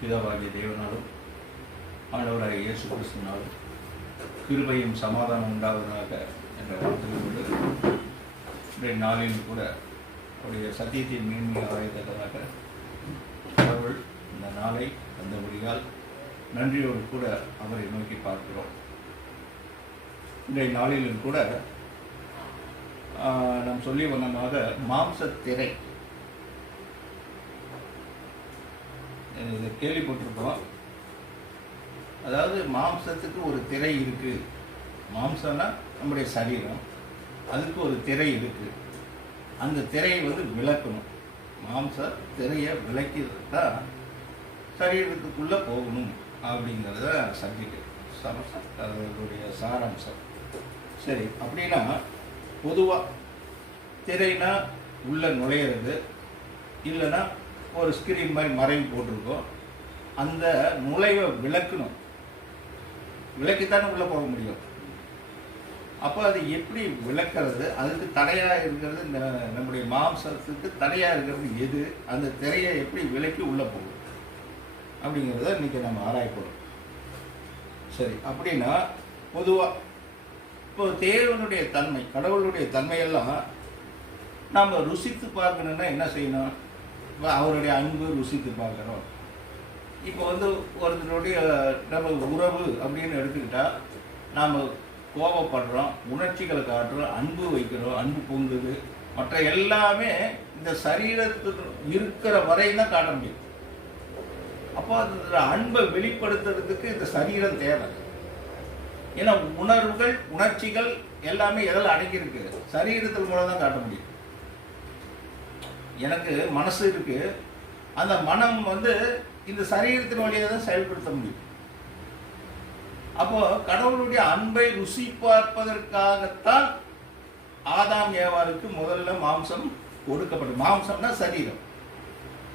பிதாவாகிய தேவனாலும் ஆண்டவராகிய இயேசு கிறிஸ்துவினாலும் கிருபையும் சமாதானம் உண்டாவதாக என்ற வார்த்தையோடு இன்றைய நாளிலும் கூட அவருடைய சத்தியத்தின் மேன்மையை ஆராயத்தக்கதாக கடவுள் இந்த நாளை தந்தபடியால் நன்றியோடு கூட அவரை நோக்கி பார்க்கிறோம். இன்றைய நாளிலும் கூட நாம் சொல்லி வண்ணமாக மாம்சத்திரை இதை கேள்விப்பட்டிருக்கோம். அதாவது மாம்சத்துக்கு ஒரு திரை இருக்கு. மாம்சம்னா நம்முடைய சரீரம், அதுக்கு ஒரு திரை இருக்கு. அந்த திரையை விளக்கணும். மாம்ச திரையை விளக்கி தான் சரீரத்துக்குள்ள போகணும் அப்படிங்கிறத சப்ஜெக்ட், அதனுடைய சாராம்சம். சரி, அப்படின்னா பொதுவாக திரைனா உள்ள நுழையிறது, இல்லைன்னா ஒரு ஸ்கிரீன் மாதிரி மறைவு போட்டிருக்கோம். அந்த நுழைவை விளக்கணும், விளக்கித்தானே உள்ளே போக முடியும். அப்போ அது எப்படி விளக்கிறது? அதுக்கு தடையாக இருக்கிறது நம்முடைய மாம்சத்துக்கு தடையாக இருக்கிறது எது? அந்த திரையை எப்படி விளக்கி உள்ளே போகும் அப்படிங்கிறத இன்றைக்கி நம்ம ஆராயப்படும். சரி, அப்படின்னா பொதுவாக இப்போ தேவனுடைய தன்மை, கடவுளுடைய தன்மையெல்லாம் நாம் ருசித்து பார்க்கணுன்னா என்ன செய்யணும்? அவருடைய அன்பு ருசித்து பார்க்குறோம். இப்போ ஒருத்தருடைய நம்ம உறவு அப்படின்னு எடுத்துக்கிட்டால் நாம் கோபப்படுறோம், உணர்ச்சிகளை காட்டுறோம், அன்பு வைக்கிறோம், அன்பு பொங்குது. மற்ற எல்லாமே இந்த சரீரத்துக்கு இருக்கிற வரையும் தான் காட்ட முடியும். அப்போ அந்த அன்பை வெளிப்படுத்துறதுக்கு இந்த சரீரம் தேவை. ஏன்னா உணர்வுகள், உணர்ச்சிகள் எல்லாமே எதில் அடங்கியிருக்கு? சரீரத்தின் மூலம் தான் காட்ட முடியும். எனக்கு மனசு இருக்கு, அந்த மனம் இந்த சரீரத்தின் வழியாக தான் செயல்படுத்த முடியும். அப்போ கடவுளுடைய அன்பை ருசி பார்ப்பதற்காகத்தான் ஆதாம் ஏவாளுக்கு முதல்ல மாம்சம் கொடுக்கப்பட்டது. மாம்சம்னா சரீரம்.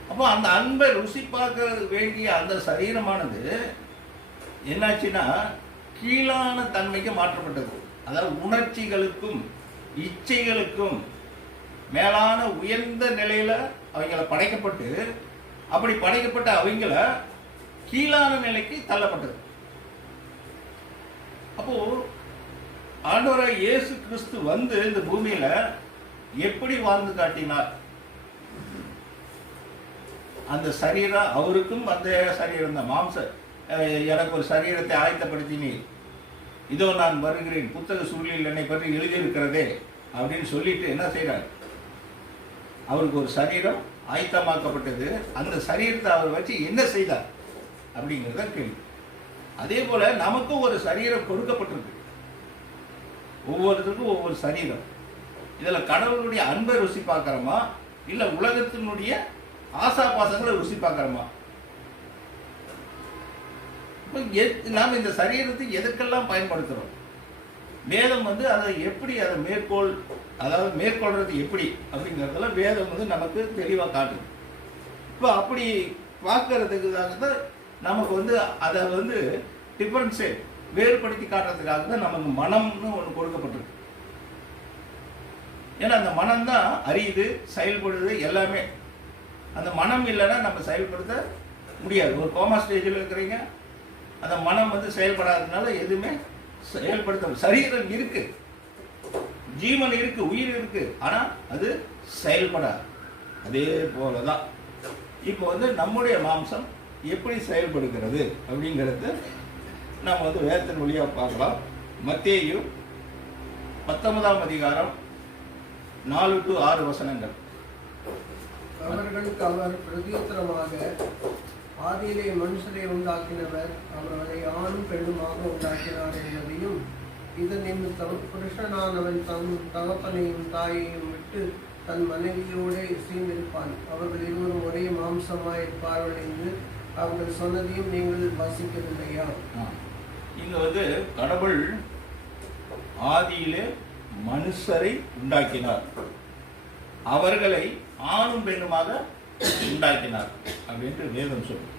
அப்போ அந்த அன்பை ருசி பார்க்க வேண்டிய அந்த சரீரமானது என்னாச்சுன்னா கீழான தன்மைக்கு மாற்றப்பட்டது. அதாவது உணர்ச்சிகளுக்கும் இச்சைகளுக்கும் மேலான உயர்ந்த நிலையில அவங்கள படைக்கப்பட்டு, அப்படி படைக்கப்பட்ட அவங்கள கீழான நிலைக்கு தள்ளப்பட்டது. அப்போ ஆண்டவராகிய இயேசு கிறிஸ்து இந்த பூமியில எப்படி வாழ்ந்து காட்டினார்? அந்த சரீரம் அவருக்கும் அந்த சரீரம் தான் மாம்ச, எனக்கு ஒரு சரீரத்தை ஆயத்தப்படுத்தினீர், இதோ நான் வருகிறேன், புத்தக சூழலில் என்னை பற்றி எழுதியிருக்கிறதே அப்படின்னு சொல்லிட்டு என்ன செய்கிறார்? அவருக்கு ஒரு சரீரம் ஆயத்தமாக்கப்பட்டது. அந்த சரீரத்தை அவர் வச்சு என்ன செய்தார் அப்படிங்கிறத கேள்வி. அதே போல நமக்கும் ஒரு சரீரம் கொடுக்கப்பட்டிருக்கு. ஒவ்வொருத்தருக்கும் ஒவ்வொரு சரீரம். இதில் கடவுளுடைய அன்பை ருசி பார்க்கிறோமா, இல்லை உலகத்தினுடைய ஆசா பாசங்களை ருசி பார்க்கிறோமா? நாம் இந்த சரீரத்தை எதற்கெல்லாம் பயன்படுத்துகிறோம்? வேதம் அதை எப்படி அதை மேற்கொள்றது எப்படி அப்படிங்கிறதுல வேதம் நமக்கு தெளிவாக காட்டுது. இப்போ அப்படி பார்க்கறதுக்காக தான் நமக்கு அதை டிஃபரன்ஷியேட் வேறுபடுத்தி காட்டுறதுக்காக தான் நமக்கு மனம்னு ஒன்று கொடுக்கப்பட்டிருக்கு. ஏன்னா அந்த மனம் தான் அறியுது, செயல்படுது, எல்லாமே. அந்த மனம் இல்லைன்னா நம்ம செயல்படுத்த முடியாது. ஒரு கோமா ஸ்டேஜில் இருக்கிறீங்க, அந்த மனம் செயல்படாததுனால எதுவுமே செயல்படுத்த. சரீரம் இருக்கு, ஜீவன் இருக்கு, உயிர் இருக்கு, ஆனா அது செயல்படாது. அதே போலதான் இப்போ நம்முடைய மாம்சம் எப்படி செயல்படுகிறது அப்படிங்கிறது நம்ம வேதத்தின் வழியாக பார்க்கலாம். மத்தேயு 19ஆம் அதிகாரம் 4 to 6 வசனங்கள். அவர்களுக்கு அவர் பிரதியுத்தரமாக, ஆதியிலே மனுஷரை உண்டாக்கினவர் அவர்களை ஆணும் பெண்ணுமாக உண்டாக்கினார் என்பதையும், இதன் நிமித்தம் புருஷனானவன் தன் தகப்பனையும் தாயையும் விட்டு தன் மனைவியோடு சேர்ந்திருப்பான், அவர்கள் இருவரும் ஒரே மாம்சமாய் இருப்பார்கள் என்று அவர்கள் சொன்னதையும் நீங்கள் வாசிக்கவில்லையா? இங்க கடவுள் ஆதியிலே மனுஷரை உண்டாக்கினார், அவர்களை ஆணும் பெண்ணுமாக உண்டாக்கினார் அப்படின்ட்டு வேதம் சொல்லும்.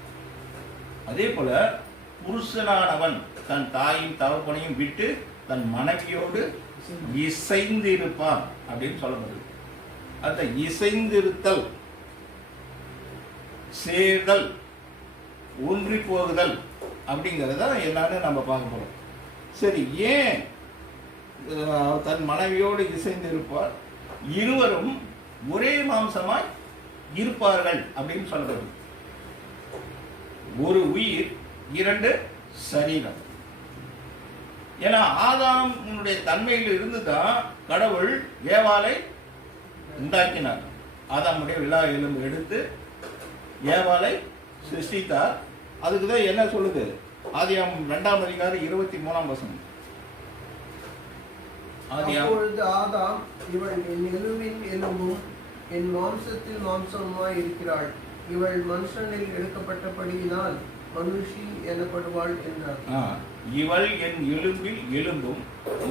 அதே போல புருஷனானவன் தன் தாயும் தகப்பனையும் விட்டு தன் மனைவியோடு இசைந்து இருப்பான் அப்படின்னு சொல்லப்படுது. அந்த இசைந்திருத்தல் சேர்தல், ஒன்றி போகுதல் அப்படிங்கிறத என்னன்னு நம்ம பார்க்க போறோம். சரி, ஏன் தன் மனைவியோடு இசைந்து இருப்பார், இருவரும் ஒரே மாம்சமாய் இருப்பார்கள் அப்படின்னு சொல்றது. ஒரு உயிர், இரண்டு சரீரம். ஏன்னா ஆதாமுடைய தன்மையில் இருந்து தான் கடவுள் ஏவாளை உண்டாக்கினார். ஆதாமுடைய விழா எலும்பு எடுத்து ஏவாளை சிருஷ்டித்தார். அதுக்கு தான் என்ன சொல்லுது? ஆதியாகமம் 2ஆம் அதிகாரம் 23ஆம் வசனம். அப்பொழுது ஆதாம், இவள் என் எலும்பின் எலும்பும் என் மாம்சத்தில் மாம்சமாய் இருக்கிறாள், இவள் மனுஷனில் எடுக்கப்பட்டபடியினால் மனுஷி எனப்படுவாள் என்றார். இவள் என் எலும்பில் எலும்பும்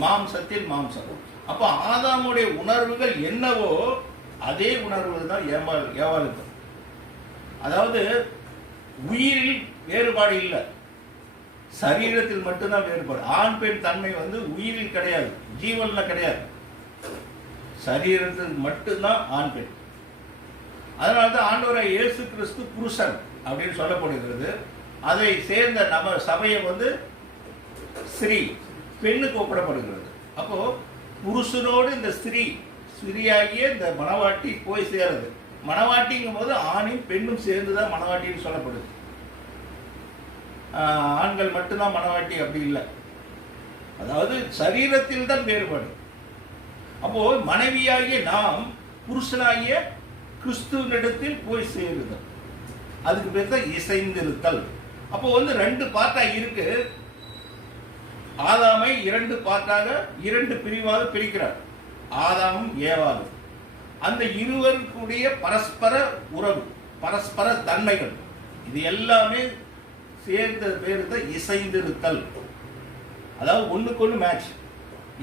மாம்சத்தில் மாம்சம். அப்ப ஆதாமுடைய உணர்வுகள் என்னவோ அதே உணர்வுகள் தான் ஏவாளுக்கு. அதாவது உயிரில் வேறுபாடு இல்லை, சரீரத்தில் மட்டும்தான் வேறுபாடு. ஆண் பெண் தன்மை வந்து உயிரில் கிடையாது, ஜீவன்ல கிடையாது, சரீரத்தில் மட்டும்தான் ஆண் பெண். அதனால்தான் ஆண்டவராய் இயேசு கிறிஸ்து புருஷன் அப்படின்னு சொல்லப்படுகிறது. அதை சேர்ந்த நம்ம சபையை வந்து ஸ்ரீ, பெண்ணுக்கு ஒப்பிடப்படுகிறது. அப்போ புருஷனோடு இந்த ஸ்திரீயாகிய இந்த மணவாட்டி போய் சேருது. மணவாட்டிங்கும் போது ஆணும் பெண்ணும் சேர்ந்துதான் மணவாட்டின்னு சொல்லப்படுது. ஆண்கள் மட்டும்தான் மணவாட்டி அப்படி இல்லை. அதாவது சரீரத்தில் தான் வேறுபாடு. அப்போ மனைவியாகிய நாம் புருஷனாகிய கிறிஸ்துவனிடத்தில் போய் சேருதல், அதுக்கு பேர் தான் இசைந்திருத்தல். அப்போ வந்து 2 பார்ட்டா இருக்கு. ஆதாமை 2 பார்ட்டாக 2 பிரிவாக பிரிக்கிறார், ஆதாமும் ஏவாளும். அந்த இருவருக்குடைய பரஸ்பர உறவு, பரஸ்பர தன்மைகள், இது எல்லாமே சேர்ந்த பேர் தான் இசைந்திருத்தல். அதாவது ஒண்ணுக்கொண்ணு மேட்ச்,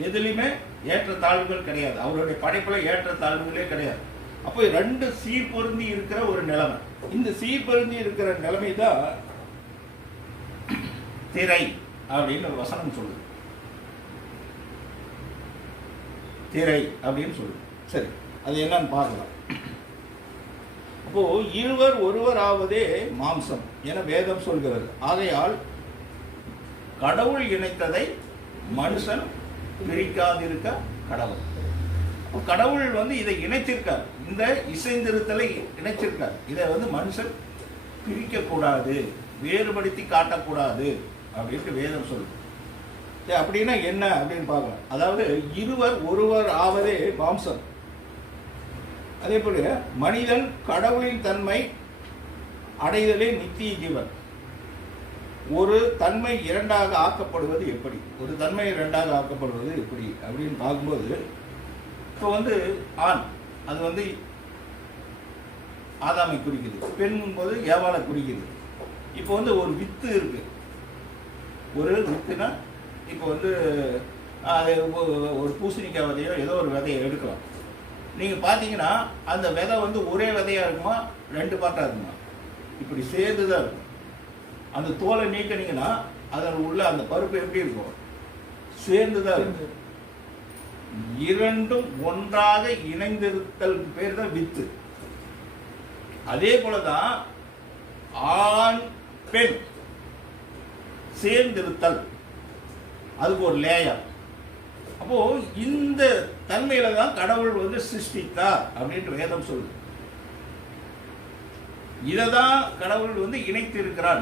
எதுலையுமே ஏற்ற தாழ்வுகள் கிடையாது. அவருடைய படைப்புல ஏற்ற தாழ்வுகளே கிடையாது. அப்போ 2 சீர்பொருந்தி இருக்கிற ஒரு நிலைமை. இந்த சீர்பொருந்தி இருக்கிற நிலைமை தான் திரை அப்படின்னு ஒரு வசனம் சொல்லுது. திரை அப்படின்னு சொல்லுது. சரி, அது என்னன்னு பார்க்கலாம். அப்போ இருவர் ஒருவர் ஆவதே மாம்சம் என வேதம் சொல்கிறது. ஆகையால் கடவுள் இணைத்ததை மனுஷன் பிரிக்காதிருக்க கடவுள். கடவுள் வந்து இதை இணைச்சிருக்கார், இந்த இசைந்திருத்தலை இணைச்சிருக்கார். இதை வந்து மனுஷன் பிரிக்க கூடாது, வேறுபடுத்தி காட்டக்கூடாது அப்படின்ட்டு வேதம் சொல்லுது. அப்படின்னா என்ன அப்படின்னு பார்க்கலாம். அதாவது இருவர் ஒருவர் ஆவதே மாம்சம். அதே போல மனிதன் கடவுளின் தன்மை அடைதலே நித்திய ஜீவன். ஒரு தன்மை 2ஆக ஆக்கப்படுவது எப்படி, ஒரு தன்மை 2ஆக ஆக்கப்படுவது எப்படி அப்படின்னு பார்க்கும்போது, இப்போ வந்து ஆண் அது வந்து ஆதாமை குறிக்குது, பெண் போது ஏவாளை குறிக்குது. இப்போ வந்து ஒரு வித்து இருக்கு. ஒரு வித்துனா இப்போ வந்து அது ஒரு பூசணிக்காய் விதையோ ஏதோ ஒரு விதையை எடுக்கலாம். நீங்கள் பார்த்தீங்கன்னா அந்த விதை வந்து ஒரே விதையாக இருக்குமா, 2 பார்ட்டாக இருக்குமா? இப்படி சேர்ந்து தான் இருக்கும். அந்த தோலை நீக்கினீங்கன்னா அதில் உள்ள அந்த பருப்பு எப்படி இருக்கும்? சேர்ந்து தான் இருக்கும். இரண்டும் ஒன்றாக இணைந்திருத்தல் பேர் தான் வித்து. அதே போலதான் ஆண் பெண் சேர்ந்திருத்தல், அதுக்கு ஒரு லேயர். அப்போ இந்த தன்மையில தான் கடவுள் வந்து சிருஷ்டித்தார் அப்படின்ட்டு வேதம் சொல்லுது. இததான் கடவுள் வந்து இணைத்து இருக்கிறார்.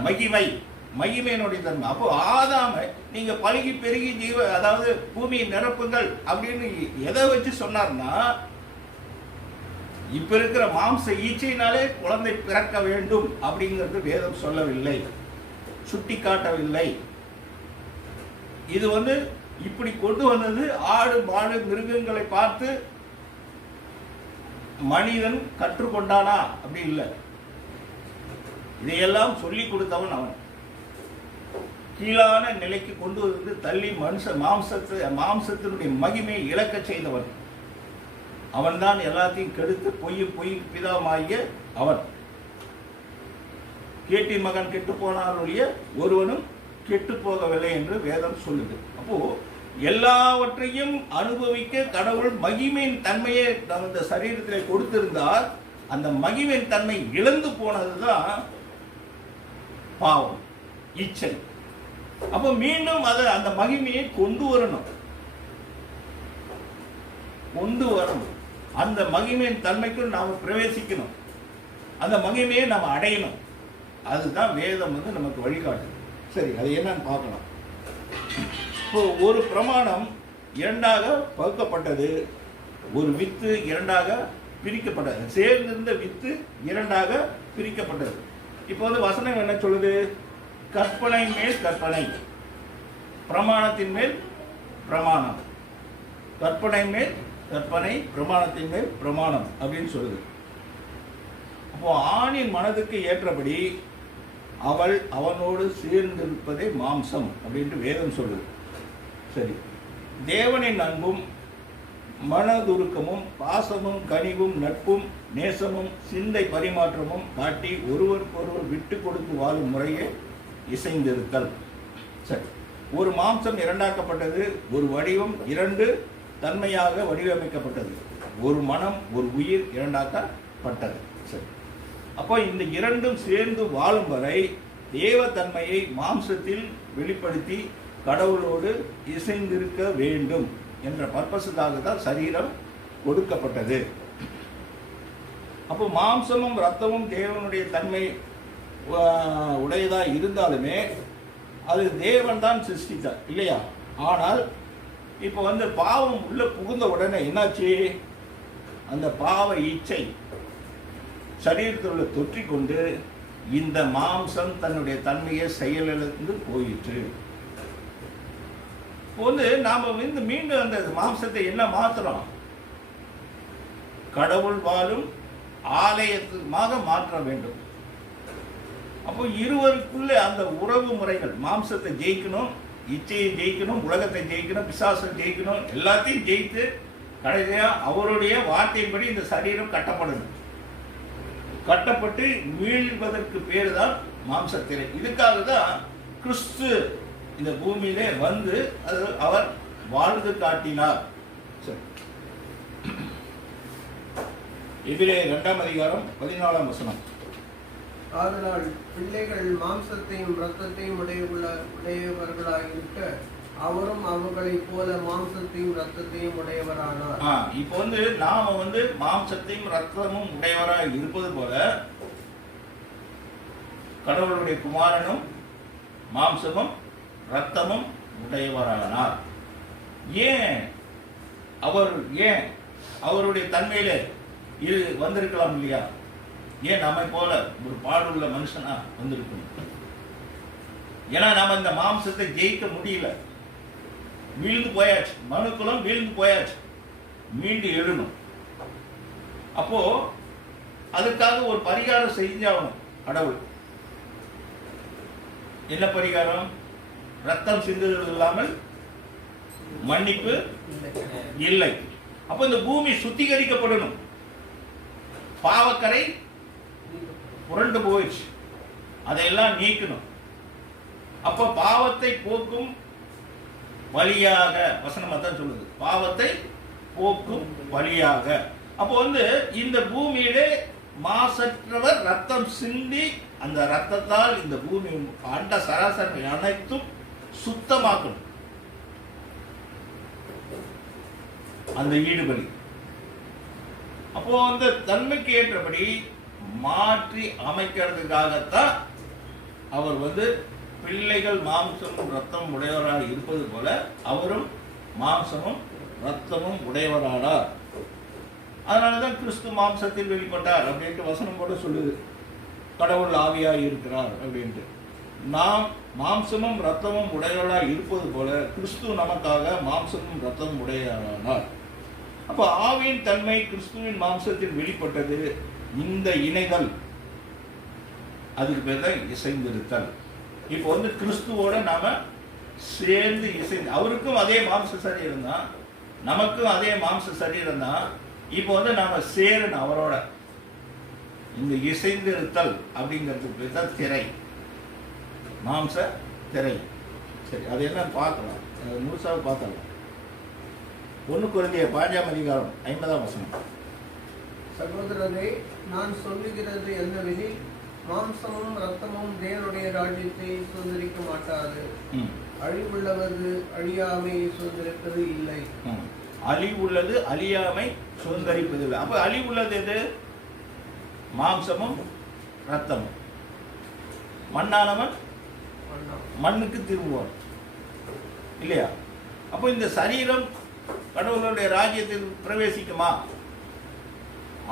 மகிமையினுடைய தன்மை. அப்போ ஆதாமை நீங்க பழுகி பெருகி அதாவது பூமியை நிரப்புங்கள் அப்படின்னு எதை வச்சு சொன்னார்னா, இப்ப இருக்கிற மாம்ச ஈச்சையினாலே குழந்தை பிறக்க வேண்டும் அப்படிங்கிறது வேதம் சொல்லவில்லை, சுட்டி காட்டவில்லை. இது வந்து இப்படி கொண்டு வந்தது ஆடு மாடு மிருகங்களை பார்த்து மனிதன் கற்றுக்கொண்டானா அப்படி இல்லை. இதையெல்லாம் சொல்லி கொடுத்தவன் அவன். கீழான நிலைக்கு கொண்டு வந்து தள்ளி மாம்சத்தினுடைய மகிமையை இழக்க செய்தவன் அவன்தான். எல்லாத்தையும் கெடுத்து பொய் பிதாமாகிய அவன். கேட்டின் மகன் கெட்டு போனாருடைய ஒருவனும் கெட்டு போகவில்லை என்று வேதம் சொல்லுது. அப்போ எல்லாவற்றையும் அனுபவிக்க கடவுள் மகிமையின் தன்மையை அந்த சரீரத்தில் கொடுத்திருந்தார். அந்த மகிமையின் தன்மை இழந்து போனதுதான் பாவம், இச்சை. அப்போ மீண்டும் அதை அந்த மகிமையை கொண்டு வரணும். அந்த மகிமையின் தன்மைக்குள் நாம் பிரவேசிக்கணும். அந்த மகிமையை நாம் அடையணும். அதுதான் வேதம் நமக்கு வழிகாட்டுது. சரி, அது என்னன்னு பார்க்கலாம். இப்போ ஒரு பிரமாணம் இரண்டாக பகுக்கப்பட்டது, ஒரு வித்து இரண்டாக பிரிக்கப்பட்டது, சேர்ந்திருந்த வித்து இரண்டாக பிரிக்கப்பட்டது. இப்போ வசனம் என்ன சொல்லுது? கற்பனை மேல் கற்பனை, பிரமாணத்தின் மேல் பிரமாணம், கற்பனை மேல் கற்பனை, பிரமாணத்தின் மேல் பிரமாணம் அப்படின்னு சொல்லுது. அப்போ ஆணின் மனதுக்கு ஏற்றபடி அவள் அவனோடு சேர்ந்திருப்பதே மாம்சம் அப்படின்ட்டு வேதம் சொல்லுது. சரி, தேவனின் அன்பும் மனதுருக்கமும் பாசமும் கனிவும் நட்பும் நேசமும் சிந்தை பரிமாற்றமும் காட்டி ஒருவருக்கொருவர் விட்டு கொடுத்து வாழும் முறையே இசைந்திருத்தல். சரி, ஒரு மாம்சம் இரண்டாக்கப்பட்டது, ஒரு வடிவம் இரண்டு தன்மையாக வடிவமைக்கப்பட்டது, ஒரு மனம் ஒரு உயிர் இரண்டாக்கப்பட்டது. சரி, அப்போ இந்த இரண்டும் சேர்ந்து வாழும் வரை தேவத்தன்மையை மாம்சத்தில் வெளிப்படுத்தி கடவுளோடு இசைந்திருக்க வேண்டும் என்ற பர்பஸுக்காக தான் சரீரம் கொடுக்கப்பட்டது. அப்போ மாம்சமும் இரத்தமும் தேவனுடைய தன்மை உடையதாக இருந்தாலுமே அது தேவன் தான் சிருஷ்டித்தார் இல்லையா? ஆனால் இப்போ பாவம் உள்ள புகுந்த உடனே என்னாச்சு? அந்த பாவ இச்சை சரீரத்தில் தொற்றிக்கொண்டு இந்த மாம்சம் தன்னுடைய தன்மையை செயலிழந்து போயிற்று. நாம மீண்டும் அந்த மாம்சத்தை என்ன மாத்துறோம்? கடவுள் வாழும் ஆலயமாக மாற்ற வேண்டும். அப்போ இருவருக்குள்ள அந்த உறவு முறைகள், மாம்சத்தை ஜெயிக்கணும், இச்சையை ஜெயிக்கணும், உலகத்தை ஜெயிக்கணும், பிசாசை ஜெயிக்கணும், எல்லாத்தையும் ஜெயித்து கடைசியா அவருடைய வார்த்தையின்படி இந்த சரீரம் கட்டப்படணும். கட்டப்பட்டு வீழ்வதற்கு பேர் தான் மாம்சத்திரை. இதுக்காக தான் கிறிஸ்து இந்த பூமியிலே அது அவர் வாழ்ந்து காட்டினார். எபிரேயர் 2ஆம் அதிகாரம் 14ஆம் வசனம். ஆதலால் பிள்ளைகள் மாம்சத்தையும் இரத்தத்தையும் உடையவர்களாயிருக்க அவரும் அவர்களைப் போல மாம்சத்தையும் இரத்தத்தையும் உடையவரானார். இப்போ நாம மாம்சத்தையும் இரத்தமும் உடையவராக இருப்பது போல கடவுளுடைய குமாரனும் மாம்சமும் இரத்தமும் உடையவரானார். ஏன் அவருடைய தன்மையில இது வந்திருக்கலாம் இல்லையா? ஏன் நம்மை போல ஒரு பாடுள்ள மனுஷனா வந்திருக்கணும்? ஏன்னா நாம இந்த மாம்சத்தை ஜெயிக்க முடியல, வீழ்ந்து போயாச்சு, மனுக்குலம் வீழ்ந்து போயாச்சு, மீண்டு எழுணும். அப்போ அதுக்காக ஒரு பரிகாரம் செஞ்சாகணும் கடவுள். என்ன பரிகாரம்? ரத்தம் சிந்துதல் இல்லாமல் மன்னிப்பு இல்லை. அப்போ இந்த பூமி சுத்திகரிக்கப்படணும். பாவக்கரை புரண்டு போயிடுச்சு, அதையெல்லாம் நீக்கணும். அப்போ பாவத்தை போக்கும் வழியாக, வசனம் தான் சொல்லுது, பாவத்தை போக்கும் வழியாக. அப்போ இந்த பூமியிலே மாசற்றவர் ரத்தம் சிந்தி அந்த ரத்தத்தால் இந்த பூமி அண்ட சராசரி அனைத்தும் சுத்தமாக்கணும். அந்த ஈடுபடி அப்போ தன்மைக்கு ஏற்றபடி மாற்றி அமைக்கிறதுக்காகத்தான் அவர் பிள்ளைகள் மாம்சமும் ரத்தமும் உடையவராக இருப்பது போல அவரும் மாம்சமும் ரத்தமும் உடையவரானார். அதனாலதான் கிறிஸ்து மாம்சத்தில் வெளிப்பட்டார் அப்படின்ட்டு வசனம் கூட சொல்லுது. கடவுள் ஆவியாய் இருக்கிறார் அப்படின்ட்டு. நாம் மாம்சமும் ரத்தமும் உடையவராக இருப்பது போல கிறிஸ்து நமக்காக மாம்சமும் ரத்தமும் உடையவரானார். அப்ப ஆவியின் தன்மை கிறிஸ்துவின் மாம்சத்தில் வெளிப்பட்டது. இந்த இணைகள், அதுக்கு பேர் தான் இசைந்திருத்தல். இப்போ கிறிஸ்துவோட நாம சேர்ந்து இசைந்து, அவருக்கும் அதே மாம்ச சரீரம் தான், நமக்கும் அதே மாம்ச சரீரம் தான். இப்போ நாம சேரணும் அவரோட. இந்த இசைந்திருத்தல் அப்படிங்கிறதுக்கு பேர் தான் திரை, மாம்ச திரை. சரி, அது என்ன பார்க்கலாம், முழுசாக பார்க்கலாம். 1 கொரிந்தியர் 5ஆம் அதிகாரம் 50ஆம் வசனம். சகோதரரே, நான் சொல்லுகிறது என்னவெனில், மாம்சமும் இரத்தமும் தேவனுடைய ராஜ்யத்தை சுதந்திரிக்க மாட்டாது. அழிவுள்ளவது அழியாமையை சுதந்திரிப்பது இல்லை. அழிவுள்ளது அழியாமை சுதந்திரிப்பது இல்லை. அப்ப அழிவுள்ளது எது? மாம்சமும் ரத்தமும். மண்ணானவன் மண்ணுக்கு திரும்புவான் இல்லையா? அப்போ இந்த சரீரம் கடவுளுடைய ராஜ்யத்தில் பிரவேசிக்குமா?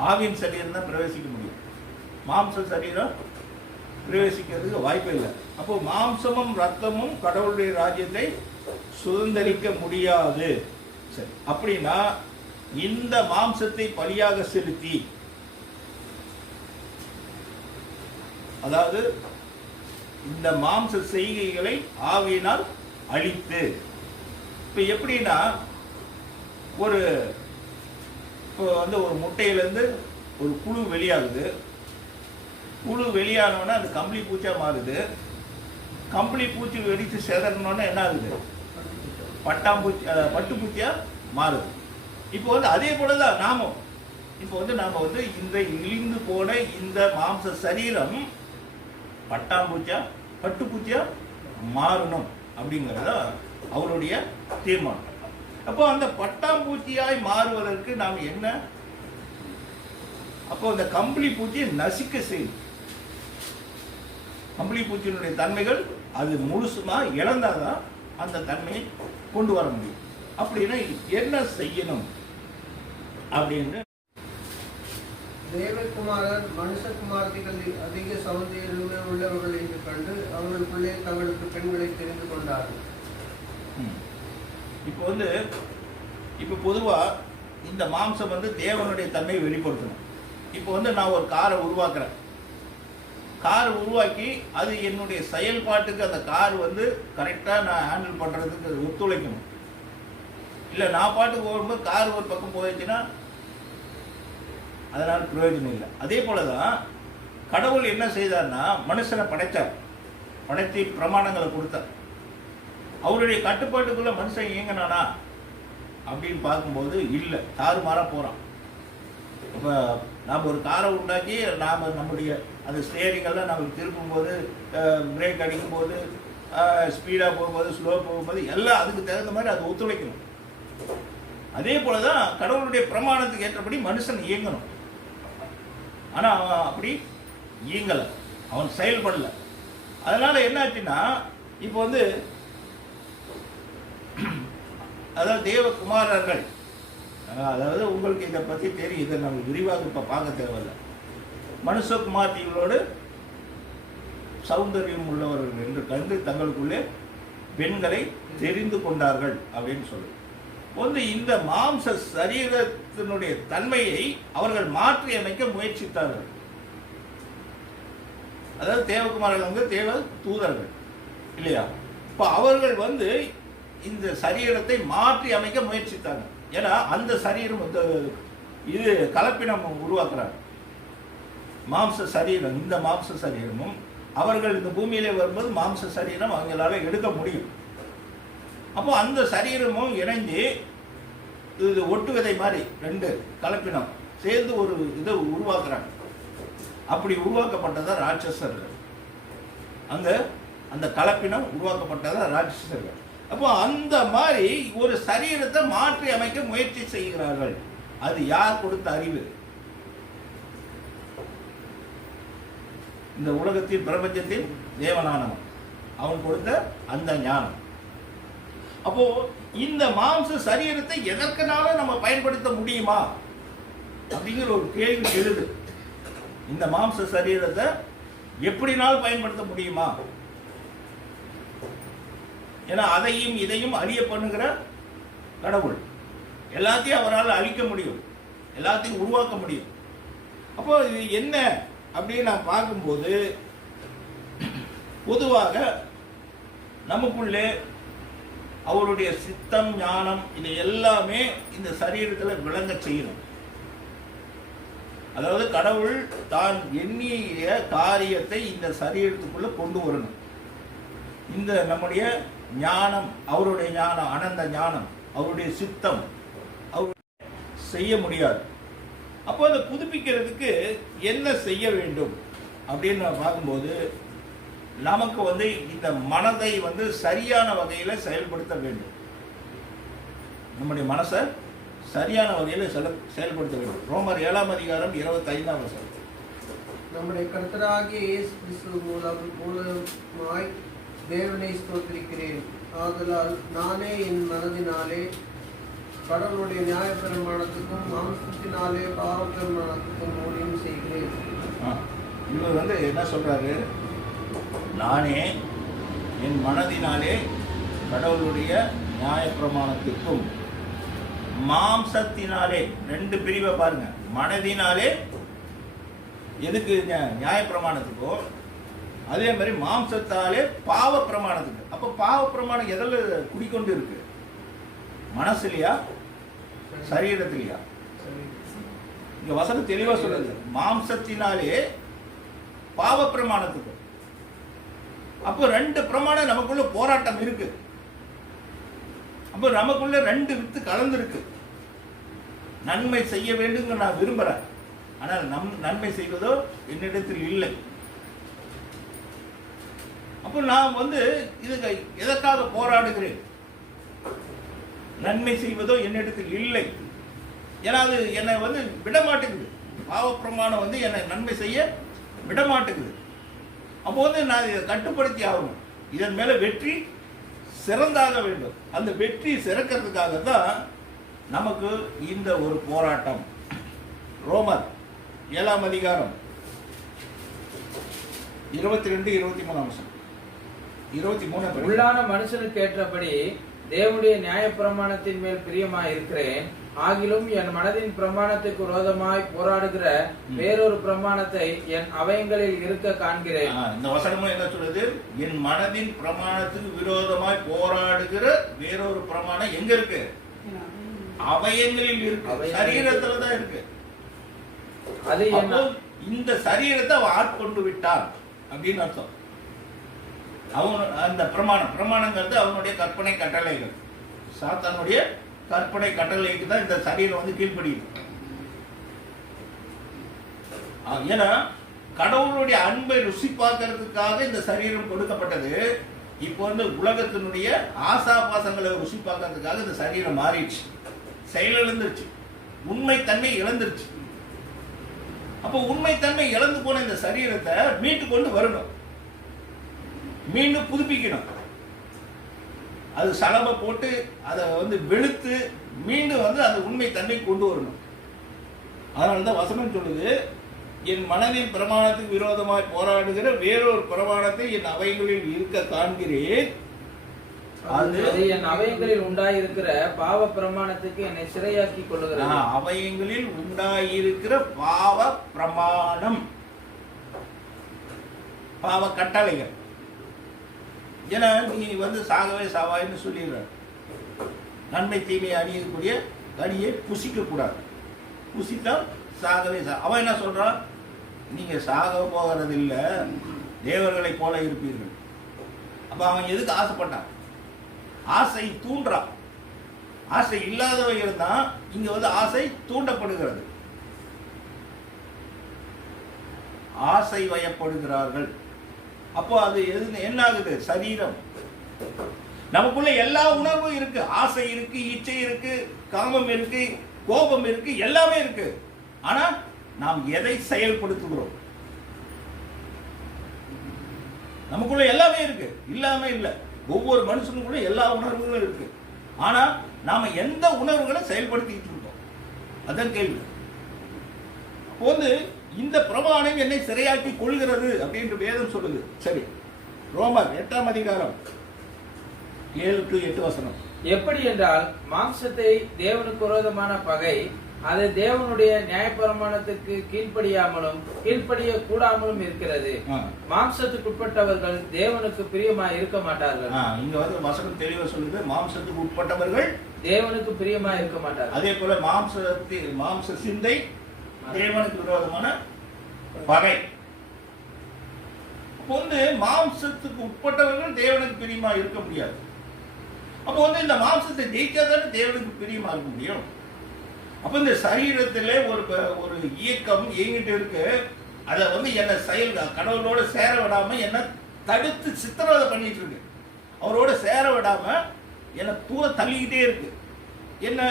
ஆவின் சரீரம் தான் பிரவேசிக்க முடியும். மாம்ச சரீரம் பிரவேசிக்கிறதுக்கு வாய்ப்பு இல்லை. அப்போ மாம்சமும் ரத்தமும் கடவுளுடைய ராஜ்யத்தை சுதந்திரிக்க முடியாது. சரி, அப்படின்னா இந்த மாம்சத்தை பலியாக செலுத்தி, அதாவது இந்த மாம்ச செய்கைகளை ஆவியினால் அழித்து, இப்போ எப்படின்னா இப்போ ஒரு முட்டையிலேருந்து ஒரு புழு வெளியாகுது. புழு வெளியானோன்னா அது கம்பளி பூச்சா மாறுது. கம்பளி பூச்சி வெடித்து செதறணுன்னா என்ன ஆகுது? பட்டாம்பூச்சி பட்டுப்பூச்சியா மாறுது. இப்போ அதே போல தான் நாமும் இப்போ நாம் இந்த இழிந்து போன இந்த மாம்ச சரீரம் பட்டாம்பூச்சியா பட்டுப்பூச்சியா மாறணும் அப்படிங்கிறத அவருடைய தீர்மானம். அப்போ அந்த பட்டாம்பூச்சியாய் மாறுவதற்கு நாம் என்ன? அப்போ அந்த கம்பளி பூச்சியை நசிக்க செய்யும். கம்பளி பூச்சியினுடைய தன்மைகள் அது முழுசுமா இழந்தாதான் அந்த தன்மையை கொண்டு வர முடியும். அப்படின்னா என்ன செய்யணும் அப்படின்னு, தேவகுமாரர் மனுஷகுமாரத்திகள் அதிக சௌந்தரியம் உள்ளவர்கள் என்று கண்டு அவர்களுக்குள்ளே தங்களுக்கு பெண்களை தெரிந்து கொண்டார்கள். இப்போ பொதுவா இந்த மாம்சம் தேவனுடைய தன்மையை வெளிப்படுத்தணும். இப்போ நான் ஒரு காரை உருவாக்குறேன். கார் உருவாக்கி அது என்னுடைய செயல்பாட்டுக்கு அந்த கார் கரெக்டாக நான் ஹேண்டில் பண்ணுறதுக்கு ஒத்துழைக்கணும். இல்லை நான் பாட்டுக்கு போகும்போது கார் ஒரு பக்கம் போயிடுச்சுன்னா அதனால் பிரயோஜனம் இல்லை. அதே போல தான் கடவுள் என்ன செய்தார்னா, மனுஷனை படைத்தார், படைத்து பிரமாணங்களை கொடுத்தார். அவருடைய கட்டுப்பாட்டுக்குள்ள மனுஷன் இயங்கினானா அப்படின்னு பார்க்கும்போது இல்லை, தாறுமாறாக போகிறான். இப்போ நாம் ஒரு காரை உண்டாக்கி நாம் நம்முடைய அந்த ஸ்டேரிங்கெல்லாம் நம்ம திருப்பும்போது, பிரேக் அடிக்கும்போது, ஸ்பீடாக போகும்போது, ஸ்லோ போகும்போது எல்லாம் அதுக்கு தகுந்த மாதிரி அது ஒத்துழைக்கணும். அதே போல தான் கடவுளுடைய பிரமாணத்துக்கு ஏற்றபடி மனுஷன் இயங்கணும். ஆனால் அவன் அப்படி இயங்கலை, அவன் செயல்படலை. அதனால் என்னாச்சுன்னா இப்போ அதாவது தேவகுமாரர்கள், அதாவது உங்களுக்கு இதை பற்றி தெரியும், இதை நம்ம விரிவாக இப்போ பார்க்க தேவையில்லை. மனுஷகுமார்த்திகளோடு சௌந்தரியம் உள்ளவர்கள் என்று கண்டு தங்களுக்குள்ளே பெண்களை தெரிந்து கொண்டார்கள் அப்படின்னு சொல்லு. இந்த மாம்ச சரீரத்தினுடைய தன்மையை அவர்கள் மாற்றி அமைக்க முயற்சித்தார்கள். அதாவது தேவகுமாரர்கள் தேவ தூதர்கள் இல்லையா? இப்போ அவர்கள் இந்த சரீரத்தை மாற்றி அமைக்க முயற்சித்தாங்க. ஏன்னா அந்த சரீரம் இது கலப்பினம் உருவாக்குறாங்க. மாம்ச சரீரம், இந்த மாம்ச சரீரமும் அவர்கள் இந்த பூமியிலே வரும்போது மாம்ச சரீரம் அவங்களால எடுக்க முடியும். அப்போ அந்த சரீரமும் இணைஞ்சு இது ஒட்டு விதை மாதிரி ரெண்டு கலப்பினம் சேர்ந்து ஒரு இதை உருவாக்குறாங்க. அப்படி உருவாக்கப்பட்டதா ராட்சசர்கள். அந்த கலப்பினம் உருவாக்கப்பட்டதா ராட்சசர்கள். அப்போ அந்த மாதிரி ஒரு சரீரத்தை மாற்றி அமைக்க முயற்சி செய்கிறார்கள். அது யார் கொடுத்த அறிவு? இந்த உலகத்தின் பிரபஞ்சத்தின் தேவனானவன், அவன் கொடுத்த அந்த ஞானம். அப்போ இந்த மாம்ச சரீரத்தை எதற்கனால நம்ம பயன்படுத்த முடியுமா அப்படிங்கிற ஒரு கேள்வி எழுது. இந்த மாம்ச சரீரத்தை எப்படினாலும் பயன்படுத்த முடியுமா? ஏன்னா அதையும் இதையும் அழிய பண்ணுகிற கடவுள், எல்லாத்தையும் அவரால் அழிக்க முடியும், எல்லாத்தையும் உருவாக்க முடியும். அப்போ இது என்ன அப்படின்னு நான் பார்க்கும்போது, பொதுவாக நமக்குள்ளே அவருடைய சித்தம், ஞானம், இது எல்லாமே இந்த சரீரத்தில் விளங்க செய்யணும். அதாவது கடவுள் தான் எண்ணிய காரியத்தை இந்த சரீரத்துக்குள்ள கொண்டு வரணும். இந்த நம்முடைய ஞானம், அவருடைய ஞானம், அனந்த ஞானம், அவருடைய சித்தம் அவர் செய்ய முடியாது. அப்போ அதை புதுப்பிக்கிறதுக்கு என்ன செய்ய வேண்டும் அப்படின்னு நான் பார்க்கும்போது நமக்கு வந்து இந்த மனதை வந்து சரியான வகையில் செயல்படுத்த வேண்டும். நம்முடைய மனசை சரியான வகையில் செயல்படுத்த வேண்டும். ரோமர் 7ஆம் அதிகாரம் 25ஆம் வசனம். நம்முடைய கர்த்தராகிய இயேசு கிறிஸ்து மூலமாய் தேவனை ஸ்தோத்திரிக்கிறேன். ஆதலால் நானே என் மனதினாலே கடவுளுடைய நியாயப்பிரமாணத்துக்கும் மாம்சத்தினாலே பாவப்பிரமாணத்துக்கும் ஊழியம் செய்கிறேன். இவர் வந்து என்ன சொல்றாரு? நானே என் மனதினாலே கடவுளுடைய நியாயப்பிரமாணத்துக்கும் மாம்சத்தினாலே, ரெண்டு பிரிவை பாருங்க. மனதினாலே எதுக்கு? நியாயப்பிரமாணத்துக்கோ, அதே மாதிரி மாம்சத்தாலே பாவ பிரமாணத்துக்கு. அப்போ பாவ பிரமாணம் எதில் குடிக்கொண்டு இருக்கு? மனசுலையா, சரீரத்திலையா? இங்க வசனம் தெளிவா சொல்லுது, மாம்சத்தினாலே பாவ பிரமாணத்துக்கு. அப்போ ரெண்டு பிரமாணம் நமக்குள்ள போராட்டம் இருக்கு. அப்போ நமக்குள்ள ரெண்டு வித்து கலந்துருக்கு. நன்மை செய்ய வேண்டும் நான் விரும்புறேன், ஆனால் நன்மை செய்வதோ என்னிடத்தில் இல்லை. அப்போ நான் வந்து இதுக்கு எதற்காக போராடுகிறேன்? நன்மை செய்வதோ என்னிடத்தில் இல்லை. ஏன்னா அது என்னை வந்து விடமாட்டேங்குது. பாவப்பிரமாணம் வந்து என்னை நன்மை செய்ய விடமாட்டேங்குது. அப்போ வந்து நான் இதை கட்டுப்படுத்தி ஆகணும். இதன் மேல வெற்றி சிறந்தாக வேண்டும். அந்த வெற்றி சிறக்கிறதுக்காக தான் நமக்கு இந்த ஒரு போராட்டம். ரோமர் 7ஆம் அதிகாரம் 22, 23 23. உள்ளான மனுஷனுக்கு ஏற்றபடி தேவனுடைய நியாய பிரமாணத்தின் மேல் பிரியமாய் இருக்கிறேன். ஆகிலும் என் மனதின் பிரமாணத்துக்கு விரோதமாய் போராடுகிற வேறொரு பிரமாணத்தை என் அவயங்களில் இருக்க காண்கிறேன். இந்த வசனமும் என்ன சொல்றது? என் மனதின் பிரமாணத்துக்கு விரோதமாய் போராடுகிற வேறொரு பிரமாணம் எங்க இருக்கு? அவயங்களில் இருக்கு, சரீரத்துல தான் இருக்கு. அது இந்த சரீரத்தை அவன் ஆட்கொண்டு விட்டான் அப்படின்னு அர்த்தம். அவன் அந்த பிரமாணங்கிறது அவனுடைய கற்பனை கட்டளைகள். சாத்தானுடைய கற்பனை கட்டளைக்கு தான் இந்த சரீரம் வந்து கீழ்ப்படியுது. ஏன்னா கடவுளுடைய அன்பை ருசி பார்க்கறதுக்காக இந்த சரீரம் கொடுக்கப்பட்டது. இப்போ வந்து உலகத்தினுடைய ஆசாபாசங்களை ருசி பார்க்கறதுக்காக இந்த சரீரம் மாறிடுச்சு, செயலிழந்துருச்சு, உண்மைத்தன்மை இழந்துருச்சு. அப்போ உண்மைத்தன்மை இழந்து போன இந்த சரீரத்தை மீட்டு கொண்டு வரணும், மீண்டும் புதுப்பிக்கணும். அது சலபை போட்டு அதை வந்து வெளுத்து மீண்டும் வந்து அந்த உண்மை தன்மை கொண்டு வரணும். அதனால தான் வசனம் சொல்லுது, என் மனதின் பிரமாணத்துக்கு விரோதமாய் போராடுகிற வேறொரு பிரமாணத்தை என் அவயங்களில் இருக்க காண்கிறேன். அது என் அவயங்களில் உண்டாயிருக்கிற பாவ பிரமாணத்துக்கு என்னை சிறையாக்கி கொள்ளுகிறது. அவயங்களில் உண்டாயிருக்கிற பாவ பிரமாணம், பாவ கட்டளைகள். ஏன்னா நீ வந்து சாகவே சாவாயின்னு சொல்லிடுற. நன்மை தீமையை அணியக்கூடிய கனியை புசிக்க கூடாது, புசித்தால் சாகவே அவன் என்ன சொல்றான்? நீங்க சாக போகிறது இல்லை, தேவர்களை போல இருப்பீர்கள். அப்ப அவன் எதுக்கு ஆசைப்பட்டான்? ஆசை தூண்டுறான். ஆசை இல்லாதவர்கள் தான் இங்க வந்து ஆசை தூண்டப்படுகிறது, ஆசை வயப்படுகிறார்கள். அப்போ அது என்ன ஆகுது? சரீரம். நமக்குள்ள எல்லா உணர்வும் இருக்கு, ஆசை இருக்கு, இச்சை இருக்கு, காமம் இருக்கு, கோபம் இருக்கு, எல்லாமே இருக்கு. ஆனா நாம் எதை செயல்படுத்துகிறோம்? நமக்குள்ள எல்லாமே இருக்கு, இல்லாம இல்லை. ஒவ்வொரு மனுஷனுக்குள்ள எல்லா உணர்வுகளும் இருக்கு. ஆனா நாம எந்த உணர்வுகளை செயல்படுத்திட்டு இருக்கோம்? அதான் கேள்வி. வந்து இந்த பிரமாணம் என்னை சிறையாக்கி கொள்கிறது அப்படின்னு வேதம் சொல்லுது. சரி, ரோமர் 8ஆம் அதிகாரம் 7 to 8 வசனம். எப்படி என்றால், மாம்சத்தை தேவனுக்கு விரோதமான பகை அது தேவனுடைய நியாயப்பிரமாணத்துக்கு கீழ்ப்படிய கூடாமலும் இருக்கிறது. மாம்சத்துக்கு உட்பட்டவர்கள் தேவனுக்கு பிரியமாய் இருக்க மாட்டார்கள். இங்க வந்து வசனம் தெளிவா சொல்லுது, மாம்சத்துக்கு உட்பட்டவர்கள் தேவனுக்கு பிரியமாய் இருக்க மாட்டார்கள். அதே போல மாம்ச சிந்தை தேவனுக்கு விரோதமான பகை. அப்போ வந்து மாம்சத்துக்கு உட்பட்டவர்கள் தேவனுக்கு பிரியமா இருக்க முடியாது. அப்போ வந்து இந்த மாம்சத்தை ஜெயிச்சாதானே தேவனுக்கு பிரியமா இருக்க முடியும். அப்ப இந்த சரீரத்திலே ஒரு இயக்கம் இயங்கிட்டு இருக்கு. அதை வந்து என்ன கடவுளோட சேர விடாம என்ன தடுத்து சித்திரவதை பண்ணிட்டு இருக்கு. அவரோட சேர விடாம என்ன தூர தள்ளிக்கிட்டே இருக்கு. என்ன,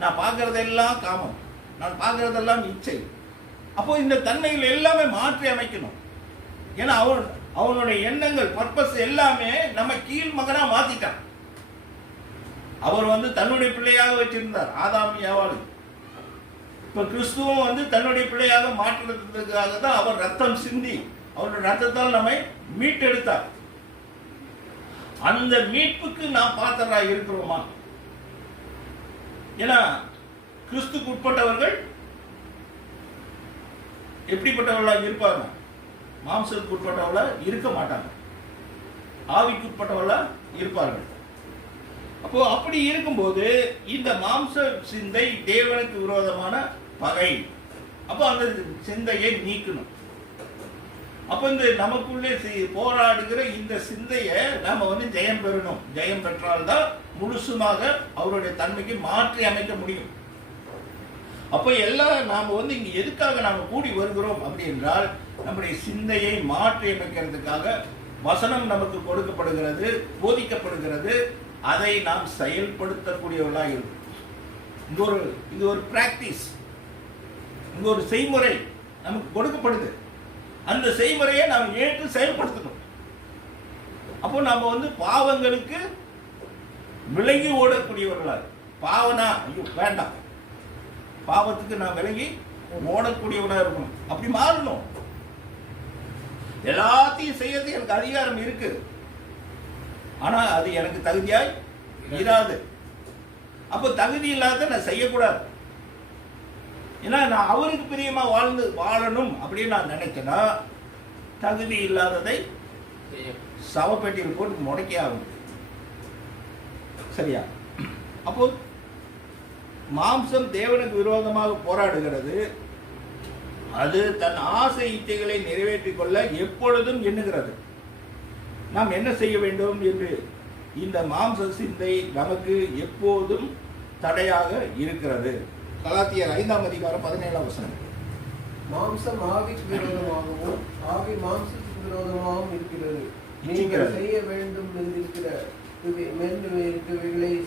நான் பார்க்கறதெல்லாம் காமம், நான் பார்க்கறதெல்லாம் இச்சை. அப்போ இந்த தன்மைகள் எல்லாமே மாற்றி அமைக்கணும். ஏன்னா அவனுடைய எண்ணங்கள், பர்பஸ் எல்லாமே நம்ம கீழ் மகனா மாத்திட்டான். அவர் வந்து தன்னுடைய பிள்ளையாக வச்சிருந்தார் ஆதாம் ஏவாளை. இப்ப கிறிஸ்துவும் வந்து தன்னுடைய பிள்ளையாக மாற்றுறதுக்காக தான் அவர் ரத்தம் சிந்தி, அவருடைய ரத்தத்தால் நம்மை மீட்டெடுத்தார். அந்த மீட்புக்கு நாம் பாத்திரரா இருக்கிறோமா? ஏன்னா கிறிஸ்துக்கு உட்பட்டவர்கள் எப்படிப்பட்டவர்களா இருப்பாங்க? மாம்சத்துக்கு உட்பட்டவர்களா இருக்க மாட்டாங்க, ஆவிக்கு உட்பட்டவர்களா இருப்பார்கள். அப்போ அப்படி இருக்கும்போது இந்த மாம்ச சிந்தை தேவனுக்கு விரோதமான பகை. அப்போ அந்த சிந்தையை நீக்கணும். அப்ப இந்த நமக்குள்ளே போராடுகிற இந்த சிந்தையை நாம வந்து ஜெயம் பெறணும். ஜெயம் பெற்றால்தான் முழுசுமாக அவருடைய தன்மைக்கு மாற்றி அமைக்க முடியும். அப்ப எல்லாம் நாம வந்து இங்க எதுக்காக நாம கூடி வருகிறோம் அப்படி என்றால், நம்முடைய சிந்தையை மாற்றி அமைக்கிறதுக்காக வசனம் நமக்கு கொடுக்கப்படுகிறது, போதிக்கப்படுகிறது. அதை நாம் செயல்படுத்தக்கூடியவர்களாக இருக்கும். இது ஒரு பிராக்டிஸ், இங்க ஒரு செய்முறை நமக்கு கொடுக்கப்படுது. அந்த செய்முறையை நாம் ஏற்று செயல்படுத்தணும். அப்போ நாம வந்து பாவங்களுக்கு விலகி ஓடக்கூடியவர்களாக, பாவனா ஐயோ வேண்டாம், பாவத்துக்கு நான் விலகி ஓடக்கூடியவனாக இருக்கணும். அப்படி மாறணும். எல்லாத்தையும் செய்யறது எனக்கு அதிகாரம் இருக்கு, ஆனா அது எனக்கு தகுதியாய் இராது. அப்போ தகுதி இல்லாத நான் செய்யக்கூடாது. ஏன்னா நான் அவருக்கு பிரியமா வாழணும் அப்படின்னு நான் நினைச்சேன்னா தகுதி இல்லாததை சவப்பேட்டியில் போட்டு முடக்கி ஆகும். சரியா? அப்போ மாம்சம் தேவனுக்கு விரோதமாக போராடுகிறது. அது தன் ஆசை இச்சைகளை நிறைவேற்றிக் கொள்ள எப்பொழுதும் எண்ணுகிறது. நாம் என்ன செய்ய வேண்டும் என்று இந்த மாம்ச சிந்தை நமக்கு எப்போதும் தடையாக இருக்கிறது. கலாத்தியர் 5:17. மாம்சம் ஆவிக்கு விரோதமாகவும் ஆவி மாம்சத்துக்கு விரோதமாகவும் இருக்கிறது. நீங்கள் செய்ய வேண்டும் என்றிருக்கிற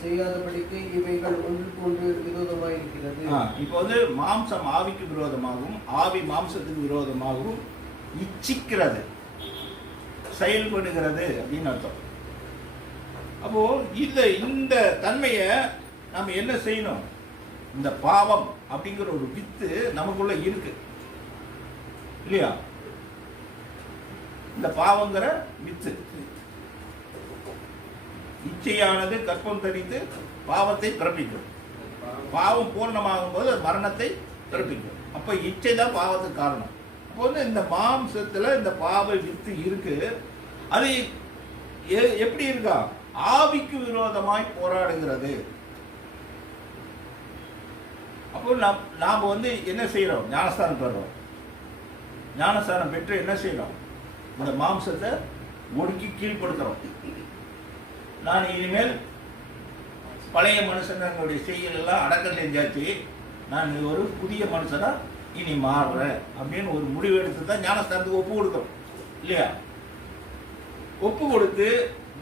செய்யாதபடிக்கு இவைகள் ஒன்றுக்கு ஒன்று விரோதமாக இருக்கிறது. இப்போ வந்து மாம்சம் ஆவிக்கு விரோதமாகவும் ஆவி மாம்சத்துக்கு விரோதமாகவும் இச்சிக்கிறது, செயல்படுகிறது அப்படின்னு அர்த்தம். அப்போ இந்த தன்மையை நம்ம என்ன செய்யணும்? இந்த பாவம் அப்படிங்கிற ஒரு வித்து நமக்குள்ள இருக்கு இல்லையா? இந்த பாவங்கிற வித்து, இச்சையானது கற்பம் தரித்து பாவத்தை பிறப்பிக்கும். பாவம் பூர்ணமாகும் போது மரணத்தை பிறப்பிக்கும். அப்ப இச்சை தான் பாவத்துக்கு காரணம். அப்போ வந்து இந்த மாம்சத்துல இந்த பாவ வித்து இருக்கு. அது எப்படி இருக்கா? ஆவிக்கு விரோதமாய் போராடுகிறது. அப்போ நாம வந்து என்ன செய்யறோம்? ஞானஸ்தானம் பெறோம். ஞானஸ்தானம் பெற்று என்ன செய்யறோம்? இந்த மாம்சத்தை ஒடுக்கி கீழ்படுத்துறோம். நான் இனிமேல் பழைய மனுஷனுடைய செயல் எல்லாம் அடக்கம் செஞ்சாச்சு, நான் ஒரு புதிய மனுஷனா இனி மாறுறேன் அப்படின்னு ஒரு முடிவு எடுத்து தான் ஞானஸ்தானத்துக்கு ஒப்பு கொடுக்குறோம் இல்லையா? ஒப்பு கொடுத்து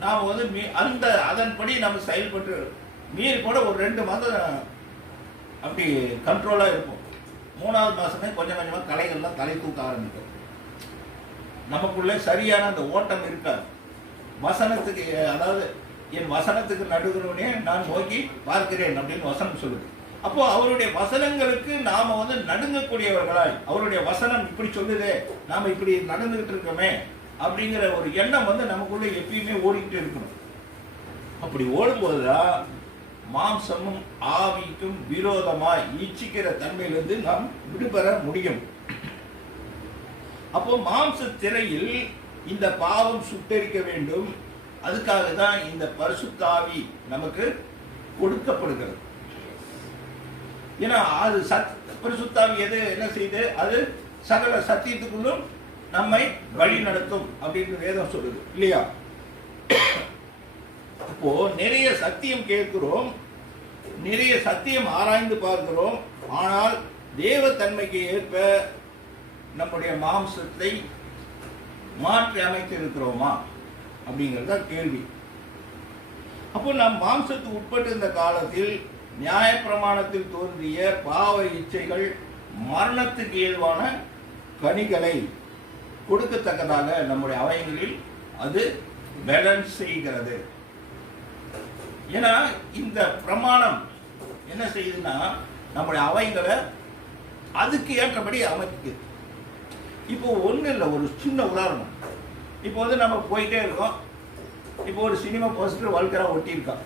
நாம் வந்து அதன்படி நம்ம செயல்பட்டு மீறி கூட ஒரு 2 மாதம் அப்படி கண்ட்ரோலாக இருப்போம். 3வது மாதமே கொஞ்சம் கொஞ்சமாக கலைகள்லாம் தலை தூக்க ஆரம்பிக்கும். நமக்குள்ளே சரியான அந்த ஓட்டம் இருக்காது. வசனத்துக்கு, அதாவது என் வசனத்துக்கு நடுகிறவனே நான் நோக்கி பார்க்கிறேன் அப்படின்னு வசனம் சொல்லுது. அப்போ அவருடைய வசனங்களுக்கு நாம வந்து நடுங்கக்கூடியவர்களாய், அவருடைய வசனம் இப்படி சொல்லுதே, நாம இப்படி நடந்துகிட்டு இருக்கோமே அப்படிங்கிற ஒரு எண்ணம் வந்து நமக்குள்ள எப்பயுமே ஓடிக்கிட்டு இருக்கணும். அப்படி ஓடும்போதுதான் மாம்சமும் ஆவிக்கும் விரோதமாய் இச்சிக்கிற தன்மையிலிருந்து நாம் விடுபெற முடியும். அப்போ மாம்ச திரையில் இந்த பாவம் சுட்டரிக்க வேண்டும். அதுக்காக தான் இந்த பரிசுத்த ஆவி நமக்கு கொடுக்கப்படுகிறது. ஏன்னா அது பரிசுத்த ஆவி என்ன செய்யுது? அது சகல சத்தியத்துக்குள்ளும் நம்மை வழி நடத்தும் அப்படின்னு வேதம் சொல்லுது இல்லையா? இப்போ நிறைய சத்தியம் கேட்கிறோம், நிறைய சத்தியம் ஆராய்ந்து பார்க்கிறோம். ஆனால் தேவ தன்மைக்கு ஏற்ப நம்முடைய மாம்சத்தை மாற்றி அமைத்து இருக்கிறோமா அப்படிங்கிறத கேள்வி. அப்போ நம் மாம்சத்துக்கு உட்பட்டு இந்த காலத்தில் நியாயப்பிரமாணத்தில் தோன்றிய பாவ இச்சைகள் மரணத்துக்கு ஏதுவான கனிகளை கொடுக்கத்தக்கதாக நம்முடைய அவயங்களில் அது பேலன்ஸ் செய்கிறது. ஏன்னா இந்த பிரமாணம் என்ன செய்யுதுன்னா நம்முடைய அவயங்களை அதுக்கு ஏற்றபடி அமைக்குது. இப்போ ஒன்றும் இல்லை, ஒரு சின்ன உதாரணம். இப்போ வந்து நம்ம போயிட்டே இருக்கோம். இப்போ ஒரு சினிமா போஸ்டர் வல்கராக ஒட்டியிருக்கான்.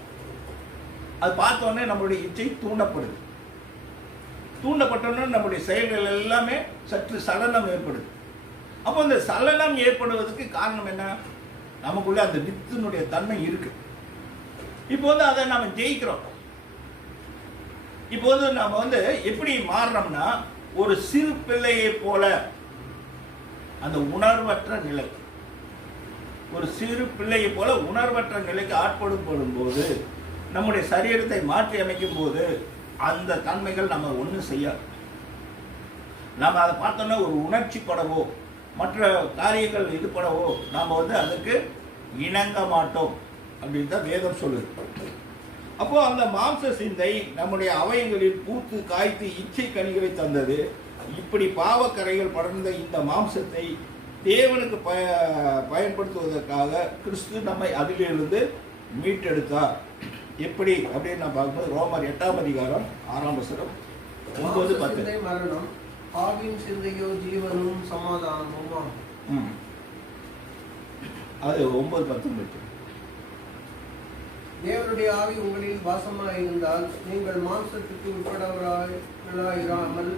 அது பார்த்தோன்னே நம்மளுடைய இச்சை தூண்டப்படுது. தூண்டப்பட்டோன்னே நம்முடைய செயல்கள் எல்லாமே சற்று சலனம் ஏற்படுது. அப்போ இந்த சலனம் ஏற்படுவதற்கு காரணம் என்ன? நமக்குள்ள அந்த வித்தினுடைய தன்மை இருக்கு. இப்போ வந்து அதை நாம ஜெயிக்கிறோம். இப்போ வந்து நம்ம வந்து எப்படி மாறுறோம்னா, ஒரு சிறு பிள்ளையை போல அந்த உணர்வற்ற நிலை, ஒரு சிறு பிள்ளையை போல உணர்வற்ற நிலைக்கு ஆட்படுத்தப்படும் போது, நம்முடைய சரீரத்தை மாற்றி அமைக்கும் போது அந்த தன்மைகள் நம்ம ஒன்றும் செய்யாது. நாம் அதை பார்த்தோன்னா ஒரு உணர்ச்சி படவோ மற்ற காரியங்கள் இது படவோ நாம் வந்து அதுக்கு இணங்க மாட்டோம் அப்படின்னு தான் வேதம் சொல்லுது. அப்போ அந்த மாம்ச சிந்தை நம்முடைய அவயங்களில் பூத்து காய்த்து இச்சை கனிகளை தந்தது. இப்படி பாவக்கரைகள் படர்ந்த இந்த மாம்சத்தை தேவனுக்கு பயன்படுத்துவதற்காக கிறிஸ்து நம்மை அதிலிருந்து மீட்டெடுத்தார். எப்படி அப்படின்னு நான் பார்க்கும்போது ரோமர் 8ஆம் அதிகாரம் 6ஆம் வசனம் 9-10. மரணம், ஆவியின் சிந்தையோ ஜீவனும் சமாதானமுமா. அது 9-10. தேவனுடைய ஆவி உங்களில் வாசமாக இருந்தால் நீங்கள் மாம்சத்துக்கு உட்பட்டவராயிராமல்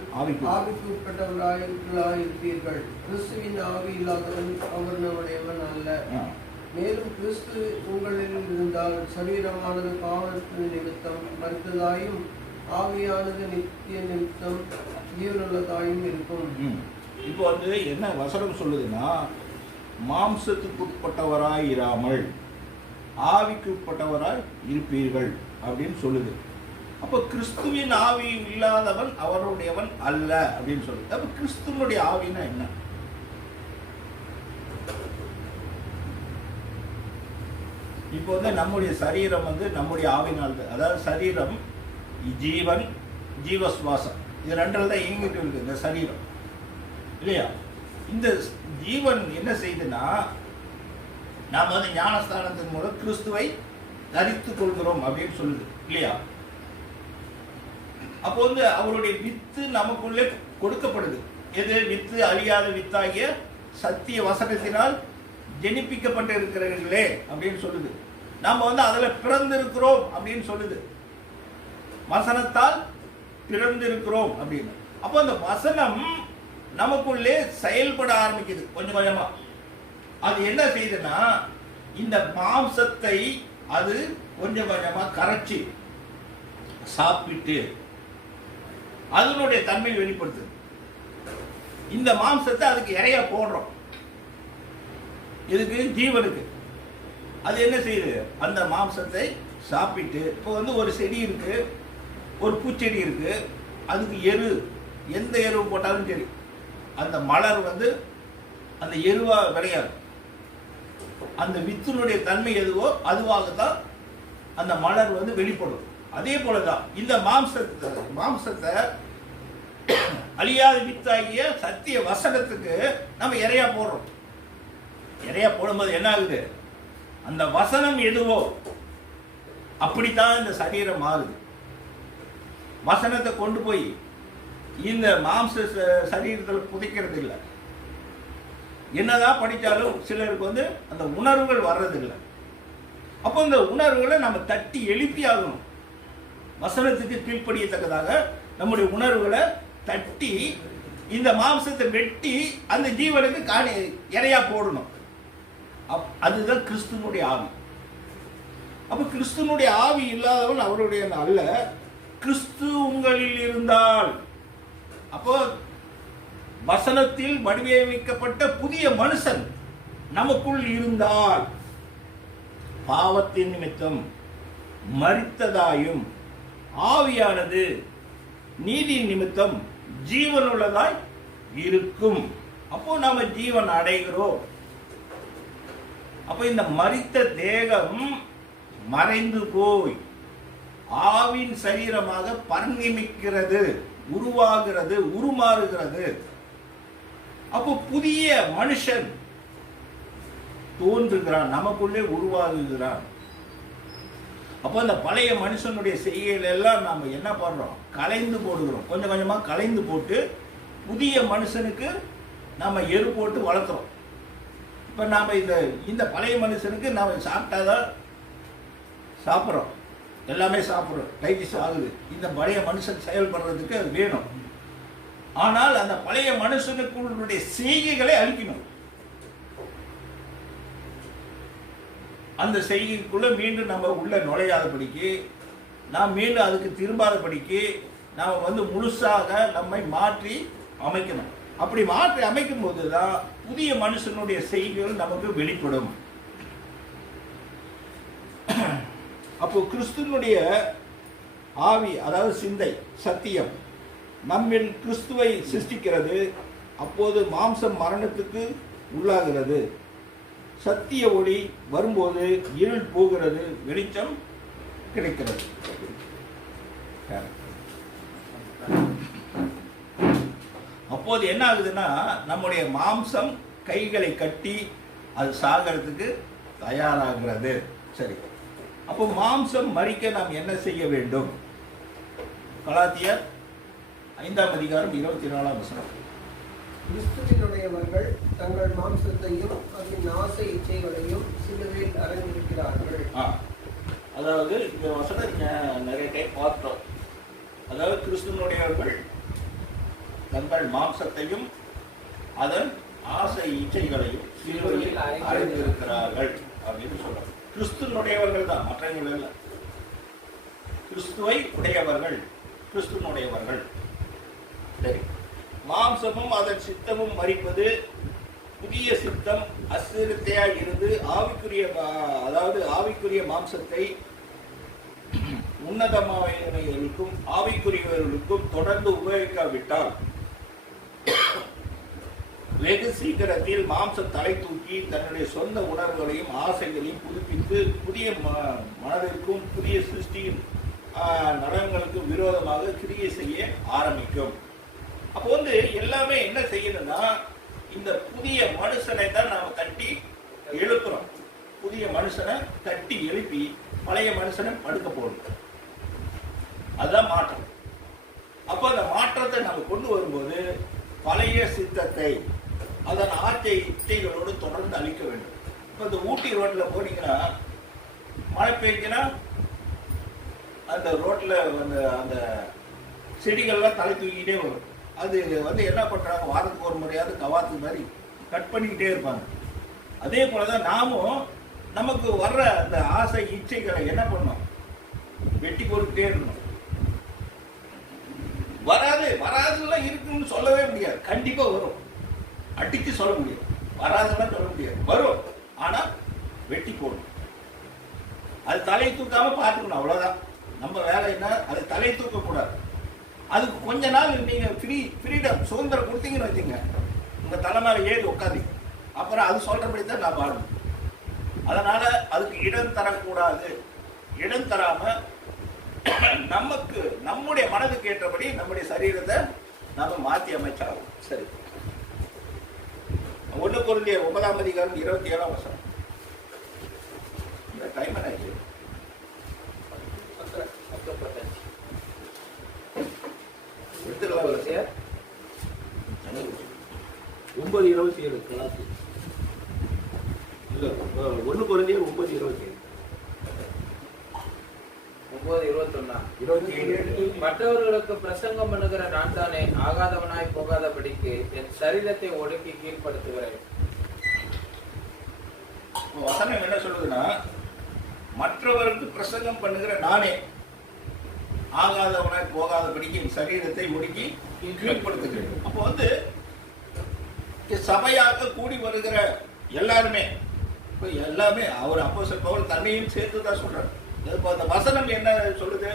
ஆவிக்கு உட்பட்டவராயிருப்பீர்கள். கிறிஸ்துவின் ஆவி இல்லாதவன் அவனுடையவன் அல்ல. மேலும் கிறிஸ்து உங்களில் இருந்தால் சரீரமானது பாவத்தின் நிமித்தம் மறுத்ததாயும் ஆவியானது நித்திய நிமித்தம் ஜீவனுள்ளதாயும் இருக்கும். இப்போ வந்து என்ன வசனம் சொல்லுதுன்னா, மாம்சத்துக்கு உட்பட்டவராய் இராமல் ஆவிக்கு உட்பட்டவராய் இருப்பீர்கள் அப்படின்னு சொல்லுது. அப்போ கிறிஸ்துவின் ஆவி இல்லாதவன் அவருடையவன் அல்ல அப்படின்னு சொல்லுது. அப்போ கிறிஸ்துவனுடைய ஆவினா என்ன? இப்போ வந்து நம்முடைய சரீரம் வந்து நம்முடைய ஆவினால், அதாவது சரீரம் ஜீவன் ஜீவசுவாசம் இது ரெண்டில் தான் இயங்கிட்டு இருக்கு இந்த சரீரம் இல்லையா? இந்த ஜீவன் என்ன செய்யுதுன்னா, நாம் வந்து ஞானஸ்தானத்தின் மூலம் கிறிஸ்துவை தரித்துக் கொள்கிறோம் அப்படின்னு சொல்லுது இல்லையா? அப்போ வந்து அவருடைய வித்து நமக்குள்ளே கொடுக்கப்படுது. எது வித்து? அழியாத வித்தாகிய சத்திய வசனத்தினால் ஜெனிப்பிக்கப்பட்டு இருக்கிறீர்களே அப்படின்னு சொல்லுது. நாம வந்து அதுல பிறந்திருக்கிறோம் அப்படின்னு சொல்லுது. வசனத்தால் பிறந்திருக்கிறோம் அப்படின்னு. அப்போ அந்த வசனம் நமக்குள்ளே செயல்பட ஆரம்பிக்குது கொஞ்சம் கொஞ்சமா. அது என்ன செய்யுதுன்னா, இந்த மாம்சத்தை அது கொஞ்சம் கொஞ்சமா கரைச்சி சாப்பிட்டு அதனுடைய தன்மை வெளிப்படுத்துது. இந்த மாம்சத்தை அதுக்கு இறையா போடுறோம். இதுக்கு ஜீவனுக்கு அது என்ன செய்யுது? அந்த மாம்சத்தை சாப்பிட்டு, இப்போ வந்து ஒரு செடி இருக்கு, ஒரு பூச்செடி இருக்கு, அதுக்கு எரு, எந்த எருவு போட்டாலும் சரி அந்த மலர் வந்து அந்த எருவா விளையாது. அந்த வித்தினுடைய தன்மை எதுவோ அதுவாகத்தான் அந்த மலர் வந்து வெளிப்படும். அதே போலதான் இந்த மாம்சத்தை அழியாத வித்தாகிய சத்திய வசனத்துக்கு நம்ம இறையா போடுறோம். இறையா போடும்போது என்ன ஆகுது? அந்த வசனம் எதுவோ அப்படித்தான் இந்த சரீரம் மாறுது. வசனத்தை கொண்டு போய் இந்த மாம்ச சரீரத்தில் புதைக்கிறது இல்லை. என்னதான் படித்தாலும் சிலருக்கு வந்து அந்த உணர்வுகள் வர்றதில்லை. அப்போ இந்த உணர்வுகளை நம்ம தட்டி எழுப்பி ஆகணும். வசனத்துக்கு கீழ்ப்படியத்தக்கதாக நம்முடைய உணர்வுகளை தட்டி இந்த மாம்சத்தை வெட்டி அந்த ஜீவனுக்கு இறையா போடணும். அதுதான் கிறிஸ்துவனுடைய ஆவி. அப்போ கிறிஸ்துவனுடைய ஆவி இல்லாதவன் அவருடைய அல்ல. கிறிஸ்து உங்களில் இருந்தால், அப்போ வசனத்தில் வடிவமைக்கப்பட்ட புதிய மனுஷன் நமக்குள் இருந்தால் பாவத்தின் நிமித்தம் மரித்ததாயும் ஆவியானது நீதி நிமித்தம் ஜீவனுள்ளதாய் இருக்கும். அப்போ நாம ஜீவன் அடைகிறோம். அப்போ இந்த மரித்த தேகம் மறைந்து போய் ஆவின் சரீரமாக பரிணமிக்கிறது, உருவாகிறது, உருமாறுகிறது. அப்போ புதிய மனுஷன் தோன்றுகிறான், நமக்குள்ளே உருவாகுகிறான். அப்போ அந்த பழைய மனுஷனுடைய செய்கைகள் எல்லாம் நாம என்ன பண்றோம்? கலைந்து போடுகிறோம். கொஞ்சம் கொஞ்சமா கலைந்து போட்டு புதிய மனுஷனுக்கு நாம எரு போட்டு வளர்க்குறோம். இப்போ நாம இந்த பழைய மனுஷனுக்கு நாம சாப்பிட்டாதான் சாப்பிட்றோம், எல்லாமே சாப்பிட்றோம், டைஜஸ்ட் ஆகுது. இந்த பழைய மனுஷன் செயல்படுறதுக்கு அது வேணும். ஆனால் அந்த பழைய மனுஷனுக்குள்ளுடைய செய்கைகளை அழிக்கணும். அந்த செய்கைக்குள்ள மீண்டும் நம்ம உள்ள நுழையாதபடிக்கு, நாம் மீண்டும் அதுக்கு திரும்பாதபடிக்கு நாம் முழுசாக நம்மை மாற்றி அமைக்கணும். அப்படி மாற்றி அமைக்கும் போதுதான் புதிய மனுஷனுடைய செய்கைகள் நமக்கு வெளிப்படும். அப்போ கிறிஸ்துவனுடைய ஆவி, அதாவது சிந்தை, சத்தியம் நம்மில் கிறிஸ்துவை சிருஷ்டிக்கிறது. அப்போது மாம்சம் மரணத்துக்கு உள்ளாகிறது. சத்திய ஒளி வரும்போது இருள் போகிறது, வெளிச்சம் கிடைக்கிறது. அப்போது என்ன ஆகுதுன்னா, நம்முடைய மாம்சம் கைகளை கட்டி அது சாகிறதுக்கு தயாராகிறது. சரி, அப்போ மாம்சம் மரிக்க நாம் என்ன செய்ய வேண்டும்? கலாத்தியர் 5:24. கிறிஸ்துவினுடையவர்கள் தங்கள் மாம்சத்தையும் அதன் ஆசை இச்சைகளையும் சிலுவையில் அறைந்திருக்கிறார்கள். அதாவது இந்த வசனம் நிறைய டைம் பார்த்தோம். அதாவது கிறிஸ்துவனுடையவர்கள் தங்கள் மாம்சத்தையும் அதன் ஆசை இச்சைகளையும் சிலுவையில் அறைந்திருக்கிறார்கள் அப்படின்னு சொல்றாங்க. கிறிஸ்துவனுடையவர்கள் தான், மற்றவர்கள் இல்லை. கிறிஸ்துவை உடையவர்கள், கிறிஸ்துவனுடையவர்கள். சரி, மாம்சமும் அதன் சித்தமும் மரிப்பது, புதிய சித்தம் அசிரத்தையாய் இருந்து ஆவிக்குரிய மாம்சத்தை உன்னதமானவர்களுக்கும் ஆவிக்குரியவர்களுக்கும் தொடர்ந்து உபயோகிக்காவிட்டால் வெகு சீக்கிரத்தில் மாம்சம் தலை தூக்கி தன்னுடைய சொந்த உணர்வுகளையும் ஆசைகளையும் புதுப்பித்து புதிய மனதிற்கும் புதிய சிருஷ்டியின் நலன்களுக்கும் விரோதமாக கிரியை செய்ய ஆரம்பிக்கும். அப்போ எல்லாமே என்ன செய்யணும்னா, இந்த புதிய மனுஷனை தான் நாம தட்டி எழுப்புறோம். புதிய மனுஷனை தட்டி எழுப்பி பழைய மனுஷனை படுக்க போடணும். அதுதான் மாற்றம். அப்போ அந்த மாற்றத்தை நம்ம கொண்டு வரும்போது பழைய சித்தத்தை அதன் ஆசை இச்சைகளோடு தொடர்ந்து அழிக்க வேண்டும். இப்போ இந்த ஊட்டி ரோட்ல போனீங்கன்னா, மழை பெய்ஞ்சுன்னா அந்த ரோட்ல அந்த செடிகள்லாம் தலை தூக்கிக்கிட்டே வரும். அது என்ன பண்றாங்க, வாரத்துக்கு ஒரு முறையாவது கவாத்து மாதிரி கட் பண்ணிக்கிட்டே இருப்பாங்க. அதே போலதான் நாமும் நமக்கு வர்ற அந்த ஆசை இச்சைகளை என்ன பண்ணணும், வெட்டி போட்டுக்கிட்டே இருக்கணும். வராதுலாம் இருக்குன்னு சொல்லவே முடியாது. கண்டிப்பா வரும், அடிச்சு சொல்ல முடியும். வராதுலாம் சொல்ல முடியாது, வரும். ஆனா வெட்டி போடணும். அது தலை தூக்காம பார்த்துக்கணும், அவ்வளவுதான். நம்ம வேலை என்ன, அது தலை தூக்க கூடாது. அதுக்கு கொஞ்ச நாள் நீங்க ஃப்ரீடம், சுதந்திரம் கொடுத்தீங்கன்னு வச்சுங்க, உங்க தலைமையில ஏறி உட்காந்தீங்க, அப்புறம் அது சொல்றபடி தான் நான் பாடணும். அதனால அதுக்கு இடம் தரக்கூடாது. இடம் தராம நமக்கு நம்முடைய மனதுக்கு ஏற்றபடி நம்முடைய சரீரத்தை நாம மாற்றி அமைச்சாகும். சரி, 1 Corinthians 9:27. இந்த டைம் என்ன ஆச்சு? 9:27 கலாத்தி. இல்ல, 1 Corinthians 9:27. 9:21. மற்றவர்களுக்கு பிரசங்கம் பண்ணுகிற நான் தானே ஆகாதவனாய் போகாதபடிக்கு என் சரீரத்தை ஒடுக்கி கீழ்ப்படுத்துகிறேன். வசனம் என்ன சொல்லுதுன்னா, மற்றவருக்கு பிரசங்கம் பண்ணுகிற நானே ஆகாதவனாய் போகாதபடிக்கு என் சரீரத்தை ஒடுக்கி கீழ்ப்படுத்துகிறேன். அப்போ சபையாக கூடி வருகிற எல்லாருமே, இப்போ எல்லாமே அவர் அப்போஸ்தலர் பவுல் தன்னையும் சேர்த்து தான் சொல்றாரு. இப்போ அந்த வசனம் என்ன சொல்லுது,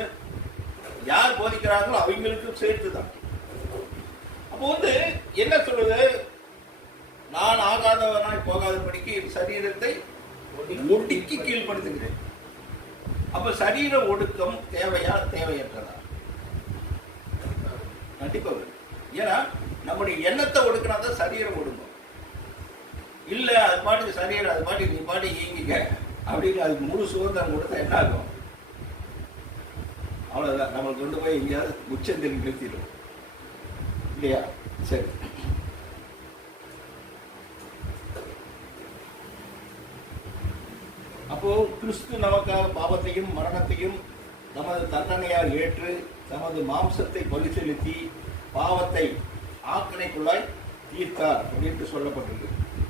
யார் போதிக்கிறாங்களோ அவங்களுக்கும் சேர்த்துதான். அப்போ வந்து என்ன சொல்லுது, நான் ஆகாதவனாய் போகாதபடிக்கு என் சரீரத்தை ஒடுக்கி கீழ்படுத்துகிறேன். அப்ப சரீர ஒடுக்கம் தேவையா தேவையற்றதா? கண்டிப்பா வேணும். ஏன்னா நம்முடைய எண்ணத்தை ஒடுக்கினா தான் சரீரம் ஒடுங்கும். இல்ல அது பாட்டுக்கு சரீரம் அது பாட்டுக்கு நீ பாட்டு இயங்கிக்க அப்படின்னு அதுக்கு முழு சுதந்திரம் கொடுத்தா என்ன ஆகும்? அவ்வளவுதான், நம்மளை கொண்டு போய் எங்கேயாவது உச்சந்தெறி நிறுத்திடும் இல்லையா? சரி, அப்போ கிறிஸ்து நமக்காக பாவத்தையும் மரணத்தையும் நமது தண்டனையால் ஏற்று தமது மாம்சத்தை பலி செலுத்தி பாவத்தை ஆக்கினைக்குள்ளாய் தீர்த்தார் அப்படின்னு சொல்லப்பட்டிருக்கு.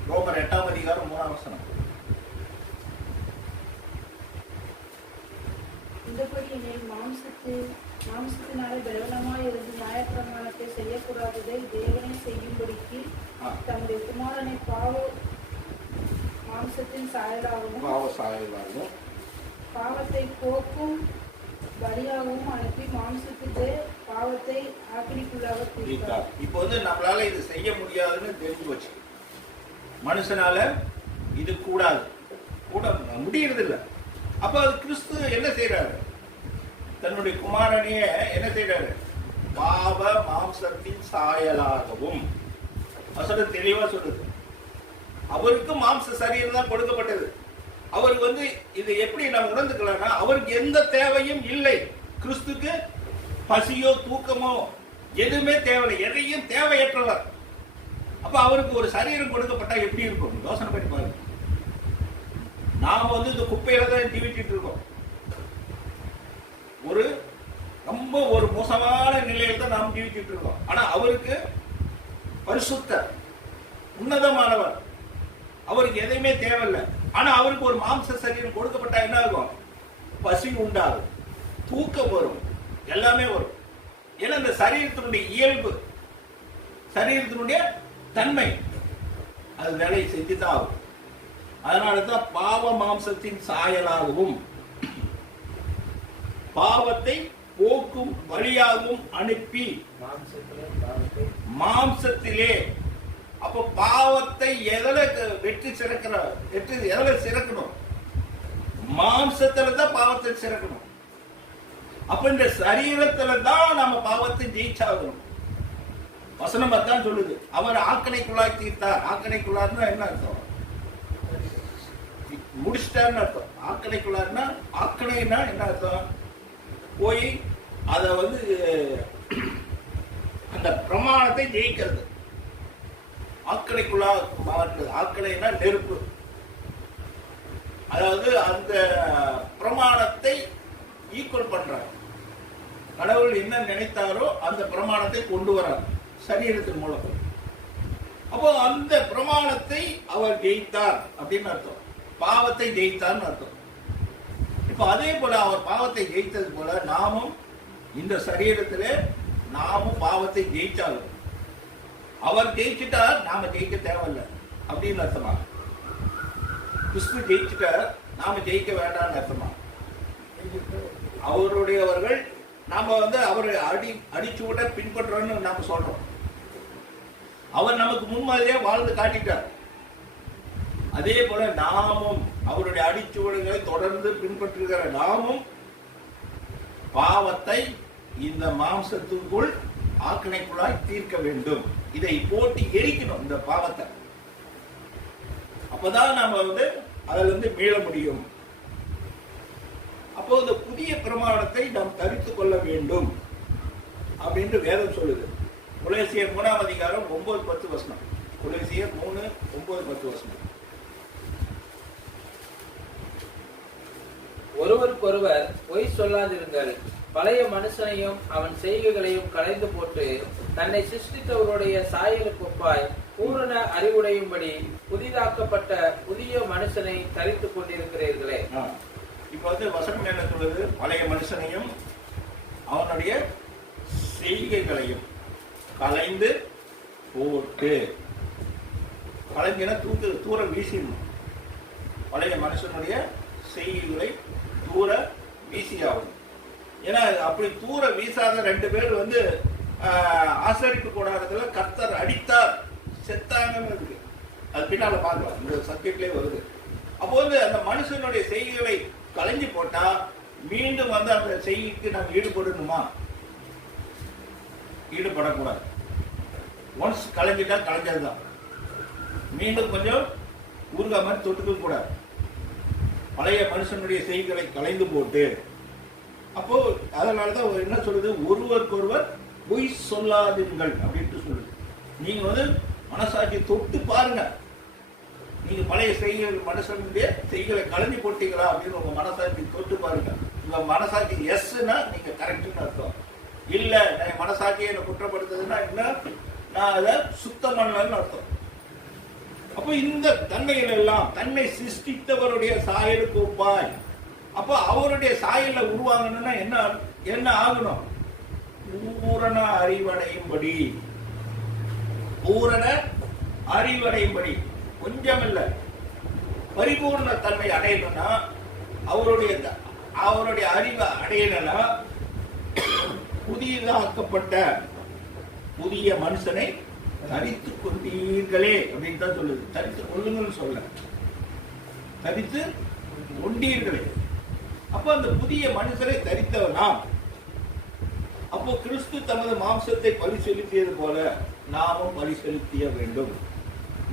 ரோமர் 8ஆம் அதிகாரம் 3ஆம் வசனம். மாம்சத்தினாலே பலவீனமாய் இருந்து நியாயப்பிரமாணத்தை செய்யக்கூடாததை தேவனே செய்யும்படிக்கு தம்முடைய குமாரனை மாம்சத்தின் சாயலாகவும் பாவத்தை போக்கும் பலியாகவும் அனுப்பி மாம்சத்திலே பாவத்தை ஆக்கினைக்குள்ளாக தீர்த்தார். இப்போ வந்து நம்மளால இது செய்ய முடியாதுன்னு தெரிஞ்சு போச்சு. மனுஷனால இது கூடாது, கூட முடியறது இல்லை. அப்ப அது கிறிஸ்து என்ன செய்யறாரு? தன்னுடைய குமாரனையே என்ன செய்யறாரு? பாவ மாம்சத்தின் சாயலாகவும். வசனம் தெளிவா சொல்லுது. அவருக்கு மாம்ச சரீரம் தான் கொடுக்கப்பட்டது. அவருக்கு வந்து இது எப்படி நம்ம உணர்ந்துக்கலாம்னா, அவருக்கு எந்த தேவையும் இல்லை. கிறிஸ்துக்கு பசியோ தூக்கமோ எதுவுமே தேவையில்லை, எதையும் தேவையற்றவர். அப்ப அவருக்கு ஒரு சரீரம் கொடுக்கப்பட்டா எப்படி இருக்கும்? யோசனை பண்ணி பாருங்க. நாம வந்து இந்த குப்பையில தான் ஜீவிச்சுட்டு இருக்கோம். ரொம்ப ஒரு மோசமான நிலையில தான் நாம் ஜீவிச்சுட்டு இருக்கோம். ஆனா அவருக்கு பரிசுத்த உன்னதமானவர், அவருக்கு எதையுமே தேவையில்லை. ஆனா அவருக்கு ஒரு மாம்ச சரீரம் கொடுக்கப்பட்டா என்ன ஆகும்? பசி உண்டாகும், தூக்கம் வரும், எல்லாமே வரும். ஏன்னா இந்த சரீரத்தினுடைய இயல்பு, சரீரத்தினுடைய தன்மை அது வேலையை செஞ்சுதான் ஆகும். அதனாலதான் பாவ மாம்சத்தின் சாயலாகவும் பாவத்தை போக்கும் வழியாகவும் அனுப்பி மாம்சத்திலே. அப்ப பாவத்தை வெற்றி சிறக்கணும்? மாம்சத்துல தான் பாவத்தை சிறக்கணும். அப்ப இந்த சரீரத்துல தான் நம்ம பாவத்தை ஜெயிச்சாகணும். வசனம் தான் சொல்லுது. அவர் ஆக்கணைக்குள்ளாய் தீர்த்தார். ஆக்கணைக்குள்ளார்னா என்ன அர்த்தம்? முடிச்சிட்டாருன்னு அர்த்தம். ஆக்கணைக்குள்ளார்னா, ஆக்கணைன்னா என்ன அர்த்தம்? போய் அத வந்து அந்த பிரமாணத்தை ஜெயிக்கிறது. ஆக்கணைக்குள்ளா மாற்றுறது. ஆக்கணைனா நெருப்பு. அதாவது அந்த பிரமாணத்தை ஈக்குவல் பண்றார். கடவுள் என்ன நினைத்தாரோ அந்த பிரமாணத்தை கொண்டு வரார் சரீரத்தின் மூலம். அப்போ அந்த பிரமாணத்தை அவர் ஜெயித்தார் அப்படின்னு அர்த்தம். பாவத்தை ஜெயித்தார்னு அர்த்தம். இப்ப அதே போல அவர் பாவத்தை ஜெயித்தது போல நாமும் இந்த சரீரத்திலே நாமும் பாவத்தை ஜெயிச்சாலும், அவர் ஜெயிச்சுட்டா நாம ஜெயிக்க தேவையில்லை அப்படின்னு அர்த்தமா? கிறிஸ்து ஜெயிச்சுட்டா நாம ஜெயிக்க வேண்டாம்னு அர்த்தமா? அவருடையவர்கள் நாம வந்து அவரை அடிச்சுவிட பின்பற்றோம்னு நாம சொல்றோம். அவர் நமக்கு முன்மாதிரியா வாழ்ந்து காட்டிட்டார். அதே போல நாமும் அவருடைய அடிச்சுவடுகளை தொடர்ந்து பின்பற்றுகிற நாமும் பாவத்தை இந்த மாம்சத்துக்குள் ஆக்கினைக்குள்ளாய் தீர்க்க வேண்டும். இதை போட்டி எரிக்கணும் இந்த பாவத்தை. அப்பதான் நாம வந்து அதுல இருந்து மீள முடியும். அப்போ இந்த புதிய பிரமாணத்தை நாம் தரித்து கொள்ள வேண்டும் அப்படின்னு வேதம் சொல்லுது. கொலோசியர் 3ஆம் அதிகாரம் 9-10 வசனம். கொலோசியர் 3:9-10 வசனம். ஒருவருக்கொருவர் பொய் சொல்லாதிருங்கள். பழைய மனுஷனையும் அவன் செய்கைகளையும் களைந்து போட்டு தன்னை சிருஷ்டித்தவருடைய சாயலுக்கு ஒப்பாய் பூரண அறிவுடையும்படி புதிதாக்கப்பட்ட புதிய மனுஷனை தரித்துக் கொண்டிருக்கிறீர்களே. இப்ப வந்து வசனம் என்ன சொல்லுது? பழைய மனுஷனையும் அவனுடைய செய்கைகளையும் களைந்து போட்டு. களைஞ்சினா தூர வீசிடணும். பழைய மனுஷனுடைய செய்கைகளை தூர வீசியாகணும். ஏன்னா அப்படி தூர வீசாத 2 பேர் வந்து ஆசரிப்பு கூடாரத்துல கர்த்தர் அடித்தார், செத்தாங்கன்னு இருக்கு. அது பின்னால பார்க்கலாம், இந்த சப்ஜெக்ட்லேயே வருது. அப்போ வந்து அந்த மனுஷனுடைய செய்திகளை களைஞ்சு போட்டா மீண்டும் வந்து அந்த செய்திக்கு நாம் ஈடுபடணுமா? ஈடுபடக்கூடாது. ஒன்ஸ் களைஞ்சிட்டா களைஞ்சதுதான். மீண்டும் கொஞ்சம் ஊர்கா மாதிரி தொட்டுக்க கூடாது. பழைய மனுஷனுடைய செய்திகளை களைந்து போட்டு, அப்போ அதனாலதான் என்ன சொல்றது, ஒருவருக்கொருவர் பொய் சொல்லாதீர்கள் அப்படின்ட்டு சொல்லுது. நீங்க வந்து மனசாட்சி தொட்டு பாருங்க. நீங்க பழைய செய்திகள் மனுஷனுடைய செய்திகளை களைஞ்சு போட்டீங்களா அப்படின்னு உங்க மனசாட்சி தொட்டு பாருங்க. உங்க மனசாட்சி எஸ்னா நீங்க கரெக்ட்னு அர்த்தம். இல்ல நான் மனசாட்சியை என்ன குற்றப்படுத்துதுன்னா என்ன, நான் அதை சுத்தம் பண்ணலன்னு அர்த்தம். அப்போ இந்த தன்மைகள் எல்லாம் தன்னை சிருஷ்டித்தவருடைய சாயலுக்கு ஒப்பாய். அப்போ அவருடைய சாயல்ல உருவாகணும்னா என்ன என்ன ஆகணும்? பூரண அறிவடையும்படி. பூரண அறிவடையும்படி, கொஞ்சம் இல்ல, பரிபூர்ண தன்மை அடையணும்னா அவருடைய அறிவை அடையணும்னா புதியதாக்கப்பட்ட புதிய மனுஷனை தரித்து கொண்டீர்களே அப்படின்னு தான் சொல்லுது. தரித்து கொள்ளுங்கள் சொல்ல, தரித்து கொண்டீர்களே. அப்ப அந்த புதிய மனுஷனை தரித்தவர் நாம். அப்போ கிறிஸ்து தமது மாம்சத்தை பரிசெலுத்தியது போல நாமும் பரிசெலுத்திய வேண்டும்.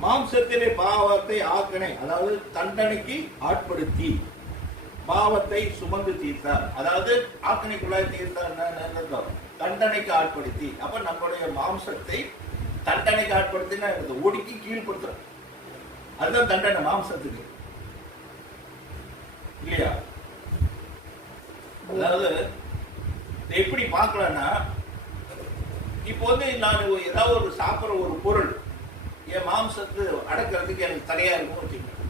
மாம்சத்திலே பாவத்தை ஆக்கனை, அதாவது தண்டனைக்கு ஆட்படுத்தி பாவத்தை சுமந்து தீர்த்தார். அதாவது ஆக்கனைக்குள்ளாய் தீர்த்தார், தண்டனைக்கு ஆட்படுத்தி. அப்ப நம்மளுடைய மாம்சத்தை தண்டனைக்கு ஆட்படுத்தினா ஒடுக்கி கீழ்படுத்துறோம். அதுதான் தண்டனை மாம்சத்துக்கு, இல்லையா? அதாவது எப்படி பார்க்கலன்னா, இப்போ வந்து நான் ஏதாவது ஒரு சாப்பிட்ற ஒரு பொருள் என் மாம்சத்து அடக்கிறதுக்கு எனக்கு தடையா இருக்கும் வச்சுக்கோங்க.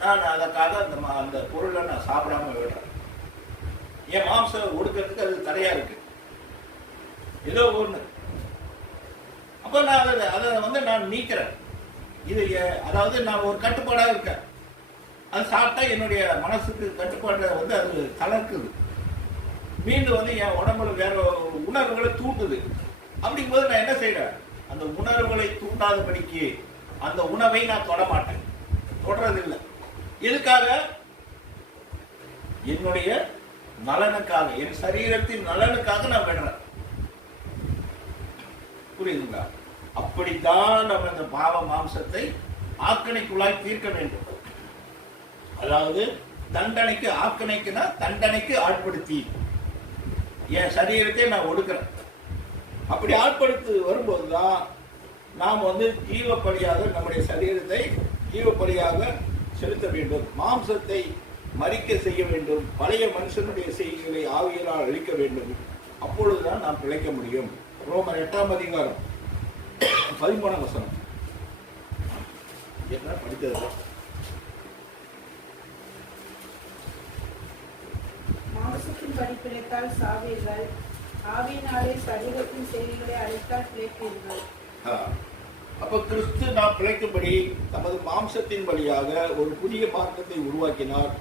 நான் அதற்காக அந்த பொருளை நான் சாப்பிடாம விடுறேன். என் மாம்சம் ஒடுக்கிறதுக்கு அது தடையா இருக்கு, ஏதோ ஒண்ணு. அப்ப நான் அதை வந்து நான் நீக்கிறேன். இது அதாவது நான் ஒரு கட்டுப்பாடா இருக்கேன். அது சாப்பிட்டா என்னுடைய மனசுக்கு கட்டுப்பாடு வந்து அது தளர்க்குது. மீண்டும் வந்து என் உடம்புல வேற உணர்வுகளை தூண்டுது. அப்படிங்கும்போது நான் என்ன செய்யறேன்? அந்த உணர்வுகளை தூண்டாதபடிக்கு அந்த உணவை நான் தொட மாட்டேன், தொடறதில்லை. எதுக்காக? என்னுடைய நலனுக்காக, என் சரீரத்தின் நலனுக்காக நான் விடுறேன். புரியுதுங்களா? அப்படித்தான் நம்ம இந்த பாவ மாம்சத்தை ஆக்கணைக்குள்ளாய் தீர்க்க வேண்டும். அதாவது தண்டனைக்கு, ஆக்கணைக்குன்னா தண்டனைக்கு ஆட்படுத்தி என் சரீரத்தை நான் ஒடுக்கிறேன். அப்படி ஆட்படுத்தி வரும்போதுதான் நாம் வந்து ஜீவப்பலியாக நம்முடைய சரீரத்தை ஜீவப்பலியாக செலுத்த வேண்டும். மாம்சத்தை மரிக்க செய்ய வேண்டும். பழைய மனுஷனுடைய செய்திகளை ஆவியலால் அழிக்க வேண்டும். அப்பொழுதுதான் நாம் பிழைக்க முடியும். ரோமர் 8ஆம் அதிகாரம் 13ஆம் வசனம். என்ன படித்தது? மாம்சத்தின் படி பிழைத்தால் சாவீர்கள், ஆவியினாலே சரீரத்தின் செய்திகளை அழித்தால் பிழைப்பீர்கள். அப்ப கிறிஸ்து நாம் பிழைக்கும்படி தமது மாம்சத்தின் வழியாக ஒரு புதிய மார்க்கத்தை உருவாக்கினார்.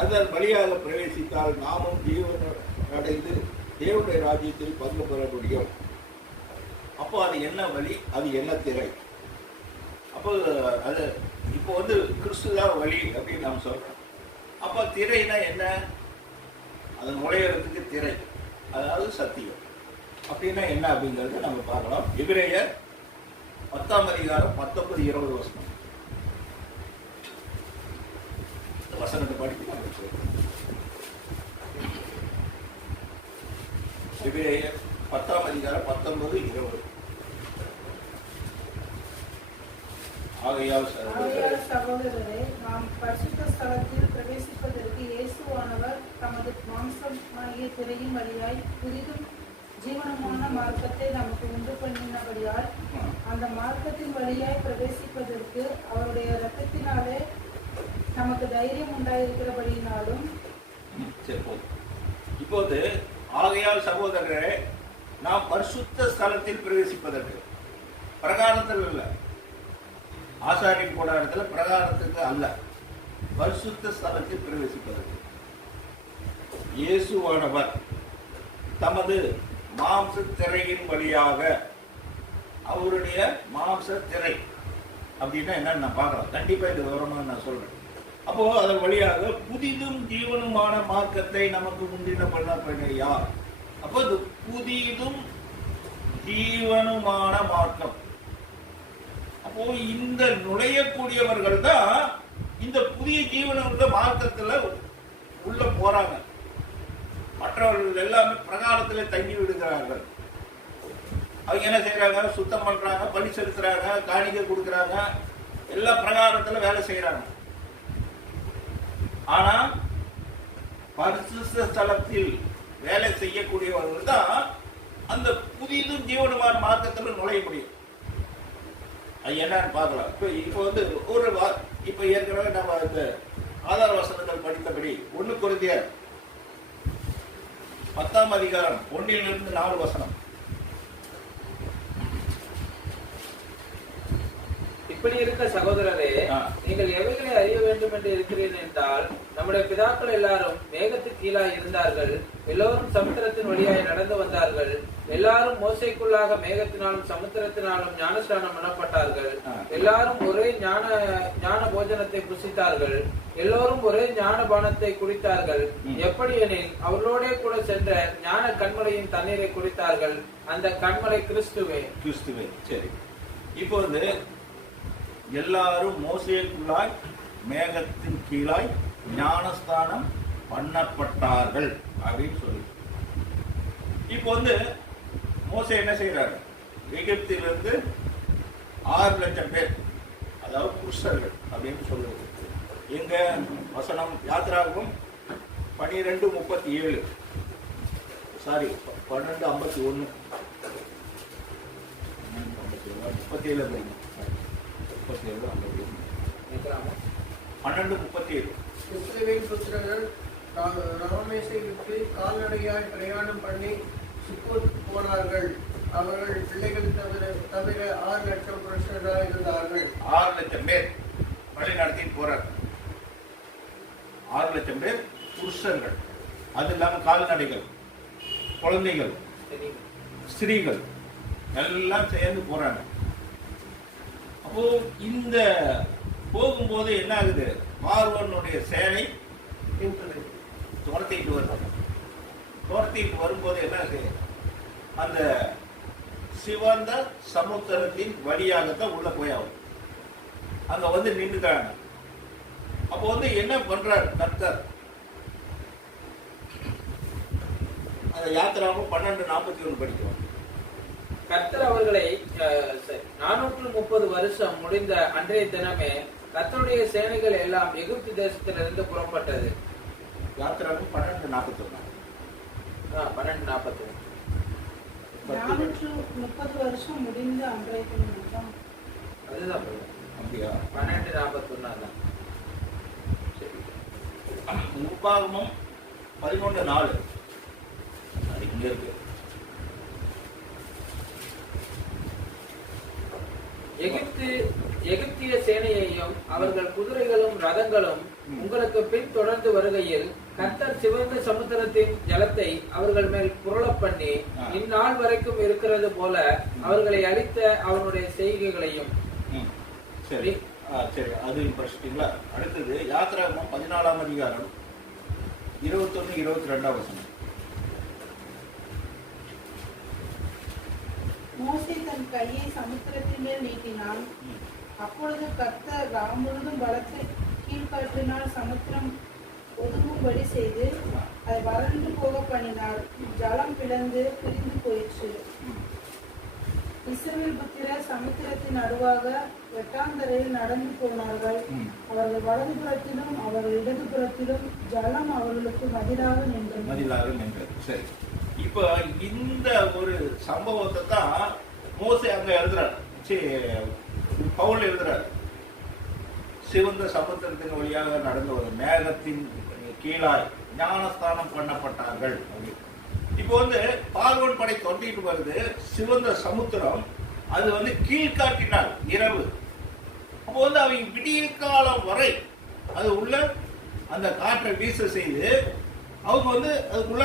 அதன் வழியாக பிரவேசித்தால் நாமும் ஜீவன் அடைந்து தேவனுடைய ராஜ்யத்தில் பங்கு பெற முடியும். அப்போ அது என்ன வழி, அது என்ன திரை? அப்போ அது இப்போ வந்து கிறிஸ்து தான் வழி அப்படின்னு நாம் சொல்றோம். அப்போ திரைனா என்ன? அது நுழையிறதுக்கு திரை, அதாவது சத்தியம். அப்படின்னா என்ன அப்படிங்கிறத நம்ம பார்க்கலாம். எபிரேயர் 10ஆம் அதிகாரம் 19-20 வசனம். வசனத்தை படிக்கலாம். எபிரேயர் 10ஆம் அதிகாரம் 19-20. ஆகையால் சகோதரரே, நாம் பரிசுத்த ஸ்தலத்தில் பிரவேசிப்பதற்கு இயேசுவானவர் தமது மாம்சமாகிய திரையின் வழியாய் புதிதும் ஜீவனமான மார்க்கத்தை நமக்கு உண்டு பண்ணினபடியால் அந்த மார்க்கத்தின் வழியாய் பிரவேசிப்பதற்கு அவருடைய இரத்தத்தினாலே நமக்கு தைரியம் உண்டாயிருக்கிறபடியினாலும். இப்போது ஆகையால் சகோதரரே, நாம் பரிசுத்த ஸ்தலத்தில் பிரவேசிப்பதற்கு, பிரகாரத்தில் அல்ல, ஆசாரியின் கூடாரத்தில் பிரகாரத்துக்கு அல்ல, பரிசுத்த ஸ்தலத்தில் பிரவேசிப்பதற்கு. இயேசுவானவர் தமது மாம்ச திரையின் வழியாக, அவருடைய மாம்ச திரை அப்படின்னா என்னன்னு நான் பார்க்கலாம், கண்டிப்பா இது விவரமா நான் சொல்றேன். அப்போ அதன் வழியாக புதிதும் ஜீவனுமான மார்க்கத்தை நமக்கு முந்தின பண்ண யார்? அப்போ இது புதிதும் ஜீவனுமான மார்க்கம். அப்போ இந்த நுழையக்கூடியவர்கள் தான் இந்த புதிய ஜீவனுள்ள மார்க்கத்துல உள்ள போறாங்க. மற்றவர்கள் எல்லாமே பிரகாரத்துல தங்கி விடுகிறார்கள். அவங்க என்ன செய்யறாங்க? சுத்தம் பண்றாங்க, பலி செலுத்துறாங்க, காணிக்கை கொடுக்கறாங்க, எல்லா பிரகாரத்துல வேலை செய்யறாங்க. ஆனா பரிசுத்த ஸ்தலத்தில் வேலை செய்யக்கூடியவர்கள் தான் அந்த புதிதும் ஜீவனுமான மார்க்கத்துல நுழைய முடியும். அது என்னன்னு பார்க்கலாம். இப்போ வந்து இப்ப ஏற்கனவே நம்ம இந்த ஆதார வசனங்கள் படித்தபடி 1 கொரிந்தியர் 10ஆம் அதிகாரம் 1 - 4 வசனம். இப்படி இருக்க சகோதரரே, நீங்கள் எவைகளை அறிய வேண்டும் என்று இருக்கிறீர்கள் என்றால், நம்முடைய பிதாக்கள் எல்லாரும் மேகத்துக்கு கீழாய் இருந்தார்கள், எல்லோரும் சமுத்திரத்தின் வழியாய் நடந்து வந்தார்கள், எல்லாரும் மோசைக்குள்ளாக மேகத்தினாலும் சமுத்திரத்தினாலும் ஞானஸ்நானம் பண்ணப்பட்டார்கள், எல்லாரும் ஒரே ஞான போஜனத்தை புசித்தார்கள், எல்லோரும் ஒரே ஞான பானத்தை குடித்தார்கள். எப்படி எனில் அவர்களோடே கூட சென்ற ஞான கண்மலையின் தண்ணீரை குடித்தார்கள். அந்த கண்மலை கிறிஸ்துவே. சரி, இப்போ வந்து எல்லாரும் மோசேக்குள்ளாய் மேகத்தின் கீழாய் ஞானஸ்தானம் பண்ணப்பட்டார்கள் அப்படின்னு சொல்லி, இப்போ வந்து மோசே என்ன செய்யறாரு? எகிப்திலிருந்து 6 லட்சம் பேர், அதாவது புருஷர்கள் அப்படின்னு சொல்லுவது. எங்க வசனம்? யாத்திராகும் 12:37, சாரி 12:51, 37 12:37. இஸ்ரவேல் புத்திரர்கள் ராமேசை விட்டு கால்நடையாய் பிரயாணம் பண்ணி சுக்கோத் போனார்கள். அவர்கள் பிள்ளைகள் தவிர 6 லட்சம் புருஷர்களாக இருந்தார்கள். 6 லட்சம் பேர் வழி நடத்தி போறார். 6 லட்சம் பேர் புருஷர்கள், அது இல்லாம கால்நடைகள், குழந்தைகள், ஸ்திரீகள் எல்லாம் சேர்ந்து போறாங்க. அப்போ இந்த போகும்போது என்ன ஆகுது? பார்வோனுடைய சேனை துரத்திட்டு வருது. துரத்திட்டு வரும்போது என்ன ஆகுது? அந்த சிவந்த சமுத்திரத்தின் வழியாகத்தான் உள்ள போய் ஆகும். அங்க வந்து நின்றுட்டாங்க. அப்போ வந்து என்ன பண்றார் கர்த்தர்? அந்த யாத்திராவும் 12:41 படிக்கிறோம். கர்த்தர் அவர்களை 430 வருஷம் முடிந்த அன்றைய தினமே கர்த்தருடைய சேனைகள் எல்லாம் எகிப்து தேசத்திலிருந்து புறப்பட்டது. யாத்திராவும் 12:41. 12:41. 430 வருஷம் முடிந்த அன்றைய தினம். அதுதான் அப்படியா? 12:41 தான். உபாகமம் 11:4 அதுக்கு இருக்கு. எகிப்திய சேனையையும் அவர்கள் குதிரைகளும் ரதங்களும் உங்களுக்கு பின் தொடர்ந்து வருகையில் கர்த்தர் சிவந்த சமுத்திரத்தின் ஜலத்தை அவர்கள் மேல் புரளப் பண்ணி இந்நாள் வரைக்கும் இருக்கிறது போல அவர்களை அழித்த அவனுடைய செய்கைகளையும். சரி சரி, அது படிச்சிட்டீங்களா? அடுத்தது யாத்திராகமம் 14ஆம் அதிகாரம் 21-22 வசனம். மோசே தன் கையை சமுத்திரத்தின் மேல் நீட்டினான். அப்பொழுது கர்த்தர் ராமுழுதும் பலத்த கீழ்காற்றினால் சமுத்திரம் ஒதுங்கும்படி செய்து அதை வறண்டு போக பண்ணினார். ஜலம் பிளந்து பிரிந்து போயிற்று. இஸ்ரவேல் புத்திரர் சமுத்திரத்தின் நடுவாக வெட்டாந்தரையில் நடந்து போனார்கள். அவர்கள் வலதுபுறத்திலும் அவர்கள் இடதுபுறத்திலும் ஜலம் அவர்களுக்கு மதிலாக நின்றது. சரி, இப்ப இந்த ஒரு சம்பவத்தை தான் மோசே அங்க எழுதுறார், பவுல் எழுதுறார். சிவந்த சமுத்திரத்தின் வழியாக நடந்து வரும் மேகத்தின் கீழாய் ஞானஸ்தானம் பண்ணப்பட்டார்கள். இப்போ வந்து பார்வோன் படை தொட்டிட்டு வருது. சிவந்த சமுத்திரம் அது வந்து கீழ்காட்டினால் இரவு. அப்போ வந்து அவங்க விடிய காலம் வரை அது உள்ள அந்த காற்றை வீச செய்து அவங்க வந்து அதுக்குள்ள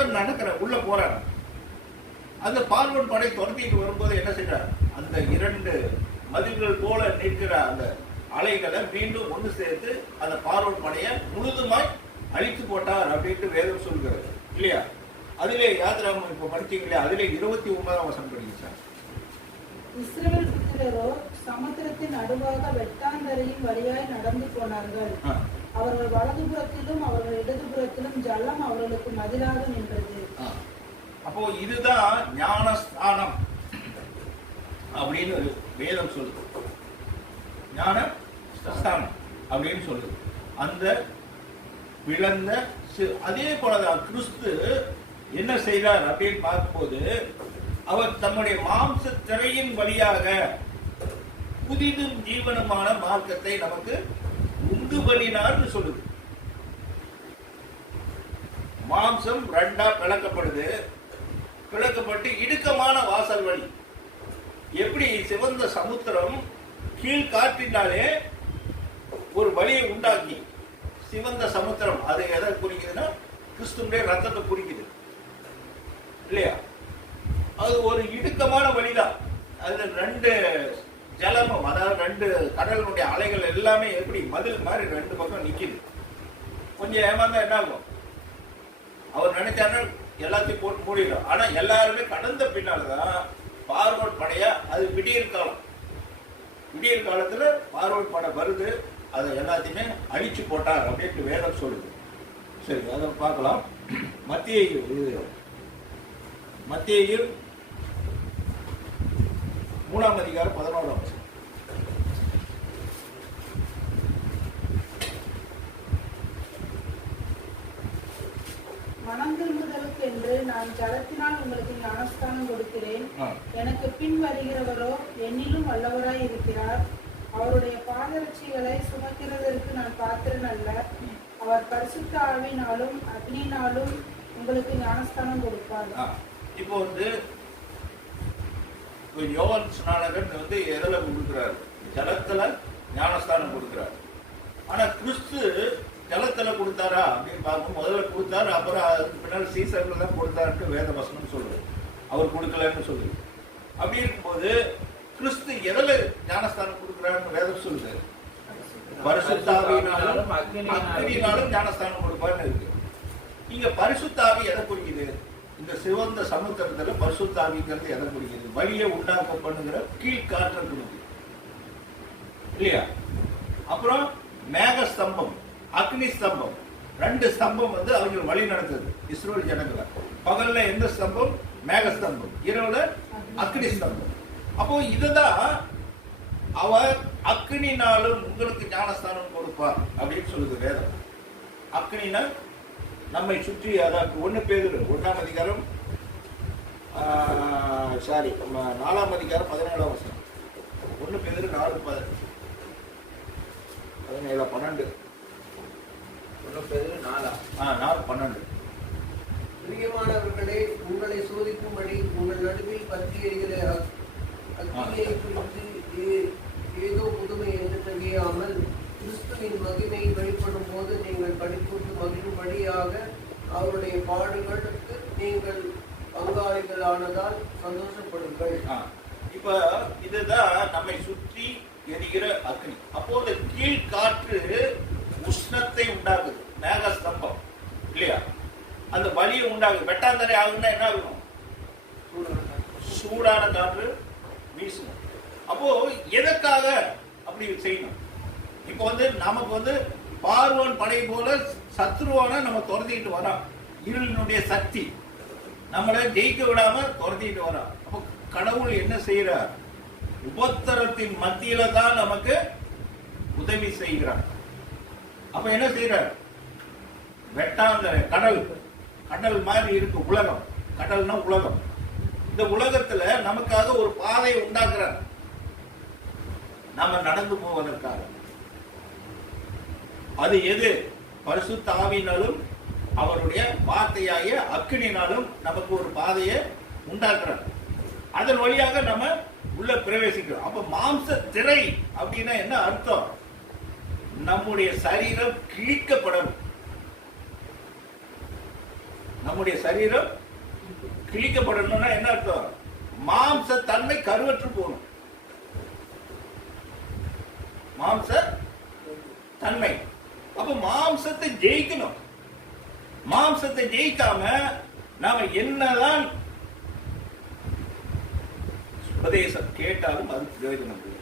உள்ள போறாங்க. அந்த பார்வோன் படை துரத்திட்டு வரும்போது என்ன செய்யறாரு, அந்த 2 மதில்கள் போல நிற்கிற அந்த அலைகளை மீண்டும் ஒன்று சேர்த்து அந்த பார்வோன் படையை முழுதுமாய் அழித்து போட்டார் அப்படின்ட்டு வேதம் சொல்கிறது இல்லையா? அதிலே யாத்திராகமம் இப்ப படிச்சீங்களே, அதிலே 29ஆம் வசனம் படிங்க சார். இஸ்ரவேல் புத்திரரோ சமுத்திரத்தின் நடுவாக வெட்டாந்தரையின் வழியாய் நடந்து போனார்கள். அவர்கள் வலதுபுறத்திலும் அவர்கள் இடதுபுறத்திலும் ஜலம் அவர்களுக்கு மதிலாக நின்றது. அப்போ இதுதான் ஞானஸ்தானம் அப்படின்னு வேதம் சொல்லுது. ஞான ஸ்தானம் அப்படின்னு சொல்லுது. அந்த விளந்த அதே போலதான் கிறிஸ்து என்ன செய்தார் அப்படின்னு பார்க்கும்போது, அவர் தம்முடைய மாம்ச திரையின் வழியாக புதிதும் ஜீவனமான மார்க்கத்தை நமக்கு உண்டு பண்ணினார்னு சொல்லுது. மாம்சம் 2ஆ பிளக்கப்படுது. பிளக்கப்பட்டு இடுக்கமான வாசல் வழி, எப்படி சிவந்த சமுத்திரம் கீழ்காற்றினாலே ஒரு வழியை உண்டாக்கி, சிவந்த சமுத்திரம் அது எதை குறிக்குதுன்னா கிறிஸ்துடைய ரத்தத்தை குறிக்குது இல்லையா? அது ஒரு இடுக்கமான வழிதான். அதுல 2 ஜலமும், அதாவது 2 கடலினுடைய அலைகள் எல்லாமே எப்படி மதில் மாதிரி 2 பக்கம் நிக்குது. கொஞ்சம் ஏமாந்தா என்ன ஆகும், அவர் நினைச்சாரு எல்லாத்தையும் போட்டு மூடிடும். ஆனா எல்லாருமே கடந்த பின்னால்தான் பார்வோன் படைய, அது விடியற் காலம், விடியற் காலத்துல பார்வோன் படை வருது, அதை எல்லாத்தையுமே அழிச்சு போட்டார் அப்படின்ட்டு வேதம் சொல்லுது. சரி, அதை பார்க்கலாம். மத்தேயு 3ஆம் அதிகாரம் 11ஆம் வசனம். மனம் திரும்புதலுக்கு என்று நான் ஜலத்தினால் உங்களுக்கு ஞானஸ்தானம் கொடுக்கிறேன். எனக்கு பின் வருகிறவரோ என்னிலும் வல்லவராய் இருக்கிறார். அவருடைய பாதரட்சிகளை சுமக்கிறதற்கு நான் பாத்திரன் அல்ல. அவர் பரிசுத்த ஆவியினாலும் அக்னியினாலும் உங்களுக்கு ஞானஸ்தானம் கொடுப்பார். இப்போ வந்து யோவான் ஸ்நானகன் வந்து எதுல கொடுக்கிறார், ஜலத்துல ஞானஸ்தானம் கொடுக்கிறார். ஆனா கிறிஸ்து ஜலத்துல கொடுத்தாரா அப்படின்னு பார்க்கும், முதல்ல கொடுத்தாரு, அப்புறம் அதுக்கு பின்னால் சீசர்ல தான் கொடுத்தாருன்னு வேத வசனம் சொல்லுது, அவர் கொடுக்கலன்னு சொல்லுது. அப்படி இருக்கும்போது கிறிஸ்து எதுல ஞானஸ்தானம் கொடுக்கிறாருன்னு வேதம் சொல்லுது, பரிசுத்தாவியினாலும் அக்னியினாலும் ஞானஸ்தானம் கொடுப்பாருன்னு இருக்கு. இங்க பரிசுத்தாவி எதை குறிக்குது, இந்த சிவந்த சமுத்திரத்துல பரிசுத்தாவிங்கிறது எதை குறிக்குது, வழியை உண்டாக்கப்படுகிற கீழ்காற்றை கொடுக்குது இல்லையா? அப்புறம் மேகஸ்தம்பம், அக்னி ஸ்தம்பம், 2 ஸ்தம்பம் வந்து அவங்க வழி நடத்துது இஸ்ரவேல் ஜனங்களை. பகல்ல எந்த ஸ்தம்பம், மேகஸ்தம்பம், இரவுல அக்னி ஸ்தம்பம். அப்போ இதுதான் அவர் அக்னினாலும் உங்களுக்கு ஞானஸ்தானம் கொடுப்பார் அப்படின்னு சொல்லுது வேதம். அக்னினா நம்மை சுற்றி, அதாவது 1 பேதுரு 1ஆம் அதிகாரம் 4ஆம் அதிகாரம் 17ஆம் வசனம். 1 பேதுரு 4:17 12 1 பேதுரு 4:12. பிரியமானவர்களே, உங்களை சோதிக்கும்படி உங்கள் நடுவில் பற்றி எறிகிற அக்னியை குறித்து ஏதோ புதுமை என்று தெரியாமல் கிறிஸ்துவின் மகிமை வெளிப்படும் போது நீங்கள் படிப்புக்கு மகிழும்படியாக அவருடைய பாடுகளுக்கு நீங்கள் பங்காளிகளானதால் சந்தோஷப்படுங்கள். இப்ப இதுதான் நம்மை சுற்றி எரிகிற அக்னி. அப்போது கீழ்காற்று உஷ்ணத்தை உண்டாக்குது, மேகஸ்தம்பம் இல்லையா? அந்த வலியை உண்டாகுது. வெட்டாந்தரை ஆகுதுன்னா என்ன ஆகணும், சூடான காற்று வீசணும். அப்போ எதற்காக அப்படி செய்யணும்? இப்போ வந்து நமக்கு வந்து பார்வோன் படை போல சத்ருவான நம்ம துரத்திக்கிட்டு வரோம். இருளினுடைய சக்தி நம்மளை ஜெயிக்க விடாம துரத்திக்கிட்டு வரோம். அப்போ கடவுள் என்ன செய்யறார், உபத்திரத்தின் மத்தியில தான் நமக்கு உதவி செய்கிறார். அப்ப என்ன செய்யறார், வெட்டாந்தரை கடல் மாதிரி இருக்கு உலகம். கடல்னா உலகம். இந்த உலகத்துல நமக்காக ஒரு பாதையை உண்டாக்குறார், நாம நடந்து போவதற்காக. அது எது, பரிசுத்த ஆவியினாலும் அவருடைய வார்த்தையாகிய அக்கினினாலும் நமக்கு ஒரு பாதையை உண்டாக்குறார். அதன் வழியாக நம்ம உள்ள பிரவேசிக்கிறோம். அப்ப மாம்ச திரை அப்படின்னா என்ன அர்த்தம், நம்முடைய சரீரம் கிழிக்கப்படும். நம்முடைய சரீரம் கிழிக்கப்படணும்னா என்ன அர்த்தம்? மாம்ச தன்மை கருவற்று போகணும். மாம்ச தன்மை. அப்ப மாம்சத்தை ஜெயிக்கணும். மாம்சத்தை ஜெயிக்காம நாம என்னதான் உபதேசம் கேட்டாலும் அது பிரயோஜனம் இல்லை.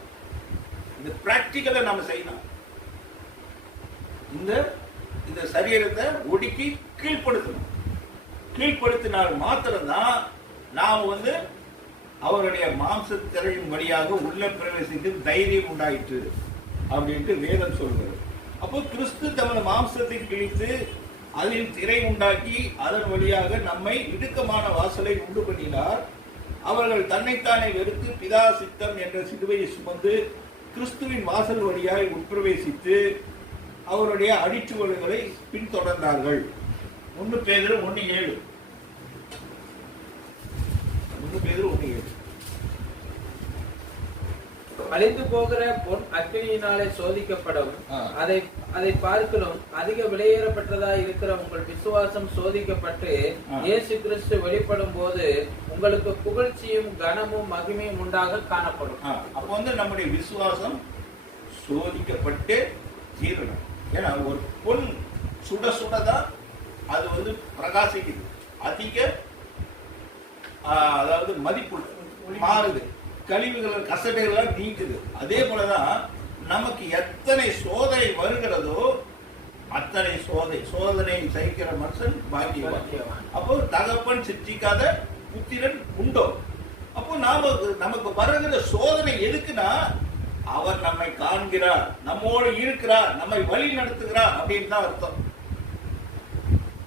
இந்த பிராக்டிக்கலை நாம செய்யணும். இந்த சரீரத்தை ஒடுக்கி கீழ்ப்படுத்தணும். கீழ்ப்படுத்தினால் மாத்திரம்தான் நாம் அவருடைய மாம்ச திரையின் வழியாக உள்ள பிரவேசித்து தைரியம் உண்டாயிற்று அப்படின்ட்டு வேதம் சொல்கிறது. அப்போ கிறிஸ்து தமது மாம்சத்தை கிழித்து அதில் திரை உண்டாக்கி அதன் வழியாக நம்மை இடுக்கமான வாசலை உண்டு பண்ணினார். அவர்கள் தன்னைத்தானே வெறுத்து பிதா சித்தம் என்ற சிலுவையை சுமந்து கிறிஸ்துவின் வாசல் வழியாக உட்பிரவேசித்து அவருடைய அடிச்சுவடுகளை பின்தொடர்ந்தார்கள். 1 பேதுரு 1:7. 1 பேதுரு 1:7. அழிந்து போகிற பொன் அக்கினியினாலே சோதிக்கப்படும் அதை பார்க்கலும் அதிக விலையேறப்பட்டதா இருக்கிற உங்கள் விசுவாசம் சோதிக்கப்பட்டு இயேசு கிறிஸ்து வெளிப்படும் போது உங்களுக்கு புகழ்ச்சியும் கனமும் மகிமையும் உண்டாக காணப்படும். அப்போ நம்முடைய விசுவாசம் சோதிக்கப்பட்டு தீரணும். ஏன்னா ஒரு பொன் சுட சுடதான் அது பிரகாசிக்குது, அதிக அதாவது மதிப்பு மாறுது, கழிவுகள் கசடைகள் நீக்குது. அதே போலதான் நமக்கு எத்தனை சோதனை வருகிறதோ அத்தனை சோதனை சகிக்கிற மனுஷன் பாக்கியவான். அப்போ தகப்பன் சிற்றிக்காத புத்திரன் உண்டோ. அப்போ நமக்கு வருகிற சோதனை எதுக்குன்னா அவர் நம்மை காண்கிறார், நம்மோடு இருக்கிறார், நம்மை வழி நடத்துகிறார் அப்படின்னு தான் அர்த்தம்.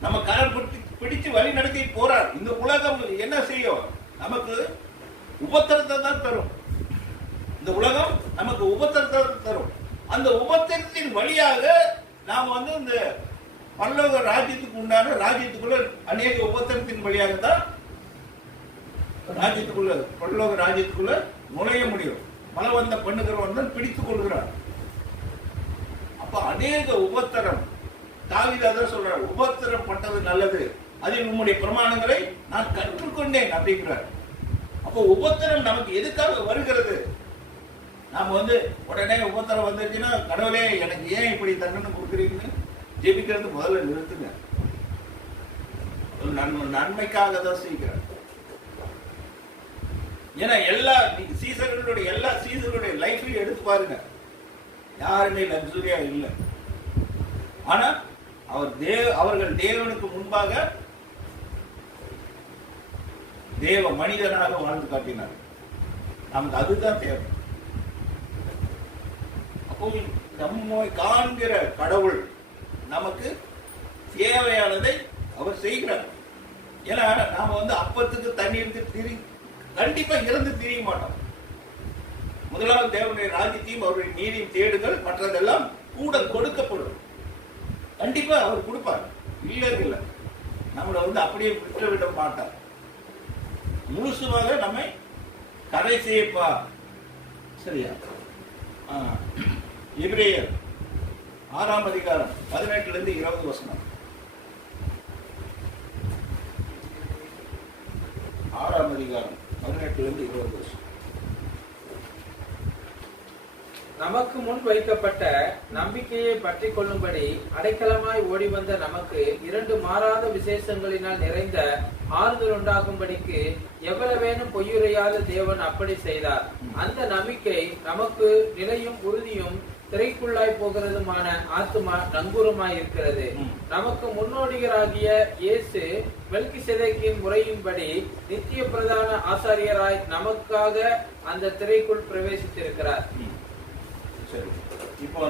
நம்ம கரம் பிடிச்சு வழி நடத்தி போறார். இந்த உலகம் என்ன செய்யும்? நமக்கு உபத்திரத்தை தான் தரும். இந்த உலகம் நமக்கு உபத்திரத்தை தரும். அந்த உபத்திரத்தின் வழியாக நாம் இந்த பரலோக ராஜ்யத்துக்கு உண்டான ராஜ்யத்துக்குள்ள அநேக உபத்திரத்தின் வழியாக தான் ராஜ்யத்துக்குள்ள பரலோக ராஜ்யத்துக்குள்ள நுழைய முடியும். மலவந்த பெண்ணுகிறவன் தான் பிடித்துக் கொள்கிறார். அப்ப அநேக உபத்திரம். தாவீது அதான் சொல்றார், உபத்திரம் பட்டது நல்லது, அதில் உம்முடைய பிரமாணங்களை நான் கற்றுக்கொண்டேன் அப்படிங்கிறார். அப்போ உபத்திரம் நமக்கு எதுக்காக வருகிறது? நாம உடனே உபத்திரம் வந்துருச்சுன்னா கடவுளே எனக்கு ஏன் இப்படி தண்டனை கொடுக்குறீங்கன்னு ஜெபிக்கிறது முதல்ல நிறுத்துங்க. நன்மைக்காக தான் செய்கிறார். ஏன்னா எல்லா சீசர்களுடைய லைஃபையும் எடுத்து பாருங்க, யாருமே லக்ஸுரியா இல்லை. ஆனா அவர்கள் தேவனுக்கு முன்பாக தேவ மனிதனாக வாழ்ந்து காட்டினார். நமக்கு அதுதான் தேவை. அப்போ நம்மை காண்கிற கடவுள் நமக்கு தேவையானதை அவர் செய்கிறார். ஏன்னா நாம அப்பத்துக்கு தண்ணீருக்கு கண்டிப்பா இறந்து திரிய மாட்டோம். முதலாவது தேவனுடைய ராஜ்யத்தையும் அவருடைய நீதியும் தேடுகள், மற்றதெல்லாம் கூட கொடுக்கப்படும். கண்டிப்பா அவர் கொடுப்பார், இல்லை நம்மளை அப்படியே விட்டுவிட மாட்டார். முழுசுமாக நம்மை கரை செய்யப்பா. சரியா? எபிரேயர் 6ஆம் அதிகாரம் 18-20 வசனம். 6ஆம் அதிகாரம் 18-20 வசனம். நமக்கு முன் வைக்கப்பட்ட நம்பிக்கையை பற்றி கொள்ளும்படி அடைக்கலமாய் ஓடி வந்த நமக்கு 2 மாறாத விசேஷங்களினால் நிறைந்த ஆறுதல் உண்டாகும்படிக்கு எவ்வளவேனும் பொய்யுரையாத தேவன் அப்படி செய்தார். அந்த நம்பிக்கை நமக்கு நிலையும் உறுதியும் திரைக்குள்ளாய் போகிறதுமான ஆத்துமா நங்கூரமாய் இருக்கிறது. நமக்கு முன்னோடிகராகிய இயேசு மெல்கிசேதேக்கின் முறையின்படி நித்திய பிரதான ஆசாரியராய் நமக்காக அந்த திரைக்குள் பிரவேசித்திருக்கிறார். இப்போ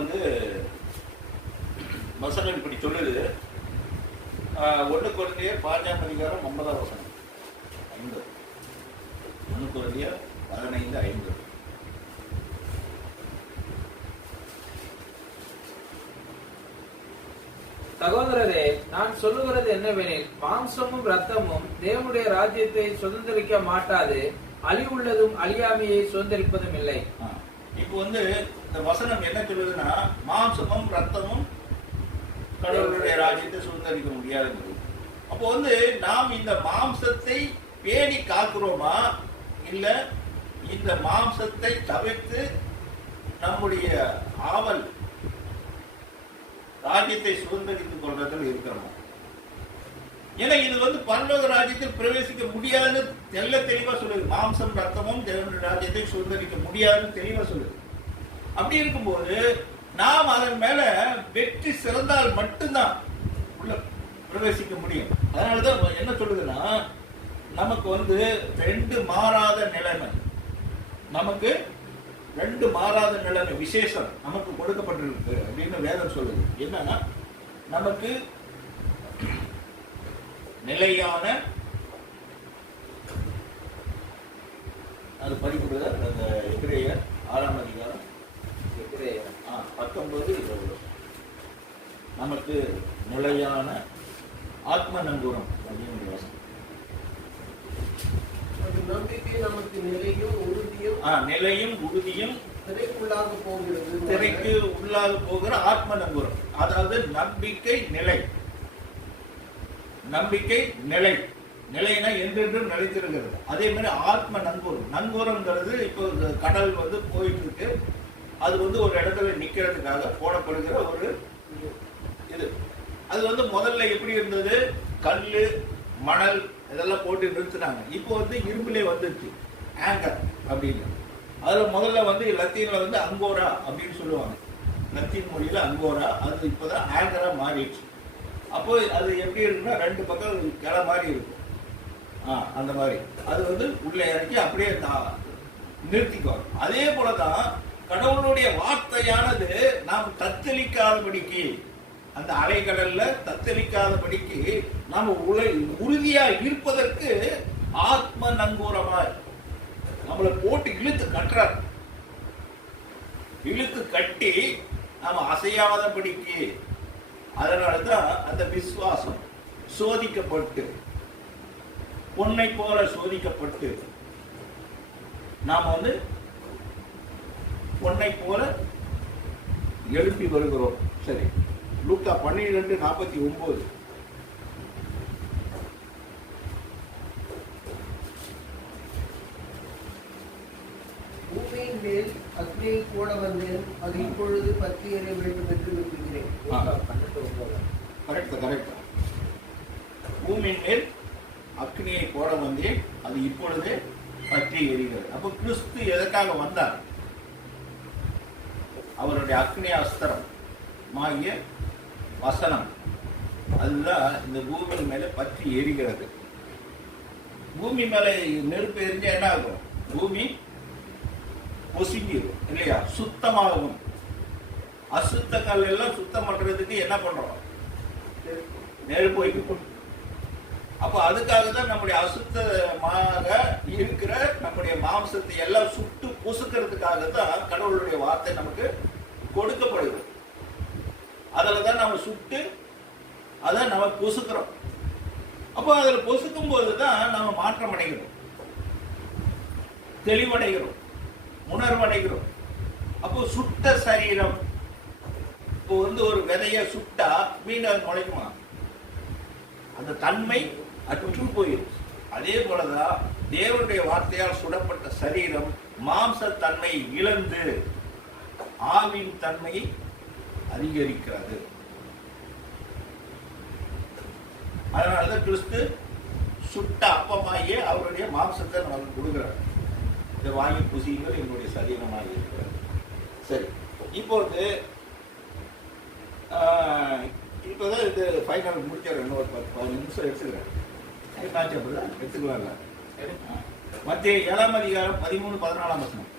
வசனம் இப்படி சொல்லுது. 1 கொரிந்தியர் 5ஆம் அதிகாரம் 9ஆம் வசனம். 1 கொரிந்தியர் 15:5. சகோதரரே, நான் சொல்லுகிறது என்னவெனில், மாம்சமும் இரத்தமும் தேவனுடைய ராஜ்யத்தை சுதந்திரிக்க மாட்டாது, அழிவுள்ளதும் அழியாமையை சுதந்திரிப்பதும் இல்லை. இப்போ இந்த வசனம் என்ன சொல்லுதுன்னா, மாம்சமும் ரத்தமும் கடவுளுடைய ராஜ்யத்தை சுதந்திரிக்க முடியாது. அப்போ வந்து நாம் இந்த மாம்சத்தை பேணி காக்கிறோமா, இல்ல இந்த மாம்சத்தை தவிர்த்து நம்முடைய ஆவல் ராஜ்யத்தை சுதந்திரித்துக் கொள்றதில் இருக்கிறோமா? ஏன்னா இது வந்து பரலோக ராஜ்யத்தில் பிரவேசிக்க முடியாதுன்னு தெளிவா சொல்லுது. மாம்சம் ரத்தமும் தேவனுடைய ராஜ்யத்தை சுதந்திரிக்க முடியாதுன்னு தெளிவா சொல்லுது. அப்படி இருக்கும்போது நாம் அதன் மேல வெற்றி சிறந்தால் மட்டும்தான் உள்ள பிரவேசிக்க முடியும். அதனாலதான் என்ன சொல்லுதுன்னா, நமக்கு வந்து ரெண்டு மாறாத நிலைமை, நமக்கு ரெண்டு மாறாத நிலைமை விசேஷம் நமக்கு கொடுக்கப்பட்டிருக்கு அப்படின்னு வேதம் சொல்லுது. என்னன்னா, நமக்கு நிலையான, அது படிக்கிறது அந்த எபிரேயர் 6ஆம் அதிகாரம் 19, 20. நமக்கு நிலையான ஆத்ம நங்கூரம் அப்படின்னு வாசம். நம்பிக்கை நமக்கு நிலையும் உறுதியும் நிலையும் உறுதியும் திரைக்குள்ளாக போகிறது. திரைக்கு உள்ளாக போகிற ஆத்ம நங்கூரம். அதாவது நம்பிக்கை நிலை, நம்பிக்கை நிலை, நிலைனா என்றென்றும் நிலைத்திருக்கிறது. அதே மாதிரி ஆத்ம நங்கூரம், நங்கூரம்ங்கிறது இப்போ கடல் வந்து போயிட்டு இருக்கு, அது வந்து ஒரு இடத்துல நிக்கிறதுக்காக போடப்படுகிற ஒரு இது. அது வந்து முதல்ல எப்படி இருந்தது, கல்லு மணல் இதெல்லாம் போட்டு நிறுத்தினாங்க. இப்போ வந்து இரும்புலே வந்துருச்சு ஆங்கர் அப்படின்னு. அதுல முதல்ல வந்து லத்தீன்ல வந்து அங்கோரா அப்படின்னு சொல்லுவாங்க, லத்தீன் மொழியில அங்கோரா. அது இப்போதான் ஆங்கரா மாறிடுச்சு. அப்போ அது எப்படி இருக்குன்னா, ரெண்டு பக்கம் கிளை மாதிரி இருக்கும், அந்த மாதிரி. அது வந்து உள்ள இறக்கி அப்படியே நிறுத்திக்கோ. அதே போலதான் கடவுளுடைய வார்த்தையானது நாம் தத்தளிக்காதபடிக்கு, அந்த அலைக்கடல்ல தத்தளிக்காதபடிக்கு நாம் உறுதியா இருப்பதற்கு ஆத்ம நங்கூரமாய் நம்மளை போட்டு இழுத்து கட்டுறார். இழுத்து கட்டி நாம அசையாதபடிக்கு. அதனாலதான் அந்த விசுவாசம் சோதிக்கப்பட்டு, பொன்னை போல சோதிக்கப்பட்டு, நாம வந்து பொன்னை போல எழுப்பி வருகிறோம். சரி, லூக்கா 12:49. பூமியின் மேல் அக்னியை போட வந்தேன், அது இப்பொழுது பற்றி எறிய வேண்டும் என்று விரும்புகிறேன். கரெக்டா. பூமியின் மேல் அக்னியை போட வந்தேன், அது இப்பொழுது பற்றி எரிகிறது. அப்ப கிறிஸ்து எதற்காக வந்தார்? அவருடைய அக்னி அஸ்திரம் மாகிய வசனம், அதுதான் இந்த பூமி மேல பற்றி எரிகிறது. பூமி மேல நெருப்பு எரிஞ்சா என்ன ஆகும்? பூமி பொசுங்கிடும் இல்லையா, சுத்தமாகும். அசுத்த கல் எல்லாம் சுத்தம் பண்றதுக்கு என்ன பண்றோம்? நெருப்பு வைக்கப்படும். அப்ப அதுக்காக தான் நம்முடைய அசுத்தமாக இருக்கிற நம்முடைய மாம்சத்தை எல்லாம் சுட்டு பொசுக்கிறதுக்காக தான் கடவுளுடைய வார்த்தை நமக்கு கொடுக்கப்படுது. அதுலதான் நம்ம சுட்டு அதை நம்ம பொசுக்கிறோம். அப்போ அதுல பொசுக்கும் போதுதான் நம்ம மாற்றம் அடைகிறோம், தெளிவடைகிறோம், உணர்வடைகிறோம். அப்போ சுட்ட சரீரம், இப்போ வந்து ஒரு விதைய சுட்டா மீண்டும் அது முளைக்குமா? அந்த தன்மை அற்று போயிடும். அதே போலதான் தேவனுடைய வார்த்தையால் சுடப்பட்ட சரீரம் மாம்ச தன்மை இழந்து ஆவின் தன்மையை அதிகரிக்கிறது. அதனாலதான் கிறிஸ்து சுட்ட அப்பமாகிய அவருடைய மாம்சத்தை நமக்கு கொடுக்கிறார். இந்த வாயு புசிகள் என்னுடைய சரீரமாக இருக்கிறது. சரி, இப்போது இப்போதான் இது ஃபைனல் முடிச்சிடறேன். இன்னொரு 10-15 நிமிஷம் எடுத்துக்கிறேன். எடுத்துக்கலாம்ல. மத்திய 7ஆம் அதிகாரம் 13-14 வசனம்.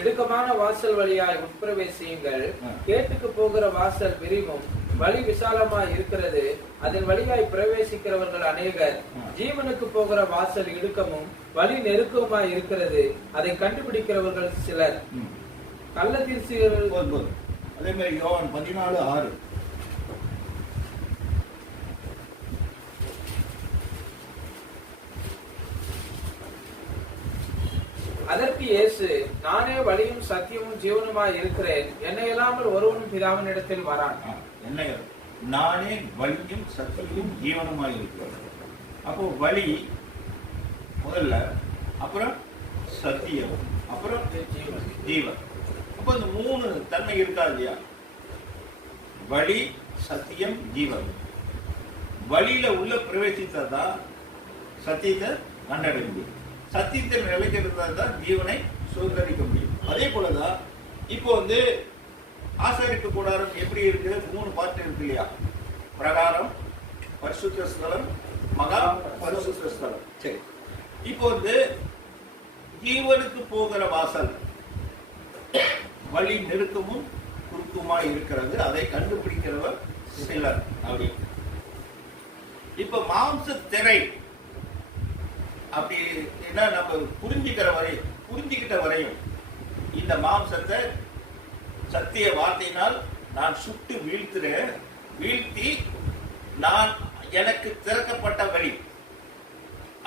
இடுக்கமான வாசல் வழியாய் உட்பிரவேசியுங்கள். கேட்டுக்கு போகிற வாசல் விரிவும் வழி விசாலமாய் இருக்கிறது, அதன் வழியாய் பிரவேசிக்கிறவர்கள் அநேகர். ஜீவனுக்கு போகிற வாசல் இடுக்கமும் வழி நெருக்கமாய் இருக்கிறது, அதை கண்டுபிடிக்கிறவர்கள் சிலர். கள்ளத்தீர்ச்சிகள் அதே மாதிரி யோவான் 14:6. அதற்கு இயேசு, நானே வழியும் சத்தியமும் ஜீவனுமாய் இருக்கிறேன், என்னை இல்லாமல் ஒருவனும் பிதாவினிடத்தில் வரான். என்ன? நானே வழியும் சத்தியமும் ஜீவனுமாய் இருக்கிறேன். அப்போ வழி முதல்ல, அப்புறம் சத்தியம், அப்புறம் ஜீவன். அப்போ இந்த 3 தன்மை இருக்கா இல்லையா? வழி, சத்தியம், ஜீவன். வழியில உள்ள பிரவேசித்தாதான் சத்தியத்தை கண்டடைய முடியும். சத்தியத்தை நிலைக்கிறது தான் ஜீவனை சுதந்திரிக்க முடியும். அதே போலதான் இப்போ வந்து ஆசாரிப்பு கூடாரம் எப்படி இருக்கு? 3 பார்ட் இருக்கு இல்லையா? பிரகாரம், பரிசுத்த ஸ்தலம், மகா பரிசுத்த ஸ்தலம். சரி, இப்போ வந்து ஜீவனுக்கு போகிற வாசல் வழி நெருக்கமும் குறுக்குமா இருக்கிறது. அதை கண்டுபிடிக்கிறவர் சிலர். அப்படி இப்ப மாம்ச திரை அப்படி என்ன நம்ம புரிஞ்சுக்கிட்ட வரையும் இந்த மாம்சத்தை சத்திய வார்த்தையினால் நான் சுட்டு வீழ்த்தி நான் எனக்கு திறக்கப்பட்ட வழி.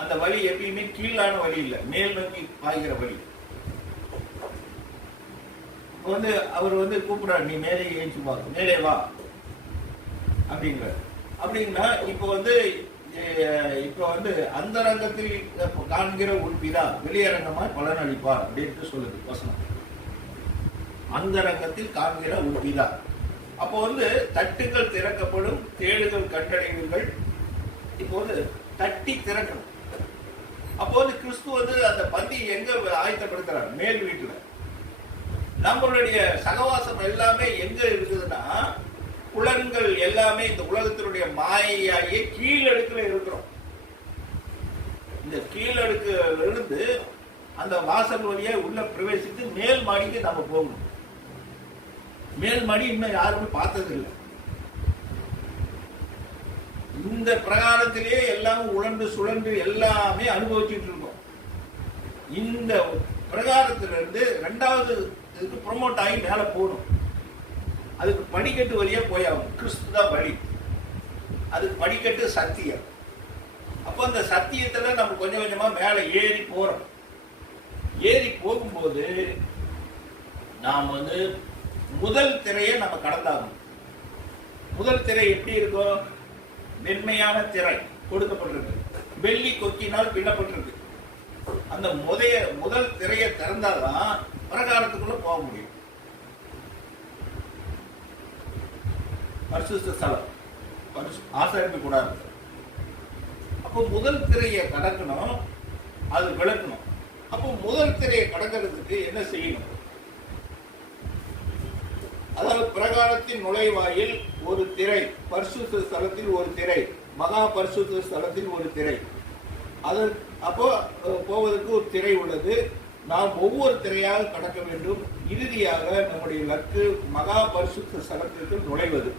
அந்த வழி எப்பயுமே கீழான வழி இல்லை, மேல் நோக்கி பாய்கிற வழி. வந்து அவர் வந்து கூப்பிடுறாரு, நீ மேலே ஏஞ்சி வா, மேலே வா அப்படிங்கிற. அப்படின்னா இப்போ வந்து அந்தரங்கத்தில் காண்கிற ஒரு பிதா வெளியரங்கமாய் பலன் அளிப்பார் அப்படின்ட்டு சொல்லுது வசனம். அந்தரங்கத்தில் காண்கிற ஒரு பிதா. அப்போ வந்து தட்டுகள் திறக்கப்படும், தேடுகள் கண்டடைவீர்கள். இப்போ வந்து தட்டி திறக்கணும். அப்போ வந்து கிறிஸ்து வந்து அந்த பந்தி எங்க ஆயத்தப்படுத்துறாரு? மேல் வீட்டுல. நம்மளுடைய சகவாசம் எல்லாமே எங்க இருக்குதுன்னா, புலன்கள் எல்லாமே இந்த உலகத்தினுடைய மாயையாகிய கீழடுக்குல இருக்கிறோம். இந்த கீழடுக்கு இருந்து அந்த வாசல் வழியா உள்ள பிரவேசித்து மேல் மாடிக்கு நம்ம போகணும். மேல் மாடி இன்னும் யாருமே பார்த்தது இல்லை. இந்த பிரகாரத்திலேயே எல்லாம் உழண்டு சுழண்டு எல்லாமே அனுபவிச்சுட்டு இருக்கோம். இந்த பிரகாரத்திலிருந்து 2வது இதுக்கு ப்ரொமோட் ஆகி மேல போகணும். அதுக்கு படிக்கட்டு வழியா போயாகும். கிறிஸ்து தான் வழி. அதுக்கு படிக்கட்டு சத்தியம். அப்போ அந்த சத்தியத்துல நம்ம கொஞ்சம் கொஞ்சமா மேல ஏறி போறோம். ஏறி போகும்போது நாம் வந்து முதல் திரையை நம்ம கடந்தாகணும். முதல் திரை எப்படி இருக்கும்? வெண்மையான திரை கொடுக்கப்பட்டிருக்கு, வெள்ளி கொக்கினால் பின்னப்பட்டிருக்கு. அந்த முதல் திரையை திறந்தாதான் பிரகாரத்துக்குள்ள போக முடியும். பரிசுத்த ஸ்தலம், ஆசாரிப்பு கூடாது. அப்போ முதல் திரையை கடக்கணும், அது விளக்கணும். அப்போ முதல் திரையை கடக்கிறதுக்கு என்ன செய்யணும்? அதாவது பிரகாரத்தின் நுழைவாயில் ஒரு திரை, பரிசுத்த ஸ்தலத்தில் ஒரு திரை, மகா பரிசுத்த ஸ்தலத்தில் ஒரு திரை. அப்போ போவதற்கு ஒரு திரை உள்ளது. நாம் ஒவ்வொரு திரையாக கடக்க வேண்டும். இறுதியாக நம்முடைய இலக்கு மகா பரிசுத்த ஸ்தலத்திற்கு நுழைவது.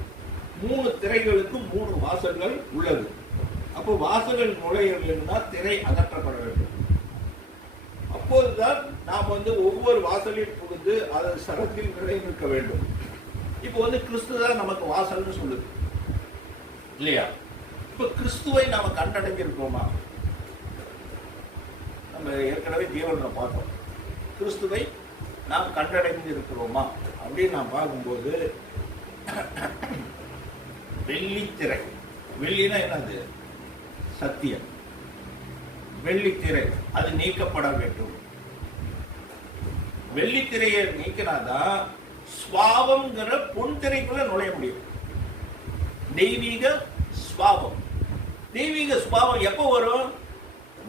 3 திரைகளுக்கு 3 வாசல்கள் உள்ளது. அப்போ வாசல்கள் நுழைய வேண்டும்னா திரை அகற்றப்பட வேண்டும். அப்போதுதான் நாம் வந்து ஒவ்வொரு வாசலில் புகுந்து அதன் ஸ்தலத்தில் நிலைநிற்க வேண்டும். இப்போ வந்து கிறிஸ்து தான் நமக்கு வாசல்னு சொல்லுது இல்லையா? இப்ப கிறிஸ்துவை நாம கண்டடைஞ்சிருக்கோமா? நம்ம ஏற்கனவே ஜீவன்ல பார்த்தோம். கிறிஸ்துவை நாம் கண்டடைஞ்சிருக்கிறோமா அப்படின்னு நாம் பார்க்கும்போது, வெள்ளித்திரை, வெள்ளினா என்னது? சத்தியம். வெள்ளித்திரை அது நீக்கப்பட வேண்டும். வெள்ளித்திரையை நீக்கினாதான் சுவாவம்ங்கிற பொன் திரைக்குள்ள நுழைய முடியும். தெய்வீக சுவாவம். தெய்வீக சுவாவம் எப்போ வரும்?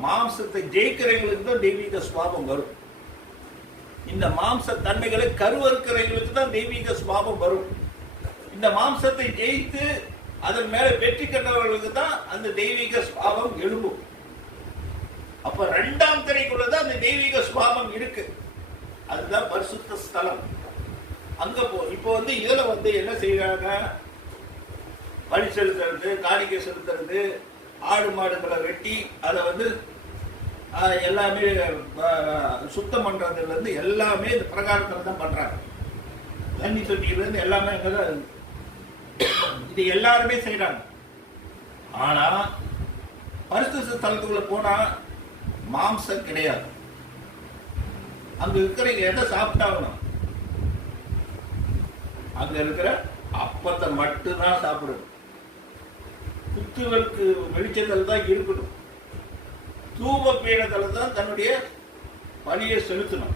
மாம்சத்தை ஜெயிக்கிறவங்களுக்கு தான் தெய்வீக சுவாவம் வரும். இந்த மாம்ச தன்மைகளை கருவறுக்கிறவங்களுக்கு தான் தெய்வீக சுவாவம் வரும். இந்த மாம்சத்தை ஜெயித்து அதன் மேல வெற்றி கண்டவர்களுக்கு தான் அந்த தெய்வீக சுவாவம் எழும்பும். அப்ப 2ஆம் திரைக்குள்ளதான் அந்த தெய்வீக சுவாவம் இருக்கு. அதுதான் பரிசுத்த ஸ்தலம். அங்க இப்போ வந்து இதுல வந்து என்ன செய்யறாங்க? பலி செலுத்துறது, காணிக்கை செலுத்துறது, ஆடு மாடுகளை வெட்டி அதை வந்து எல்லாமே சுத்தம் பண்றதுல இருந்து எல்லாமே இந்த பிரகாரத்துல தான் பண்றாங்க. தண்ணி தொட்டியில இருந்து எல்லாமே அங்கதான் இது எல்லாருமே செய்யறாங்க. ஆனா பரிசுத்த ஸ்தலத்துக்குள்ள போனா மாம்சம் கிடையாது. அங்க இருக்கிறவங்க எதை சாப்பிட்டாகணும்? அங்க இருக்கிற அப்பத்தை மட்டும்தான் சாப்பிடணும். குத்துவலுக்கு வெளிச்சத்தில் தான் இருக்கணும். தூப பீடத்துல தான் தன்னுடைய பலியை செலுத்தணும்.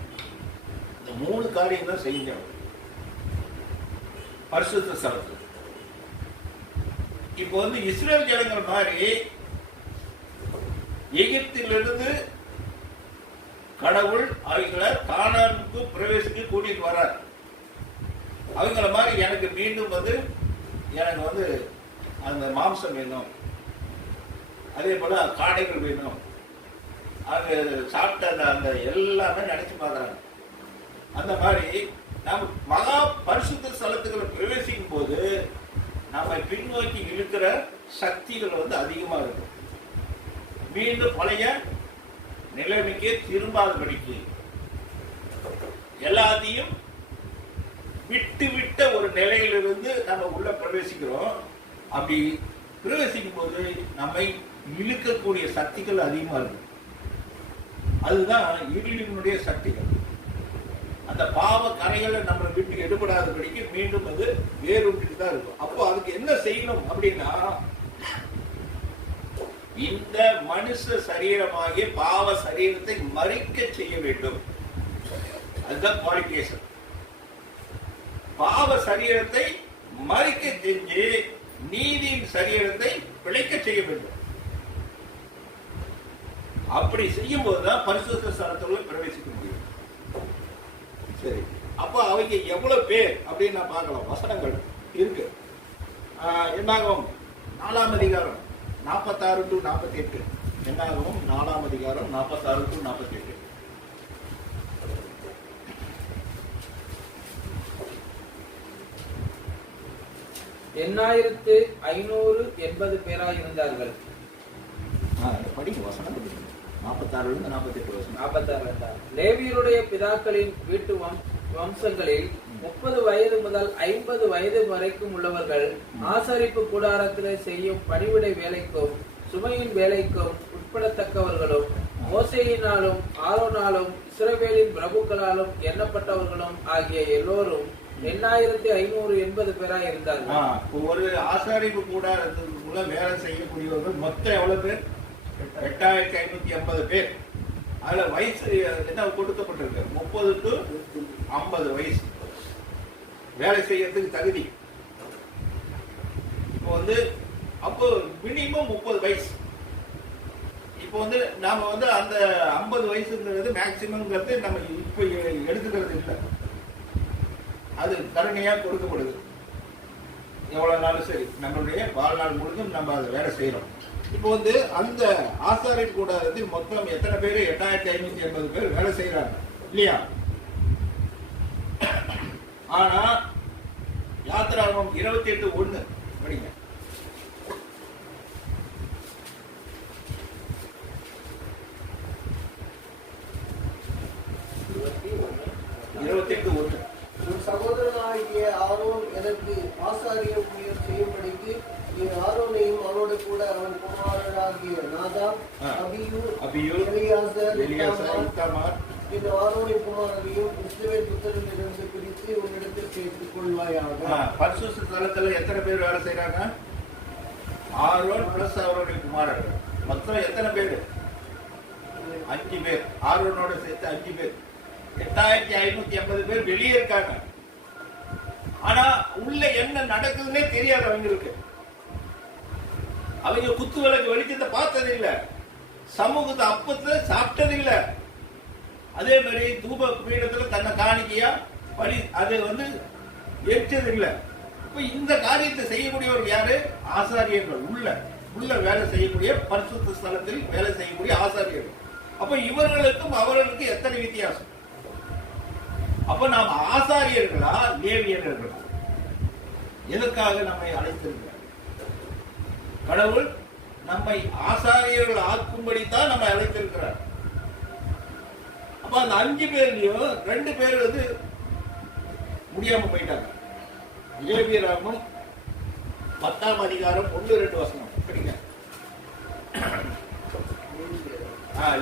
இந்த 3 காரியம் தான் செய்யணும் பரிசுத்த ஸ்தலத்தில். இப்போ இஸ்ரேல் ஜனங்கள் மாதிரி எகிப்திலிருந்து கடவுள் அவங்களை கானானுக்கு பிரவேசித்து கூட்டிட்டு வர்றார். அவங்கள மாதிரி எனக்கு மீண்டும் எனக்கு அந்த மாம்சம் வேணும், அதே போல காடைகள் வேணும், அங்க சாப்பிட்ட அந்த எல்லாமே நினைச்சு பார்க்கறாங்க. அந்த மாதிரி நாம் மகா பரிசுத்த ஸ்தலத்துக்குள்ள பிரவேசிக்கும் போது நாம பின்னோக்கி இழுக்கிற சக்திகள் அதிகமா இருக்கும். மீண்டும் பழைய நிலைமைக்கே திரும்பாதபடிக்கு எல்லாத்தையும் விட்டு ஒரு நிலையிலிருந்து நம்ம உள்ள பிரவேசிக்கிறோம். அப்படி பிரவேசிக்கும் போது நம்மை இழுக்கக்கூடிய சக்திகள் அதிகமா இருக்கும். அதுதான் இருளினுடைய சக்திகள். அந்த பாவ கரைகளை நம்ம விட்டு எடுபடாதபடிக்கு மீண்டும் வேறுட்டு தான் இருக்கும். அப்போ அதுக்கு என்ன செய்யணும் அப்படின்னா, இந்த மனுஷ சரீரமாகிய பாவ சரீரத்தை மறிக்க செய்ய வேண்டும். அதுதான் குவாலிஃபிகேஷன். பாவ சரீரத்தை மறிக்க செஞ்சு நீதியின் சரீரத்தை பிழைக்க செய்ய வேண்டும். அப்படி செய்யும் போதுதான் பரிசுத்த ஸ்தலத்துக்குள்ள பிரவேசிக்க முடியும். சரி, அப்ப அவங்க எவ்வளவு பேர் அப்படின்னு நான் பார்க்கலாம். வசனங்கள் இருக்கு. என்னாகும் 4ஆம் அதிகாரம் 46 to 48. என்னாகும் 4ஆம் அதிகாரம் 46 to 48. எண்ணாயிரத்து 580 பேராய் இருந்தார்கள். படிங்க வசனம் 46 to 48 வசனம். 46. லேவியருடைய பிதாக்களின் வீட்டு வம்சங்களில் 30 வயது முதல் 50 வயது வரைக்கும் உள்ளவர்கள் ஆசரிப்பு கூடாரத்திலே செய்யும் பணிவிடை வேலைக்கும் சுமையின் வேலைக்கும் உட்படத்தக்கவர்களும் மோசேயினாலும் ஆரோனாலும் இஸ்ரவேலின் பிரபுக்களாலும் எண்ணப்பட்டவர்களும் ஆகிய எல்லோரும் 8580 பேராய் இருந்தார்கள். ஒரு ஆசாரிப்பு கூடாரத்துக்குள்ள வேலை செய்யக்கூடியவர்கள் மொத்தம் எவ்வளவு பேர்? 8580 பேர். அதுல வயசு என்ன கொடுக்கப்பட்டிருக்கு? 30 to 50 வயசு வேலை செய்யறதுக்கு தகுதி. இப்போ அப்போ மினிமம் 30 வயசு. இப்போ நாம அந்த 50 வயசுங்கிறது மேக்சிமம்ங்கிறது நம்ம இப்ப எடுத்துக்கிறது இல்லை. அது கருணையா கொடுக்கப்படுது. எவ்வளவு நாளும் சரி, நம்மளுடைய வாழ்நாள் முழுதும் நம்ம அதை வேலை செய்யறோம். இப்போ அந்த ஆசாரிப்பு கூடாரத்தில் மொத்தம் எத்தனை பேர்? 8580 பேர் வேலை செய்யறாங்க இல்லையா? ஆனா யாத்திராகமம் 28:1 படிங்க. 28:1. உன் சகோதரனாகிய ஆரோன் எனக்கு ஆசாரிய ஊழியம் செய்யும்படிக்கு நீ ஆரோனையும் அவனோடு கூட அவன் குமாரராகிய நாதாப், அபியூ, எலியாசர், இத்தாமார் இந்த ஆரோனின் குமாரரையும் இஸ்ரவேல் புத்திரரிலிருந்து பிரித்து உன்னிடத்தில் சேர்த்துக் கொள்வாயாக. பரிசுத்த ஸ்தலத்துல எத்தனை பேர் வேலை செய்யறாங்க? ஆரோன் பிளஸ் அவருடைய குமாரர்கள். மொத்தம் எத்தனை பேர்? 5 பேர். ஆரோனோட சேர்த்து 5 பேர். 8580 பேர் வெளியே இருக்காங்க. ஆனா உள்ள என்ன நடக்குதுன்னே தெரியாது அவங்களுக்கு. அவங்க குத்து விளக்கு வெளிச்சத்தை பார்த்தது இல்ல, சமூகத்தை அப்பத்துல சாப்பிட்டது இல்ல, அதே மாதிரி தூப பீடத்துல தன்னை காணிக்கையா பலி அது எரிச்சது இல்ல. இப்ப இந்த காரியத்தை செய்யக்கூடியவர் யாரு? ஆசாரியர்கள். உள்ள வேலை செய்யக்கூடிய பரிசுத்த ஸ்தலத்தில் வேலை செய்யக்கூடிய ஆசாரியர்கள். அப்ப இவர்களுக்கும் அவர்களுக்கும் எத்தனை வித்தியாசம்? அப்ப நாம் ஆசாரியர்களா லேவியர்களா? எதற்காக நம்மை அழைத்திருக்கிறார்? கடவுள் நம்மை ஆசாரியர்கள் ஆக்கும்படித்தான் நம்மை அழைத்திருக்கிறார். அப்ப அந்த 5 பேர்லயும் 2 பேர் முடியாம போயிட்டாங்க. லேவியராகமம் 10ஆம் அதிகாரம் 1-2 வசனம் படிங்க.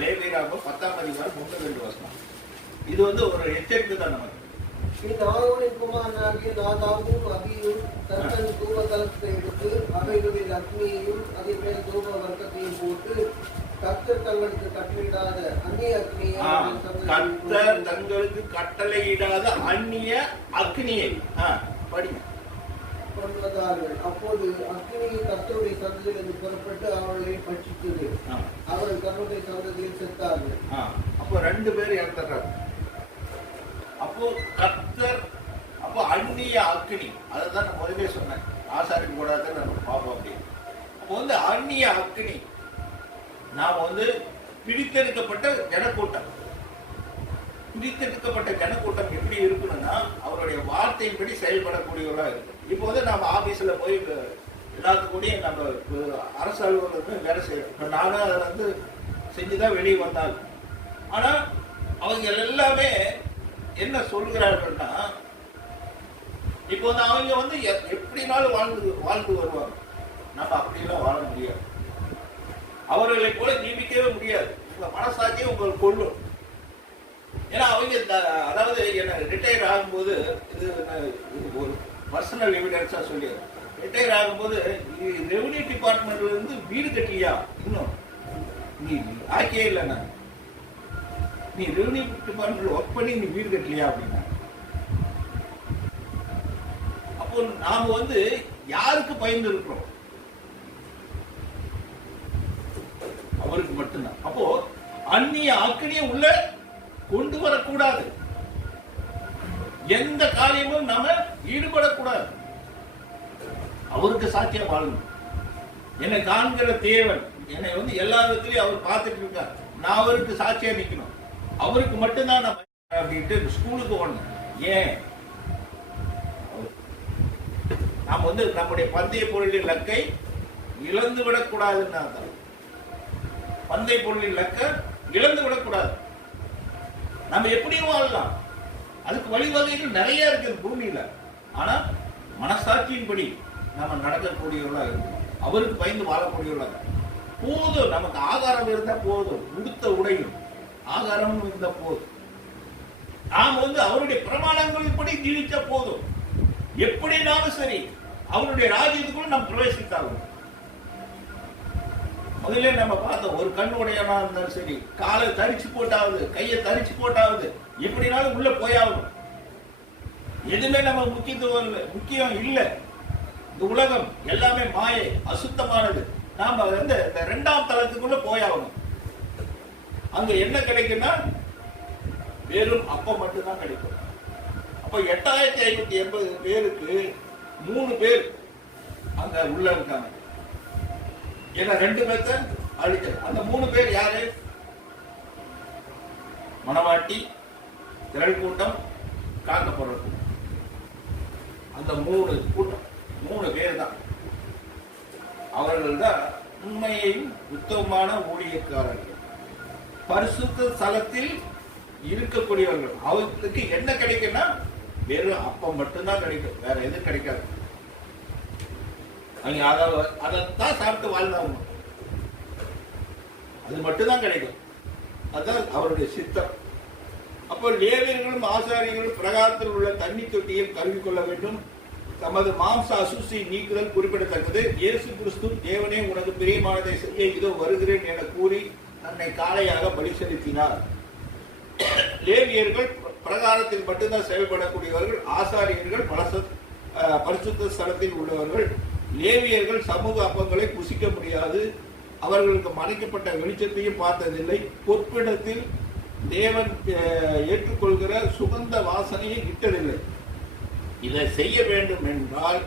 லேவியராகமம் 10ஆம் அதிகாரம் 1-2 வசனம். இது வந்து ஒரு எச்சரிக்கை தான் நமக்கு. பின் ஆரோனின் குமாரனாகிய நாதாவும் அபியும் தத்தன் தூபதலத்தை எடுத்து அவைகளில் அக்னியையும் அதன் மேல் தூப வர்க்கத்தையும் போட்டு கர்த்தர் தங்களுக்கு கட்டளையிடாத அந்நிய கர்த்தர் தங்களுக்கு கட்டளையிடாத அந்நிய அக்னியை படிங்க கொண்டதார்கள். அப்போது அக்னி கர்த்தருடைய சந்ததியிலிருந்து புறப்பட்டு அவர்களை பட்சித்தது. அவர்கள் கர்த்தருடைய சந்ததியில் செத்தார்கள். அப்போ 2 பேர் இறந்துடுறாங்க. அப்போ கர்த்தர், அப்போ அந்நிய அக்னி, அதுதான் நான் முதலே சொன்னேன், ஆசாரின் கூடாது நம்ம பார்ப்போம் அப்படி. அப்போ வந்து அந்நிய அக்னி, நாம் வந்து பிடித்தெடுக்கப்பட்ட ஜனக்கூட்டம். பிடித்தெடுக்கப்பட்ட ஜனக்கூட்டம் எப்படி இருக்கணும்னா அவருடைய வார்த்தையின்படி செயல்படக்கூடியவர்களா இருக்கு. இப்போ வந்து நம்ம ஆபீஸ்ல போய் எல்லாத்துக்கூடயும் நம்ம அரசு அலுவலகம் வேலை செய்யறோம். இப்போ நானும் அதை வந்து செஞ்சுதான் வெளியே வந்தாங்க. ஆனா அவங்க எல்லாமே என்ன சொல்கிறார்கள்னா, இப்போ வந்து அவங்க வந்து எப்படினாலும் வாழ்ந்து வருவாங்க. நம்ம அப்படிலாம் வாழ முடியாது. அவர்களை போல ஜீவிக்கவே முடியாது. உங்க மனசாட்சியை உங்களுக்கு கொள்ளும். ஏன்னா அவங்க அதாவது என்ன ரிட்டையர் ஆகும்போது, இது ஒரு பர்சனல் எவிடன்ஸா சொல்லி, ரிட்டையர் ஆகும்போது ரெவன்யூ டிபார்ட்மெண்ட்ல இருந்து வீடு கட்டலையா, இன்னும் நீ ஆக்கியே இல்லைண்ணா, நீ ரெவன்யூ டிபார்ட்மெண்ட்ல ஒர்க் பண்ணி நீ வீடு கட்டலையா அப்படின்னா, அப்போ நாம வந்து யாருக்கு பயந்து இருக்கிறோம்? அவருக்கு மட்டும்தான். அப்போ அந்நிய அக்னியை உள்ள கொண்டு வரக்கூடாது. எந்த காரியமும் நாம ஈடுபடக்கூடாது. அவருக்கு சாட்சியா வாழணும். என்னை காண்கிற தேவன் என்னை வந்து எல்லா விதத்திலையும் அவர் பார்த்துட்டு இருக்கார். நான் அவருக்கு சாட்சியா நிக்கணும். அவருக்கு மட்டும்தான் நான் அப்படின்ட்டு ஸ்கூலுக்கு ஓடணும். ஏன்? நாம் வந்து நம்முடைய பந்தய பொருளின் லக்கை இழந்து விடக்கூடாதுன்னா தான். பந்தய பொருளின் லக்க இழந்து விடக்கூடாது. நம்ம எப்படியும் வாழலாம். அதுக்கு வழிவகைகள் நிறைய இருக்கு பூமியில. ஆனா மனசாட்சியின்படி நம்ம நடக்கக்கூடியவர்களா இருக்கும். அவருக்கு பயந்து வாழக்கூடியவர்களாக போதும். நமக்கு ஆகாரம் இருந்தா போதும், உடுத்த உடையும் ஆகாரம் இருந்தா போதும். நாம் வந்து அவருடைய பிரமாணங்களின்படி ஜீவிச்சா போதும். எப்படினாலும் சரி அவருடைய ராஜ்யத்துக்குள்ள நம்ம பிரவேசித்தாகும். முதல்ல நம்ம பார்த்தோம், ஒரு கண் உடையனா இருந்தாலும் சரி, காலை தரிச்சு போட்டாவது, கையை தரிச்சு போட்டாவது, எப்படினாலும் உள்ள போயாகணும். எதுவுமே நம்ம முக்கியம் இல்லை. இந்த உலகம் எல்லாமே மாயை, அசுத்தமானது. நாம வந்து இந்த 2ஆம் தளத்துக்குள்ள போயாகணும். அங்க என்ன கிடைக்குன்னா வெறும் அப்பம் மட்டும்தான் கிடைக்கும். அப்ப 8580 பேருக்கு 3 பேர் அங்க உள்ள இருக்காங்க. ஏன்னா 2 பேர்த்த அழிக்க. அந்த 3 பேர் யாரு? மணவாட்டி, திரள் கூட்டம், காக்கப்படுற கூட்டம். அந்த 3 கூட்டம் 3 பேர் தான். அவர்கள் தான் உண்மையையும் உத்தமமான ஊழியக்காரர்கள், பரிசுத்த ஸ்தலத்தில் இருக்கக்கூடியவர்கள். அவர்களுக்கு என்ன கிடைக்கும்னா வெறும் அப்பம் மட்டும்தான் கிடைக்கும், வேற எதுவும் கிடைக்காது. அவங்க அதைத்தான் சாப்பிட்டு வாழ்ந்தாங்க. அது மட்டும்தான் கிடைக்கும். அதுதான் அவருடைய சித்தம். அப்போ லேவியர்களும் ஆசாரியர்களும் பிரகாரத்தில் உள்ள தண்ணி தொட்டியில் கல்வி கொள்ள வேண்டும். தமது மாம்ச அசுசி நீக்குதல் குறிப்பிடத்தக்கது. இயேசு கிறிஸ்து தேவனே உனக்கு பிரியமானதை செய்ய இதோ வருகிறேன் என கூறி தன்னை காளையாக பலி செலுத்தினார். லேவியர்கள் பிரகாரத்தில் மட்டும்தான் செயல்படக்கூடியவர்கள். ஆசாரியர்கள் பரிசுத்த ஸ்தலத்தில் உள்ளவர்கள். லேவியர்கள் சமூக அப்பங்களை புசிக்க முடியாது. அவர்களுக்கு மறைக்கப்பட்ட வெளிச்சத்தையும் பார்த்ததில்லை. பொற்பிடத்தில் தேவன் ஏற்றுக்கொள்கிற சுகந்த வாசனையை இட்டதில்லை. இதை செய்ய வேண்டும் என்றால்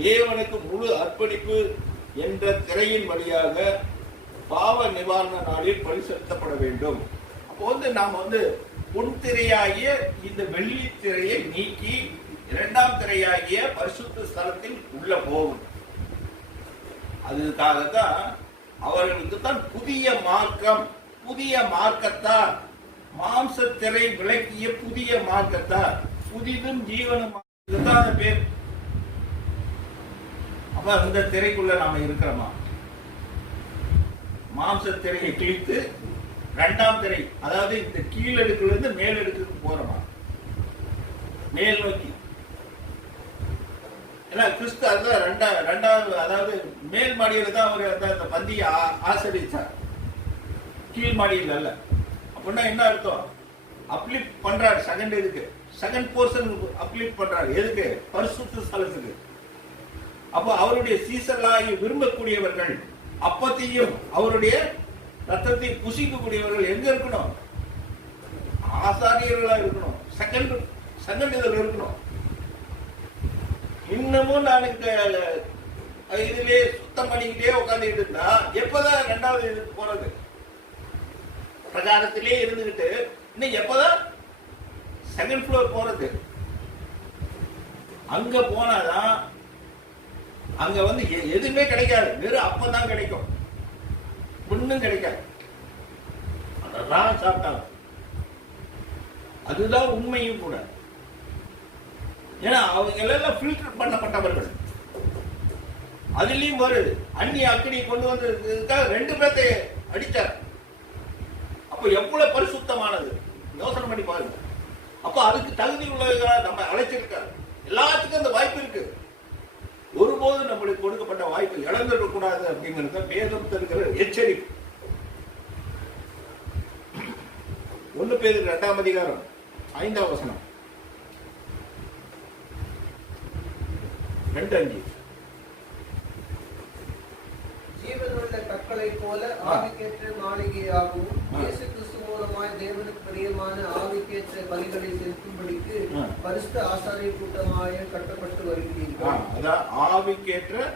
தேவனுக்கு முழு அர்ப்பணிப்பு என்ற திரையின் வழியாக பாவ நிவாரண நாளில் பலி செலுத்தப்பட வேண்டும். அப்போ வந்து நாம் வந்து பொன் திரையாகிய இந்த வெள்ளி திரையை நீக்கி 2ஆம் திரையாகிய பரிசுத்த ஸ்தலத்தில் உள்ள போகும். அதுக்காகத்தான் அவர்களுக்கு தான் புதிய மார்க்கம், புதிய மார்க்கத்தார், மாம்ச திரை விளக்கிய புதிய மார்க்கத்தார், புதிதும் ஜீவனும், இதுதான் பேர். அப்ப அந்த திரைக்குள்ள நாம இருக்கிறோமா? மாம்ச திரையை கிழித்து இரண்டாம் திரை, அதாவது இந்த கீழடுக்குல இருந்து மேலடுக்கு போறோமா, மேல் நோக்கி. ஏன்னா கிறிஸ்து அதுதான் ரெண்டாவது, அதாவது மேல் மாடியில தான் அவர் அந்த பந்தியை ஆசரிச்சார், கீழ் மாடியில் அல்ல. அப்படின்னா என்ன அர்த்தம்? அப்லிஃப்ட் பண்றாரு செகண்ட் போர்ஷன் அப்லிஃப்ட் பண்றாரு. எதுக்கு? பரிசுத்த ஸ்தலத்துக்கு. அப்போ அவருடைய சீசர்களாகி விரும்பக்கூடியவர்கள் அப்பத்தையும் அவருடைய ரத்தத்தை புசிக்கக்கூடியவர்கள் எங்க இருக்கணும்? ஆசாரியர்களா இருக்கணும். செகண்ட் இதுல இருக்கணும். இன்னமும் நான் இதுலயே சுத்தம் பண்ணிக்கிட்டே உட்காந்துக்கிட்டு இருந்தா எப்பதான் இரண்டாவது இதுக்கு போறது? பிரகாரத்திலே இருந்துகிட்டு இன்னும் எப்பதான் செகண்ட் ஃப்ளோர் போறது? அங்க போனாதான் அங்க வந்து எதுவுமே கிடைக்காது, வெறும் அப்பதான் கிடைக்கும், ஒண்ணும் கிடைக்காது. அதான் சாப்பிட்டாங்க. அதுதான் உண்மையும் கூட. ஏன்னா அவங்க எல்லாம் ஃபில்டர் பண்ணப்பட்டவர்கள். அதுலயும் வருது அந்நிய அக்னி கொண்டு வந்ததுக்காக 2 பேர்த்தை அடிச்சார். அப்ப எவ்வளவு பரிசுத்தமானது யோசனை பண்ணி பாருங்க. அப்ப அதுக்கு தகுதி உள்ளவர்களா நம்ம அழைச்சிருக்காரு. எல்லாத்துக்கும் அந்த வாய்ப்பு இருக்கு. ஒருபோதும் நம்மளுக்கு கொடுக்கப்பட்ட வாய்ப்பு இழந்துடக்கூடாது அப்படிங்கிறது வேதம் தருகிற எச்சரிக்கை. 1 பேதுரு 2ஆம் அதிகாரம் 5ஆம் வசனம் 2:5. ஜீவனுள்ள கற்களை போல ஆவிக்கேற்ற மாளிகையாகவும் இயேசு கிறிஸ்து மூலமாய் தேவனுக்கு பிரியமான ஆவிக்கேற்ற பலிகளை செலுத்தும்படிக்கு பரிசுத்த ஆசாரிய கூட்டமாய கட்டப்பட்டு வருகிறீர்கள். அதான் ஆவிக்கேற்ற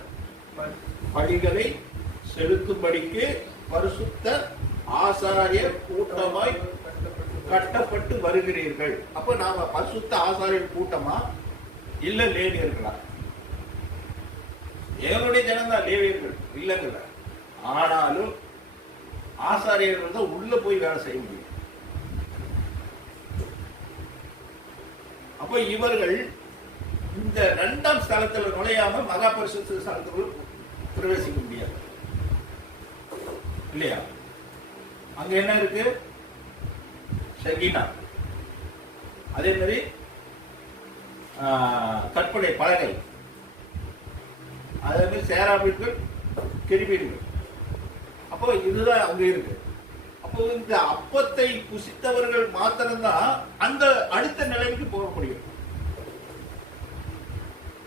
பலிகளை செலுத்தும்படிக்கு பரிசுத்த ஆசாரிய கூட்டமாய் கட்டப்பட்டு வருகிறீர்கள். அப்ப நாம பரிசுத்த ஆசாரியர் கூட்டமா இல்ல லேவியர்களா? தேவனுடைய ஜனம் தான் லேவியர்கள் இல்லைங்கல்ல. ஆனாலும் ஆசாரியர்கள் தான் உள்ள போய் வேலை செய்ய முடியும். அப்ப இவர்கள் இந்த 2ஆம் ஸ்தலத்தில் நுழையாம மகா பரிசுத்த ஸ்தலத்துக்குள் பிரவேசிக்க முடியாது இல்லையா? அங்க என்ன இருக்கு? ஷகீனா, அதே மாதிரி கற்பனை பலகை, அதே மாதிரி சேராபீன்கள், கெருபீன்கள். அப்போ இதுதான் அங்க இருக்கு. அப்போ இந்த அப்பத்தை புசித்தவர்கள் மாத்திரம்தான் அந்த அடுத்த நிலைமைக்கு போக முடியும்.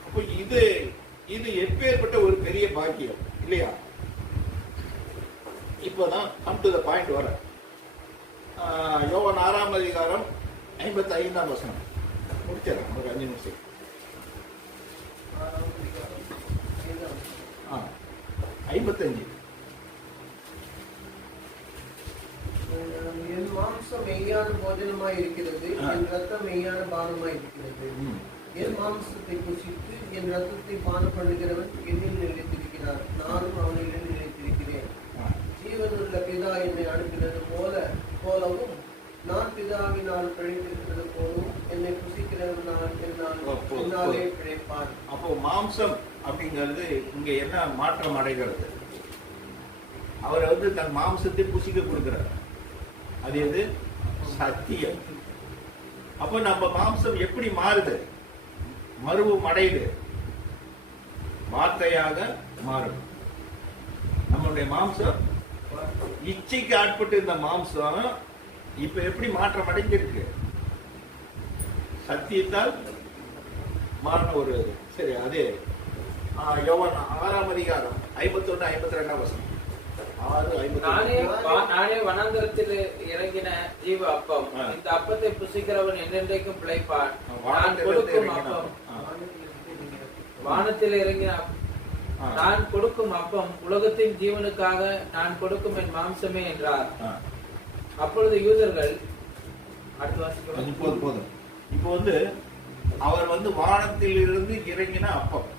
அப்போ இது எப்பேற்பட்ட ஒரு பெரிய பாக்கியம் இல்லையா? இப்போதான் கம் டு த பாயிண்ட் வர. யோவான் 6ஆம் அதிகாரம் 55ஆம் வசனம் முடிச்சிடறேன், ஒரு 5 நிமிஷம். 55. என் மாம்சம் மெய்யான போஜனமாய் இருக்கிறது, என் ரத்தம் மெய்யான பானமாய் இருக்கிறது. என் மாம்சத்தை புசித்து என் ரத்தத்தை பானம் பண்ணுகிறவன் என்னில் நிலைத்திருக்கிறார், நானும் அவனில் நிலைத்திருக்கிறேன். ஜீவனுள்ள பிதா என்னை அனுப்பினது போலவும் நான் பிதாவினால் பிழைத்திருக்கிறது போலவும் என்னை புசிக்கிறவனால் என்னாலே பிழைப்பான். அப்போ மாம்சம் அப்படிங்கிறது இங்க என்ன மாற்றம் அடைகிறது? அவர் வந்து தன் மாம்சத்தை புசிக்க கொடுக்கிறார். அது எது? சத்தியம். அப்போ நம்ம மாம்சம் எப்படி மாறுது? மறுவும் அடையுது, வார்த்தையாக மாறும். நம்மளுடைய மாம்சம் இச்சைக்கு ஆட்பட்டு இந்த மாம்சம் இப்ப எப்படி மாற்றம் அடைஞ்சிருக்கு? சத்தியத்தால் மாறின ஒரு சரி. அதே யோவான் 6ஆம் அதிகாரம் 51 52 வசனம். 6:52. நானே வனாந்தரத்தில் இறங்கின ஜீவ அப்பம், இந்த அப்பத்தை புசிக்கிறவன் என்றென்றைக்கும் பிழைப்பான். நான் கொடுக்கும் அப்பம், வானத்தில் இறங்கின நான் கொடுக்கும் அப்பம் உலகத்தின் ஜீவனுக்காக நான் கொடுக்கும் என் மாம்சமே என்றார். அப்பொழுது யூதர்கள் போதும். இப்போ வந்து அவர் வந்து வானத்தில் இருந்து இறங்கின அப்பம்,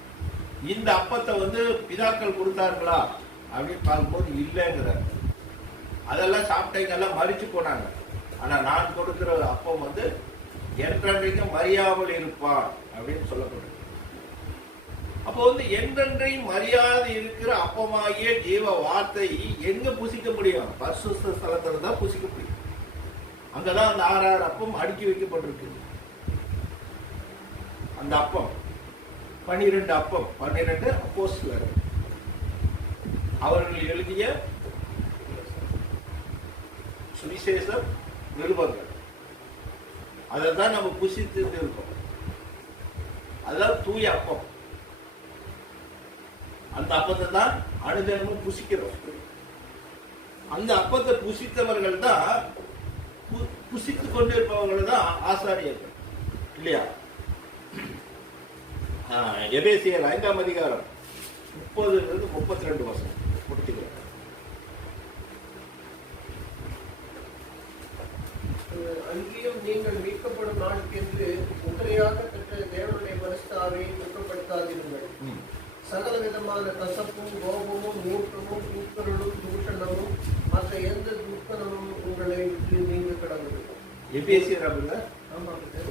இந்த அப்பத்தை வந்து பிதாக்கள் கொடுத்தார்களா அப்படின்னு பார்க்கும்போது இல்லைங்கிறார். அதெல்லாம் சாப்பிட்டவங்கெல்லாம் மறிச்சு போனாங்க. ஆனா நான் கொடுக்கிற அப்பம் வந்து என்றைக்கும் மறியாமல் இருப்பான் அப்படின்னு சொல்லப்படுது. அப்போ வந்து என்றென்றையும் மரியாதை இருக்கிற அப்பமாகிய ஜீவ வார்த்தை எங்க புசிக்க முடியும்? பரிசுத்த ஸ்தலத்துல தான் புசிக்க முடியும். அங்கதான் அந்த 6 அப்பம் அடுக்கி வைக்கப்பட்டிருக்கு. அந்த அப்பம் 12 அப்பம், 12 அப்போஸ்தலர் அவர்கள் எழுதிய சுவிசேஷ நிருபங்கள். அதை தான் நம்ம புசித்து இருக்கோம். அதான் தூய அப்பம். அந்த அப்பத்தை தான் அனுதினமும் புசிக்கிறோம். அந்த அப்பத்தை புசித்தவர்கள் தான், புசித்துக் கொண்டிருப்பவர்கள் தான் ஆசாரியர்கள், இல்லையா? எபேசியர் 5ஆம் அதிகாரம் 30 32 வசனம் முடித்துக்கிறோம். அங்கேயும் நீங்கள் மீட்கப்படும் நாளுக்கென்று உத்தரையாக பெற்ற தேவனுடைய பரிசுத்தாவை துக்கப்படுத்தாதீர்கள். சகல விதமான கசப்பும் கோபமும் மூற்றமும் கூக்குரலும் தூஷணமும் மற்ற எந்த துக்கணமும் உங்களை விட்டு நீங்க கடவுள். எபேசியர் அப்படின்னா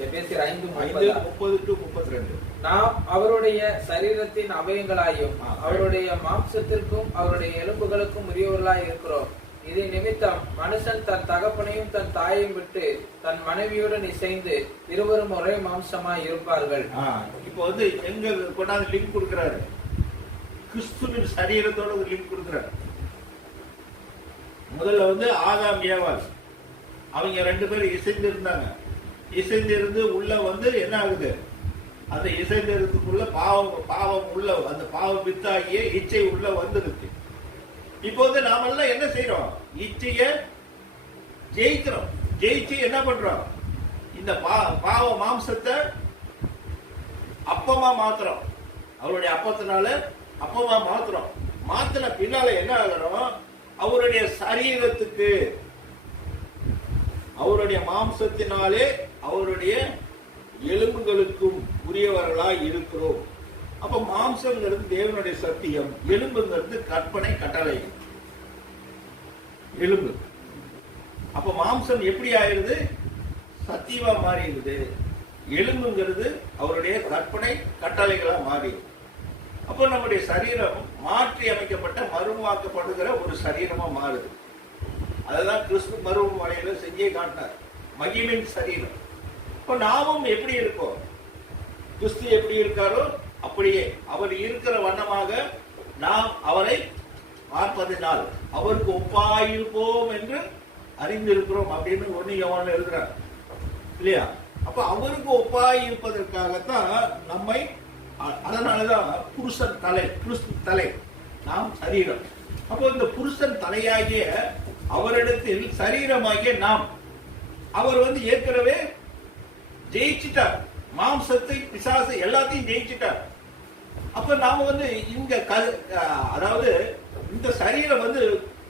எபேசியர் 5:30-32. நாம் அவருடைய சரீரத்தின் அவயங்களாயும் அவருடைய மாம்சத்திற்கும் அவருடைய எலும்புகளுக்கும் உரியவர்களாய் இருக்கிறோம். இது நிமித்தம் மனுஷன் தன் தகப்பனையும் தன் தாயையும் விட்டு தன் மனைவியுடன் இசைந்து இருவரும் ஒரே மாம்சமாய் இருப்பார்கள். இப்போ வந்து எங்க கொண்டாந்து லிங்க் கொடுக்கிறாரு? கிறிஸ்துவின் சரீரத்தோட ஒரு லிங்க் கொடுக்கிறாரு. முதல்ல வந்து ஆதாம் ஏவாள் அவங்க 2 பேரும் இசைந்து இருந்தாங்க. இசைந்து இருந்து உள்ள வந்து என்ன ஆகுது? அந்த இசைந்திருக்குள்ள பாவம் உள்ள, அந்த பாவம் வித்தாகிய இச்சை உள்ள வந்துருக்கு. இப்போ வந்து நாம எல்லாம் என்ன செய்யறோம்? இச்சைய ஜெயிக்கிறோம். ஜெயிச்சு என்ன பண்றோம்? இந்த பாவ மாம்சத்தை அப்பமா மாத்துறோம். அவருடைய அப்பத்தினால அப்பமா மாத்துறோம். மாத்தின பின்னால என்ன ஆகிறோம்? அவருடைய சரீரத்துக்கு, அவருடைய மாம்சத்தினாலே அவருடைய எலும்புகளுக்கும் உரியவர்களாய் இருக்கிறோம். அப்ப மாம்சங்கிறது தேவனுடைய சத்தியம், எலும்புங்கிறது கற்பனை கட்டளை. எலும்பு அப்ப மாம்சம் எப்படி ஆயிருது? சத்தியமா மாறிடுது. எலும்புங்கிறது அவருடைய கற்பனை கட்டளைகளா மாறிடுது. அப்போ நம்முடைய சரீரம் மாற்றி அமைக்கப்பட்ட மறுவாக்கப்படுகிற ஒரு சரீரமா மாறுது. அதுதான் கிறிஸ்து மறுவும் மலையில செஞ்சே காட்டினார், மகிமின் சரீரம். இப்போ நாமும் எப்படி இருக்கோம்? கிறிஸ்து எப்படி இருக்காரோ அப்படியே அவர் இருக்கிற வண்ணமாக நாம் அவரை பார்ப்பதினால் அவருக்கு ஒப்பாயிருப்போம் என்று அறிந்திருக்கிறோம் அப்படின்னு 1 யோவான்ல எழுதுறார், இல்லையா? அப்ப அவருக்கு ஒப்பாயிருப்பதற்காகத்தான் நம்மை, அதனாலதான் புருஷன் தலை, கிறிஸ்து தலை, நாம் சரீரம். அப்போ இந்த புருஷன் தலையாகிய அவரிடத்தில் சரீரமாகிய நாம், அவர் வந்து ஏற்கனவே ஜெயிச்சிட்டார். மாம்சத்தை, பிசாசை எல்லாத்தையும் ஜெயிச்சிட்டார். அப்ப நாம வந்து இங்க அதாவது இந்த சரீரம் வந்து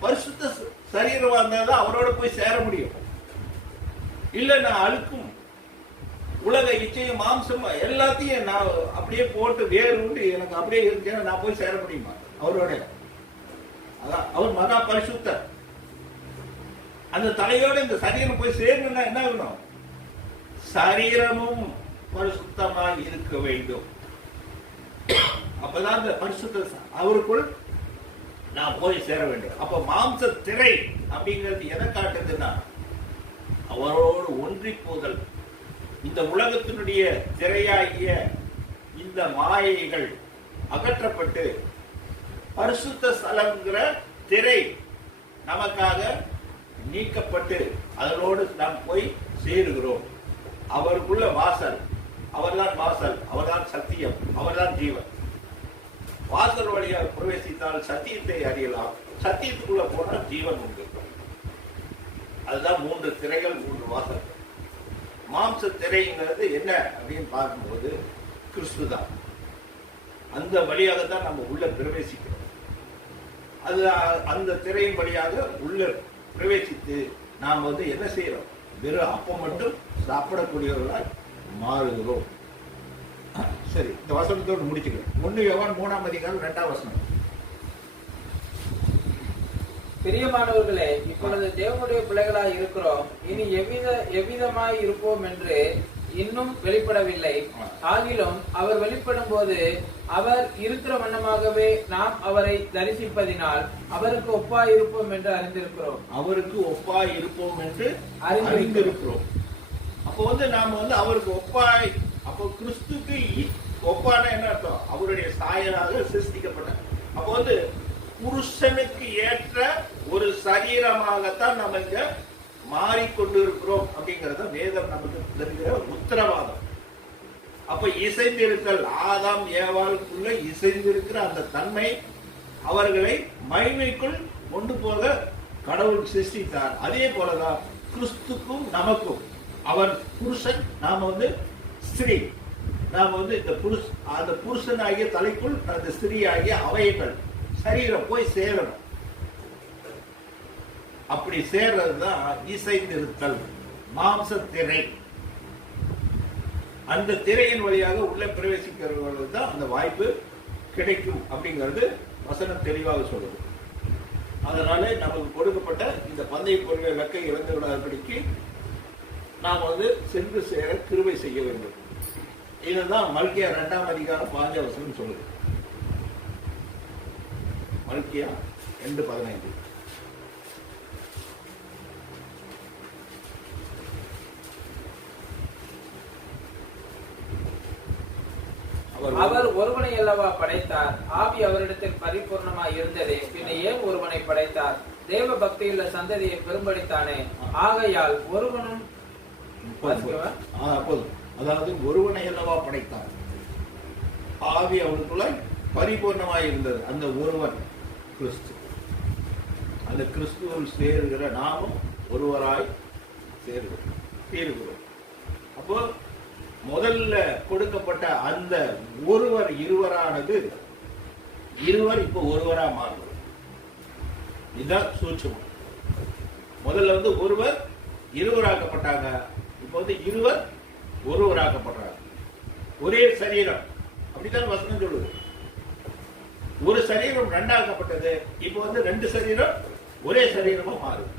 பரிசுத்த சரீரமா இருந்தாதான் அவரோட போய் சேர முடியும். இல்ல நான் அழுக்கும் உலக இச்சையும் மாம்சம் எல்லாத்தையும் நான் அப்படியே போட்டு வேறு உண்டு எனக்கு அப்படியே இருக்கேன், நான் போய் சேர முடியுமா அவரோட? அதான் அவர் மகா பரிசுத்தர். அந்த தலையோட இந்த சரீரம் போய் சேரணும்னா என்ன ஆகணும்? சரீரமும் பரிசுத்தமாக இருக்க வேண்டும். அப்பதான் இந்த பரிசுத்த அவருக்குள் நான் போய் சேர வேண்டும். அப்ப மாம்ச திரை அப்படிங்கிறது எதை காட்டுதுன்னா அவரோடு ஒன்றி போதல். இந்த உலகத்தினுடைய திரையாகிய இந்த மாயைகள் அகற்றப்பட்டு பரிசுத்த ஸ்தலம்ங்கிற திரை நமக்காக நீக்கப்பட்டு அதனோடு நாம் போய் சேருகிறோம். அவருக்குள்ள வாசல், அவர்தான் வாசல், அவர்தான் சத்தியம், அவர்தான் ஜீவன். வாசல் வழியாக பிரவேசித்தால் சத்தியத்தை அறியலாம், சத்தியத்துக்குள்ள போனால் ஜீவன் உண்டு. அதுதான் 3 திரைகள், 3 வாசல்கள். மாம்ச திரைங்கிறது என்ன அப்படின்னு பார்க்கும்போது கிறிஸ்து தான். அந்த வழியாக தான் நம்ம உள்ள பிரவேசிக்கிறோம். அது அந்த திரையின் வழியாக உள்ள பிரவேசித்து நாம் வந்து என்ன செய்யறோம்? வெறும் அப்பம் மட்டும் சாப்பிடக்கூடியவர்களால் மாறுகிறோம். சரி, இந்த வசனத்தோடு முடிச்சுக்கிறோம். 1 யோவான் 3ஆம் அதிகாரம் 2ஆம் வசனம். பிரியமானவர்களே, இப்பொழுது தேவனுடைய பிள்ளைகளாய் இருக்கிறோம். இனி எவ்விதமாய் இருப்போம் என்று இன்னும் வெளிப்படவில்லை. ஆகிலும் அவர் வெளிப்படும் போது அவர் இருக்கிற வண்ணமாகவே நாம் அவரை தரிசிப்பதினால் அவருக்கு ஒப்பாய் இருப்போம் என்று அறிந்திருக்கிறோம். அவருக்கு ஒப்பாய் இருப்போம் என்று அறிந்திருக்கிறோம். அப்போ வந்து நாம வந்து அவருக்கு ஒப்பாய், அப்போ கிறிஸ்துக்கு ஒப்பான என்ன அர்த்தம்? அவருடைய சாயலாக சிருஷ்டிக்கப்பட்ட. அப்போ வந்து புருஷனுக்கு ஏற்ற ஒரு சரீரமாகத்தான் நம்ம இங்க மாறிக்கொண்டு இருக்கிறோம் அப்படிங்கறத வேதம் நமக்கு தெரிகிற உத்தரவாதம். அப்ப இசைந்திருத்தல், ஆதாம் ஏவாளுக்குள்ள இசைந்திருக்கிற அந்த தன்மை அவர்களை மகிமைக்குள் கொண்டு போக கடவுள் சிருஷ்டித்தார். அதே போலதான் கிறிஸ்துக்கும் நமக்கும். அவர் புருஷன், நாம வந்து ஸ்திரீ. நாம வந்து இந்த அந்த புருஷனாகிய தலைக்குள் அந்த ஸ்திரீ ஆகிய அவைகள் சரீரம் போய் சேரணும். அப்படி சேர்றதுதான் இசைந்திருத்தல், மாம்ச திரை. அந்த திரையின் வழியாக உள்ள பிரவேசிக்கிறவர்களுக்கு தான் அந்த வாய்ப்பு கிடைக்கும் அப்படிங்கிறது வசனம் தெளிவாக சொல்லுது. அதனால நமக்கு கொடுக்கப்பட்ட இந்த பந்தய பொருளை இலக்கை இழந்து விடாதபடிக்கு நாம் வந்து சென்று சேர கிருபை செய்ய வேண்டும். இதுதான் மல்கியா 2ஆம் அதிகாரம் 5 வசனம் சொல்லுது. மல்கியா 2:15. அவர் ஒருவனை அல்லவா படைத்தார், ஆவி அவரிடத்தில் பரிபூர்ணமாய் இருந்ததே, பின்ன ஏன் ஒருவனை படைத்தார்? தேவ பக்தியுள்ள சந்ததியை பெரும்படித்தானே. ஆகையால் ஒருவனும் அதாவது ஒருவனை அல்லவா படைத்தார், ஆவி அவனுக்குள்ள பரிபூர்ணமாய் இருந்தது. அந்த ஒருவன் கிறிஸ்து. அந்த கிறிஸ்துவில் சேருகிற நாமும் ஒருவராய் சேருகிறோம். அப்போ முதல்ல கொடுக்கப்பட்ட அந்த ஒருவர் இருவரானது இருவர் இப்போ ஒருவரா மாறுவது. இதுதான் சூட்சுமம். முதல்ல வந்து ஒருவர் இருவராக்கப்பட்டாங்க, இப்போ வந்து இருவர் ஒருவராக்கப்படுறாங்க. ஒரே சரீரம், அப்படித்தான் வசனம் சொல்லுது. ஒரு சரீரம் ரெண்டாக்கப்பட்டது, இப்போ வந்து 2 சரீரம் ஒரே சரீரமா மாறுது.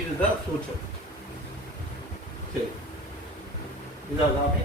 இதுதான் சூட்சம். சரி, இதாதாமே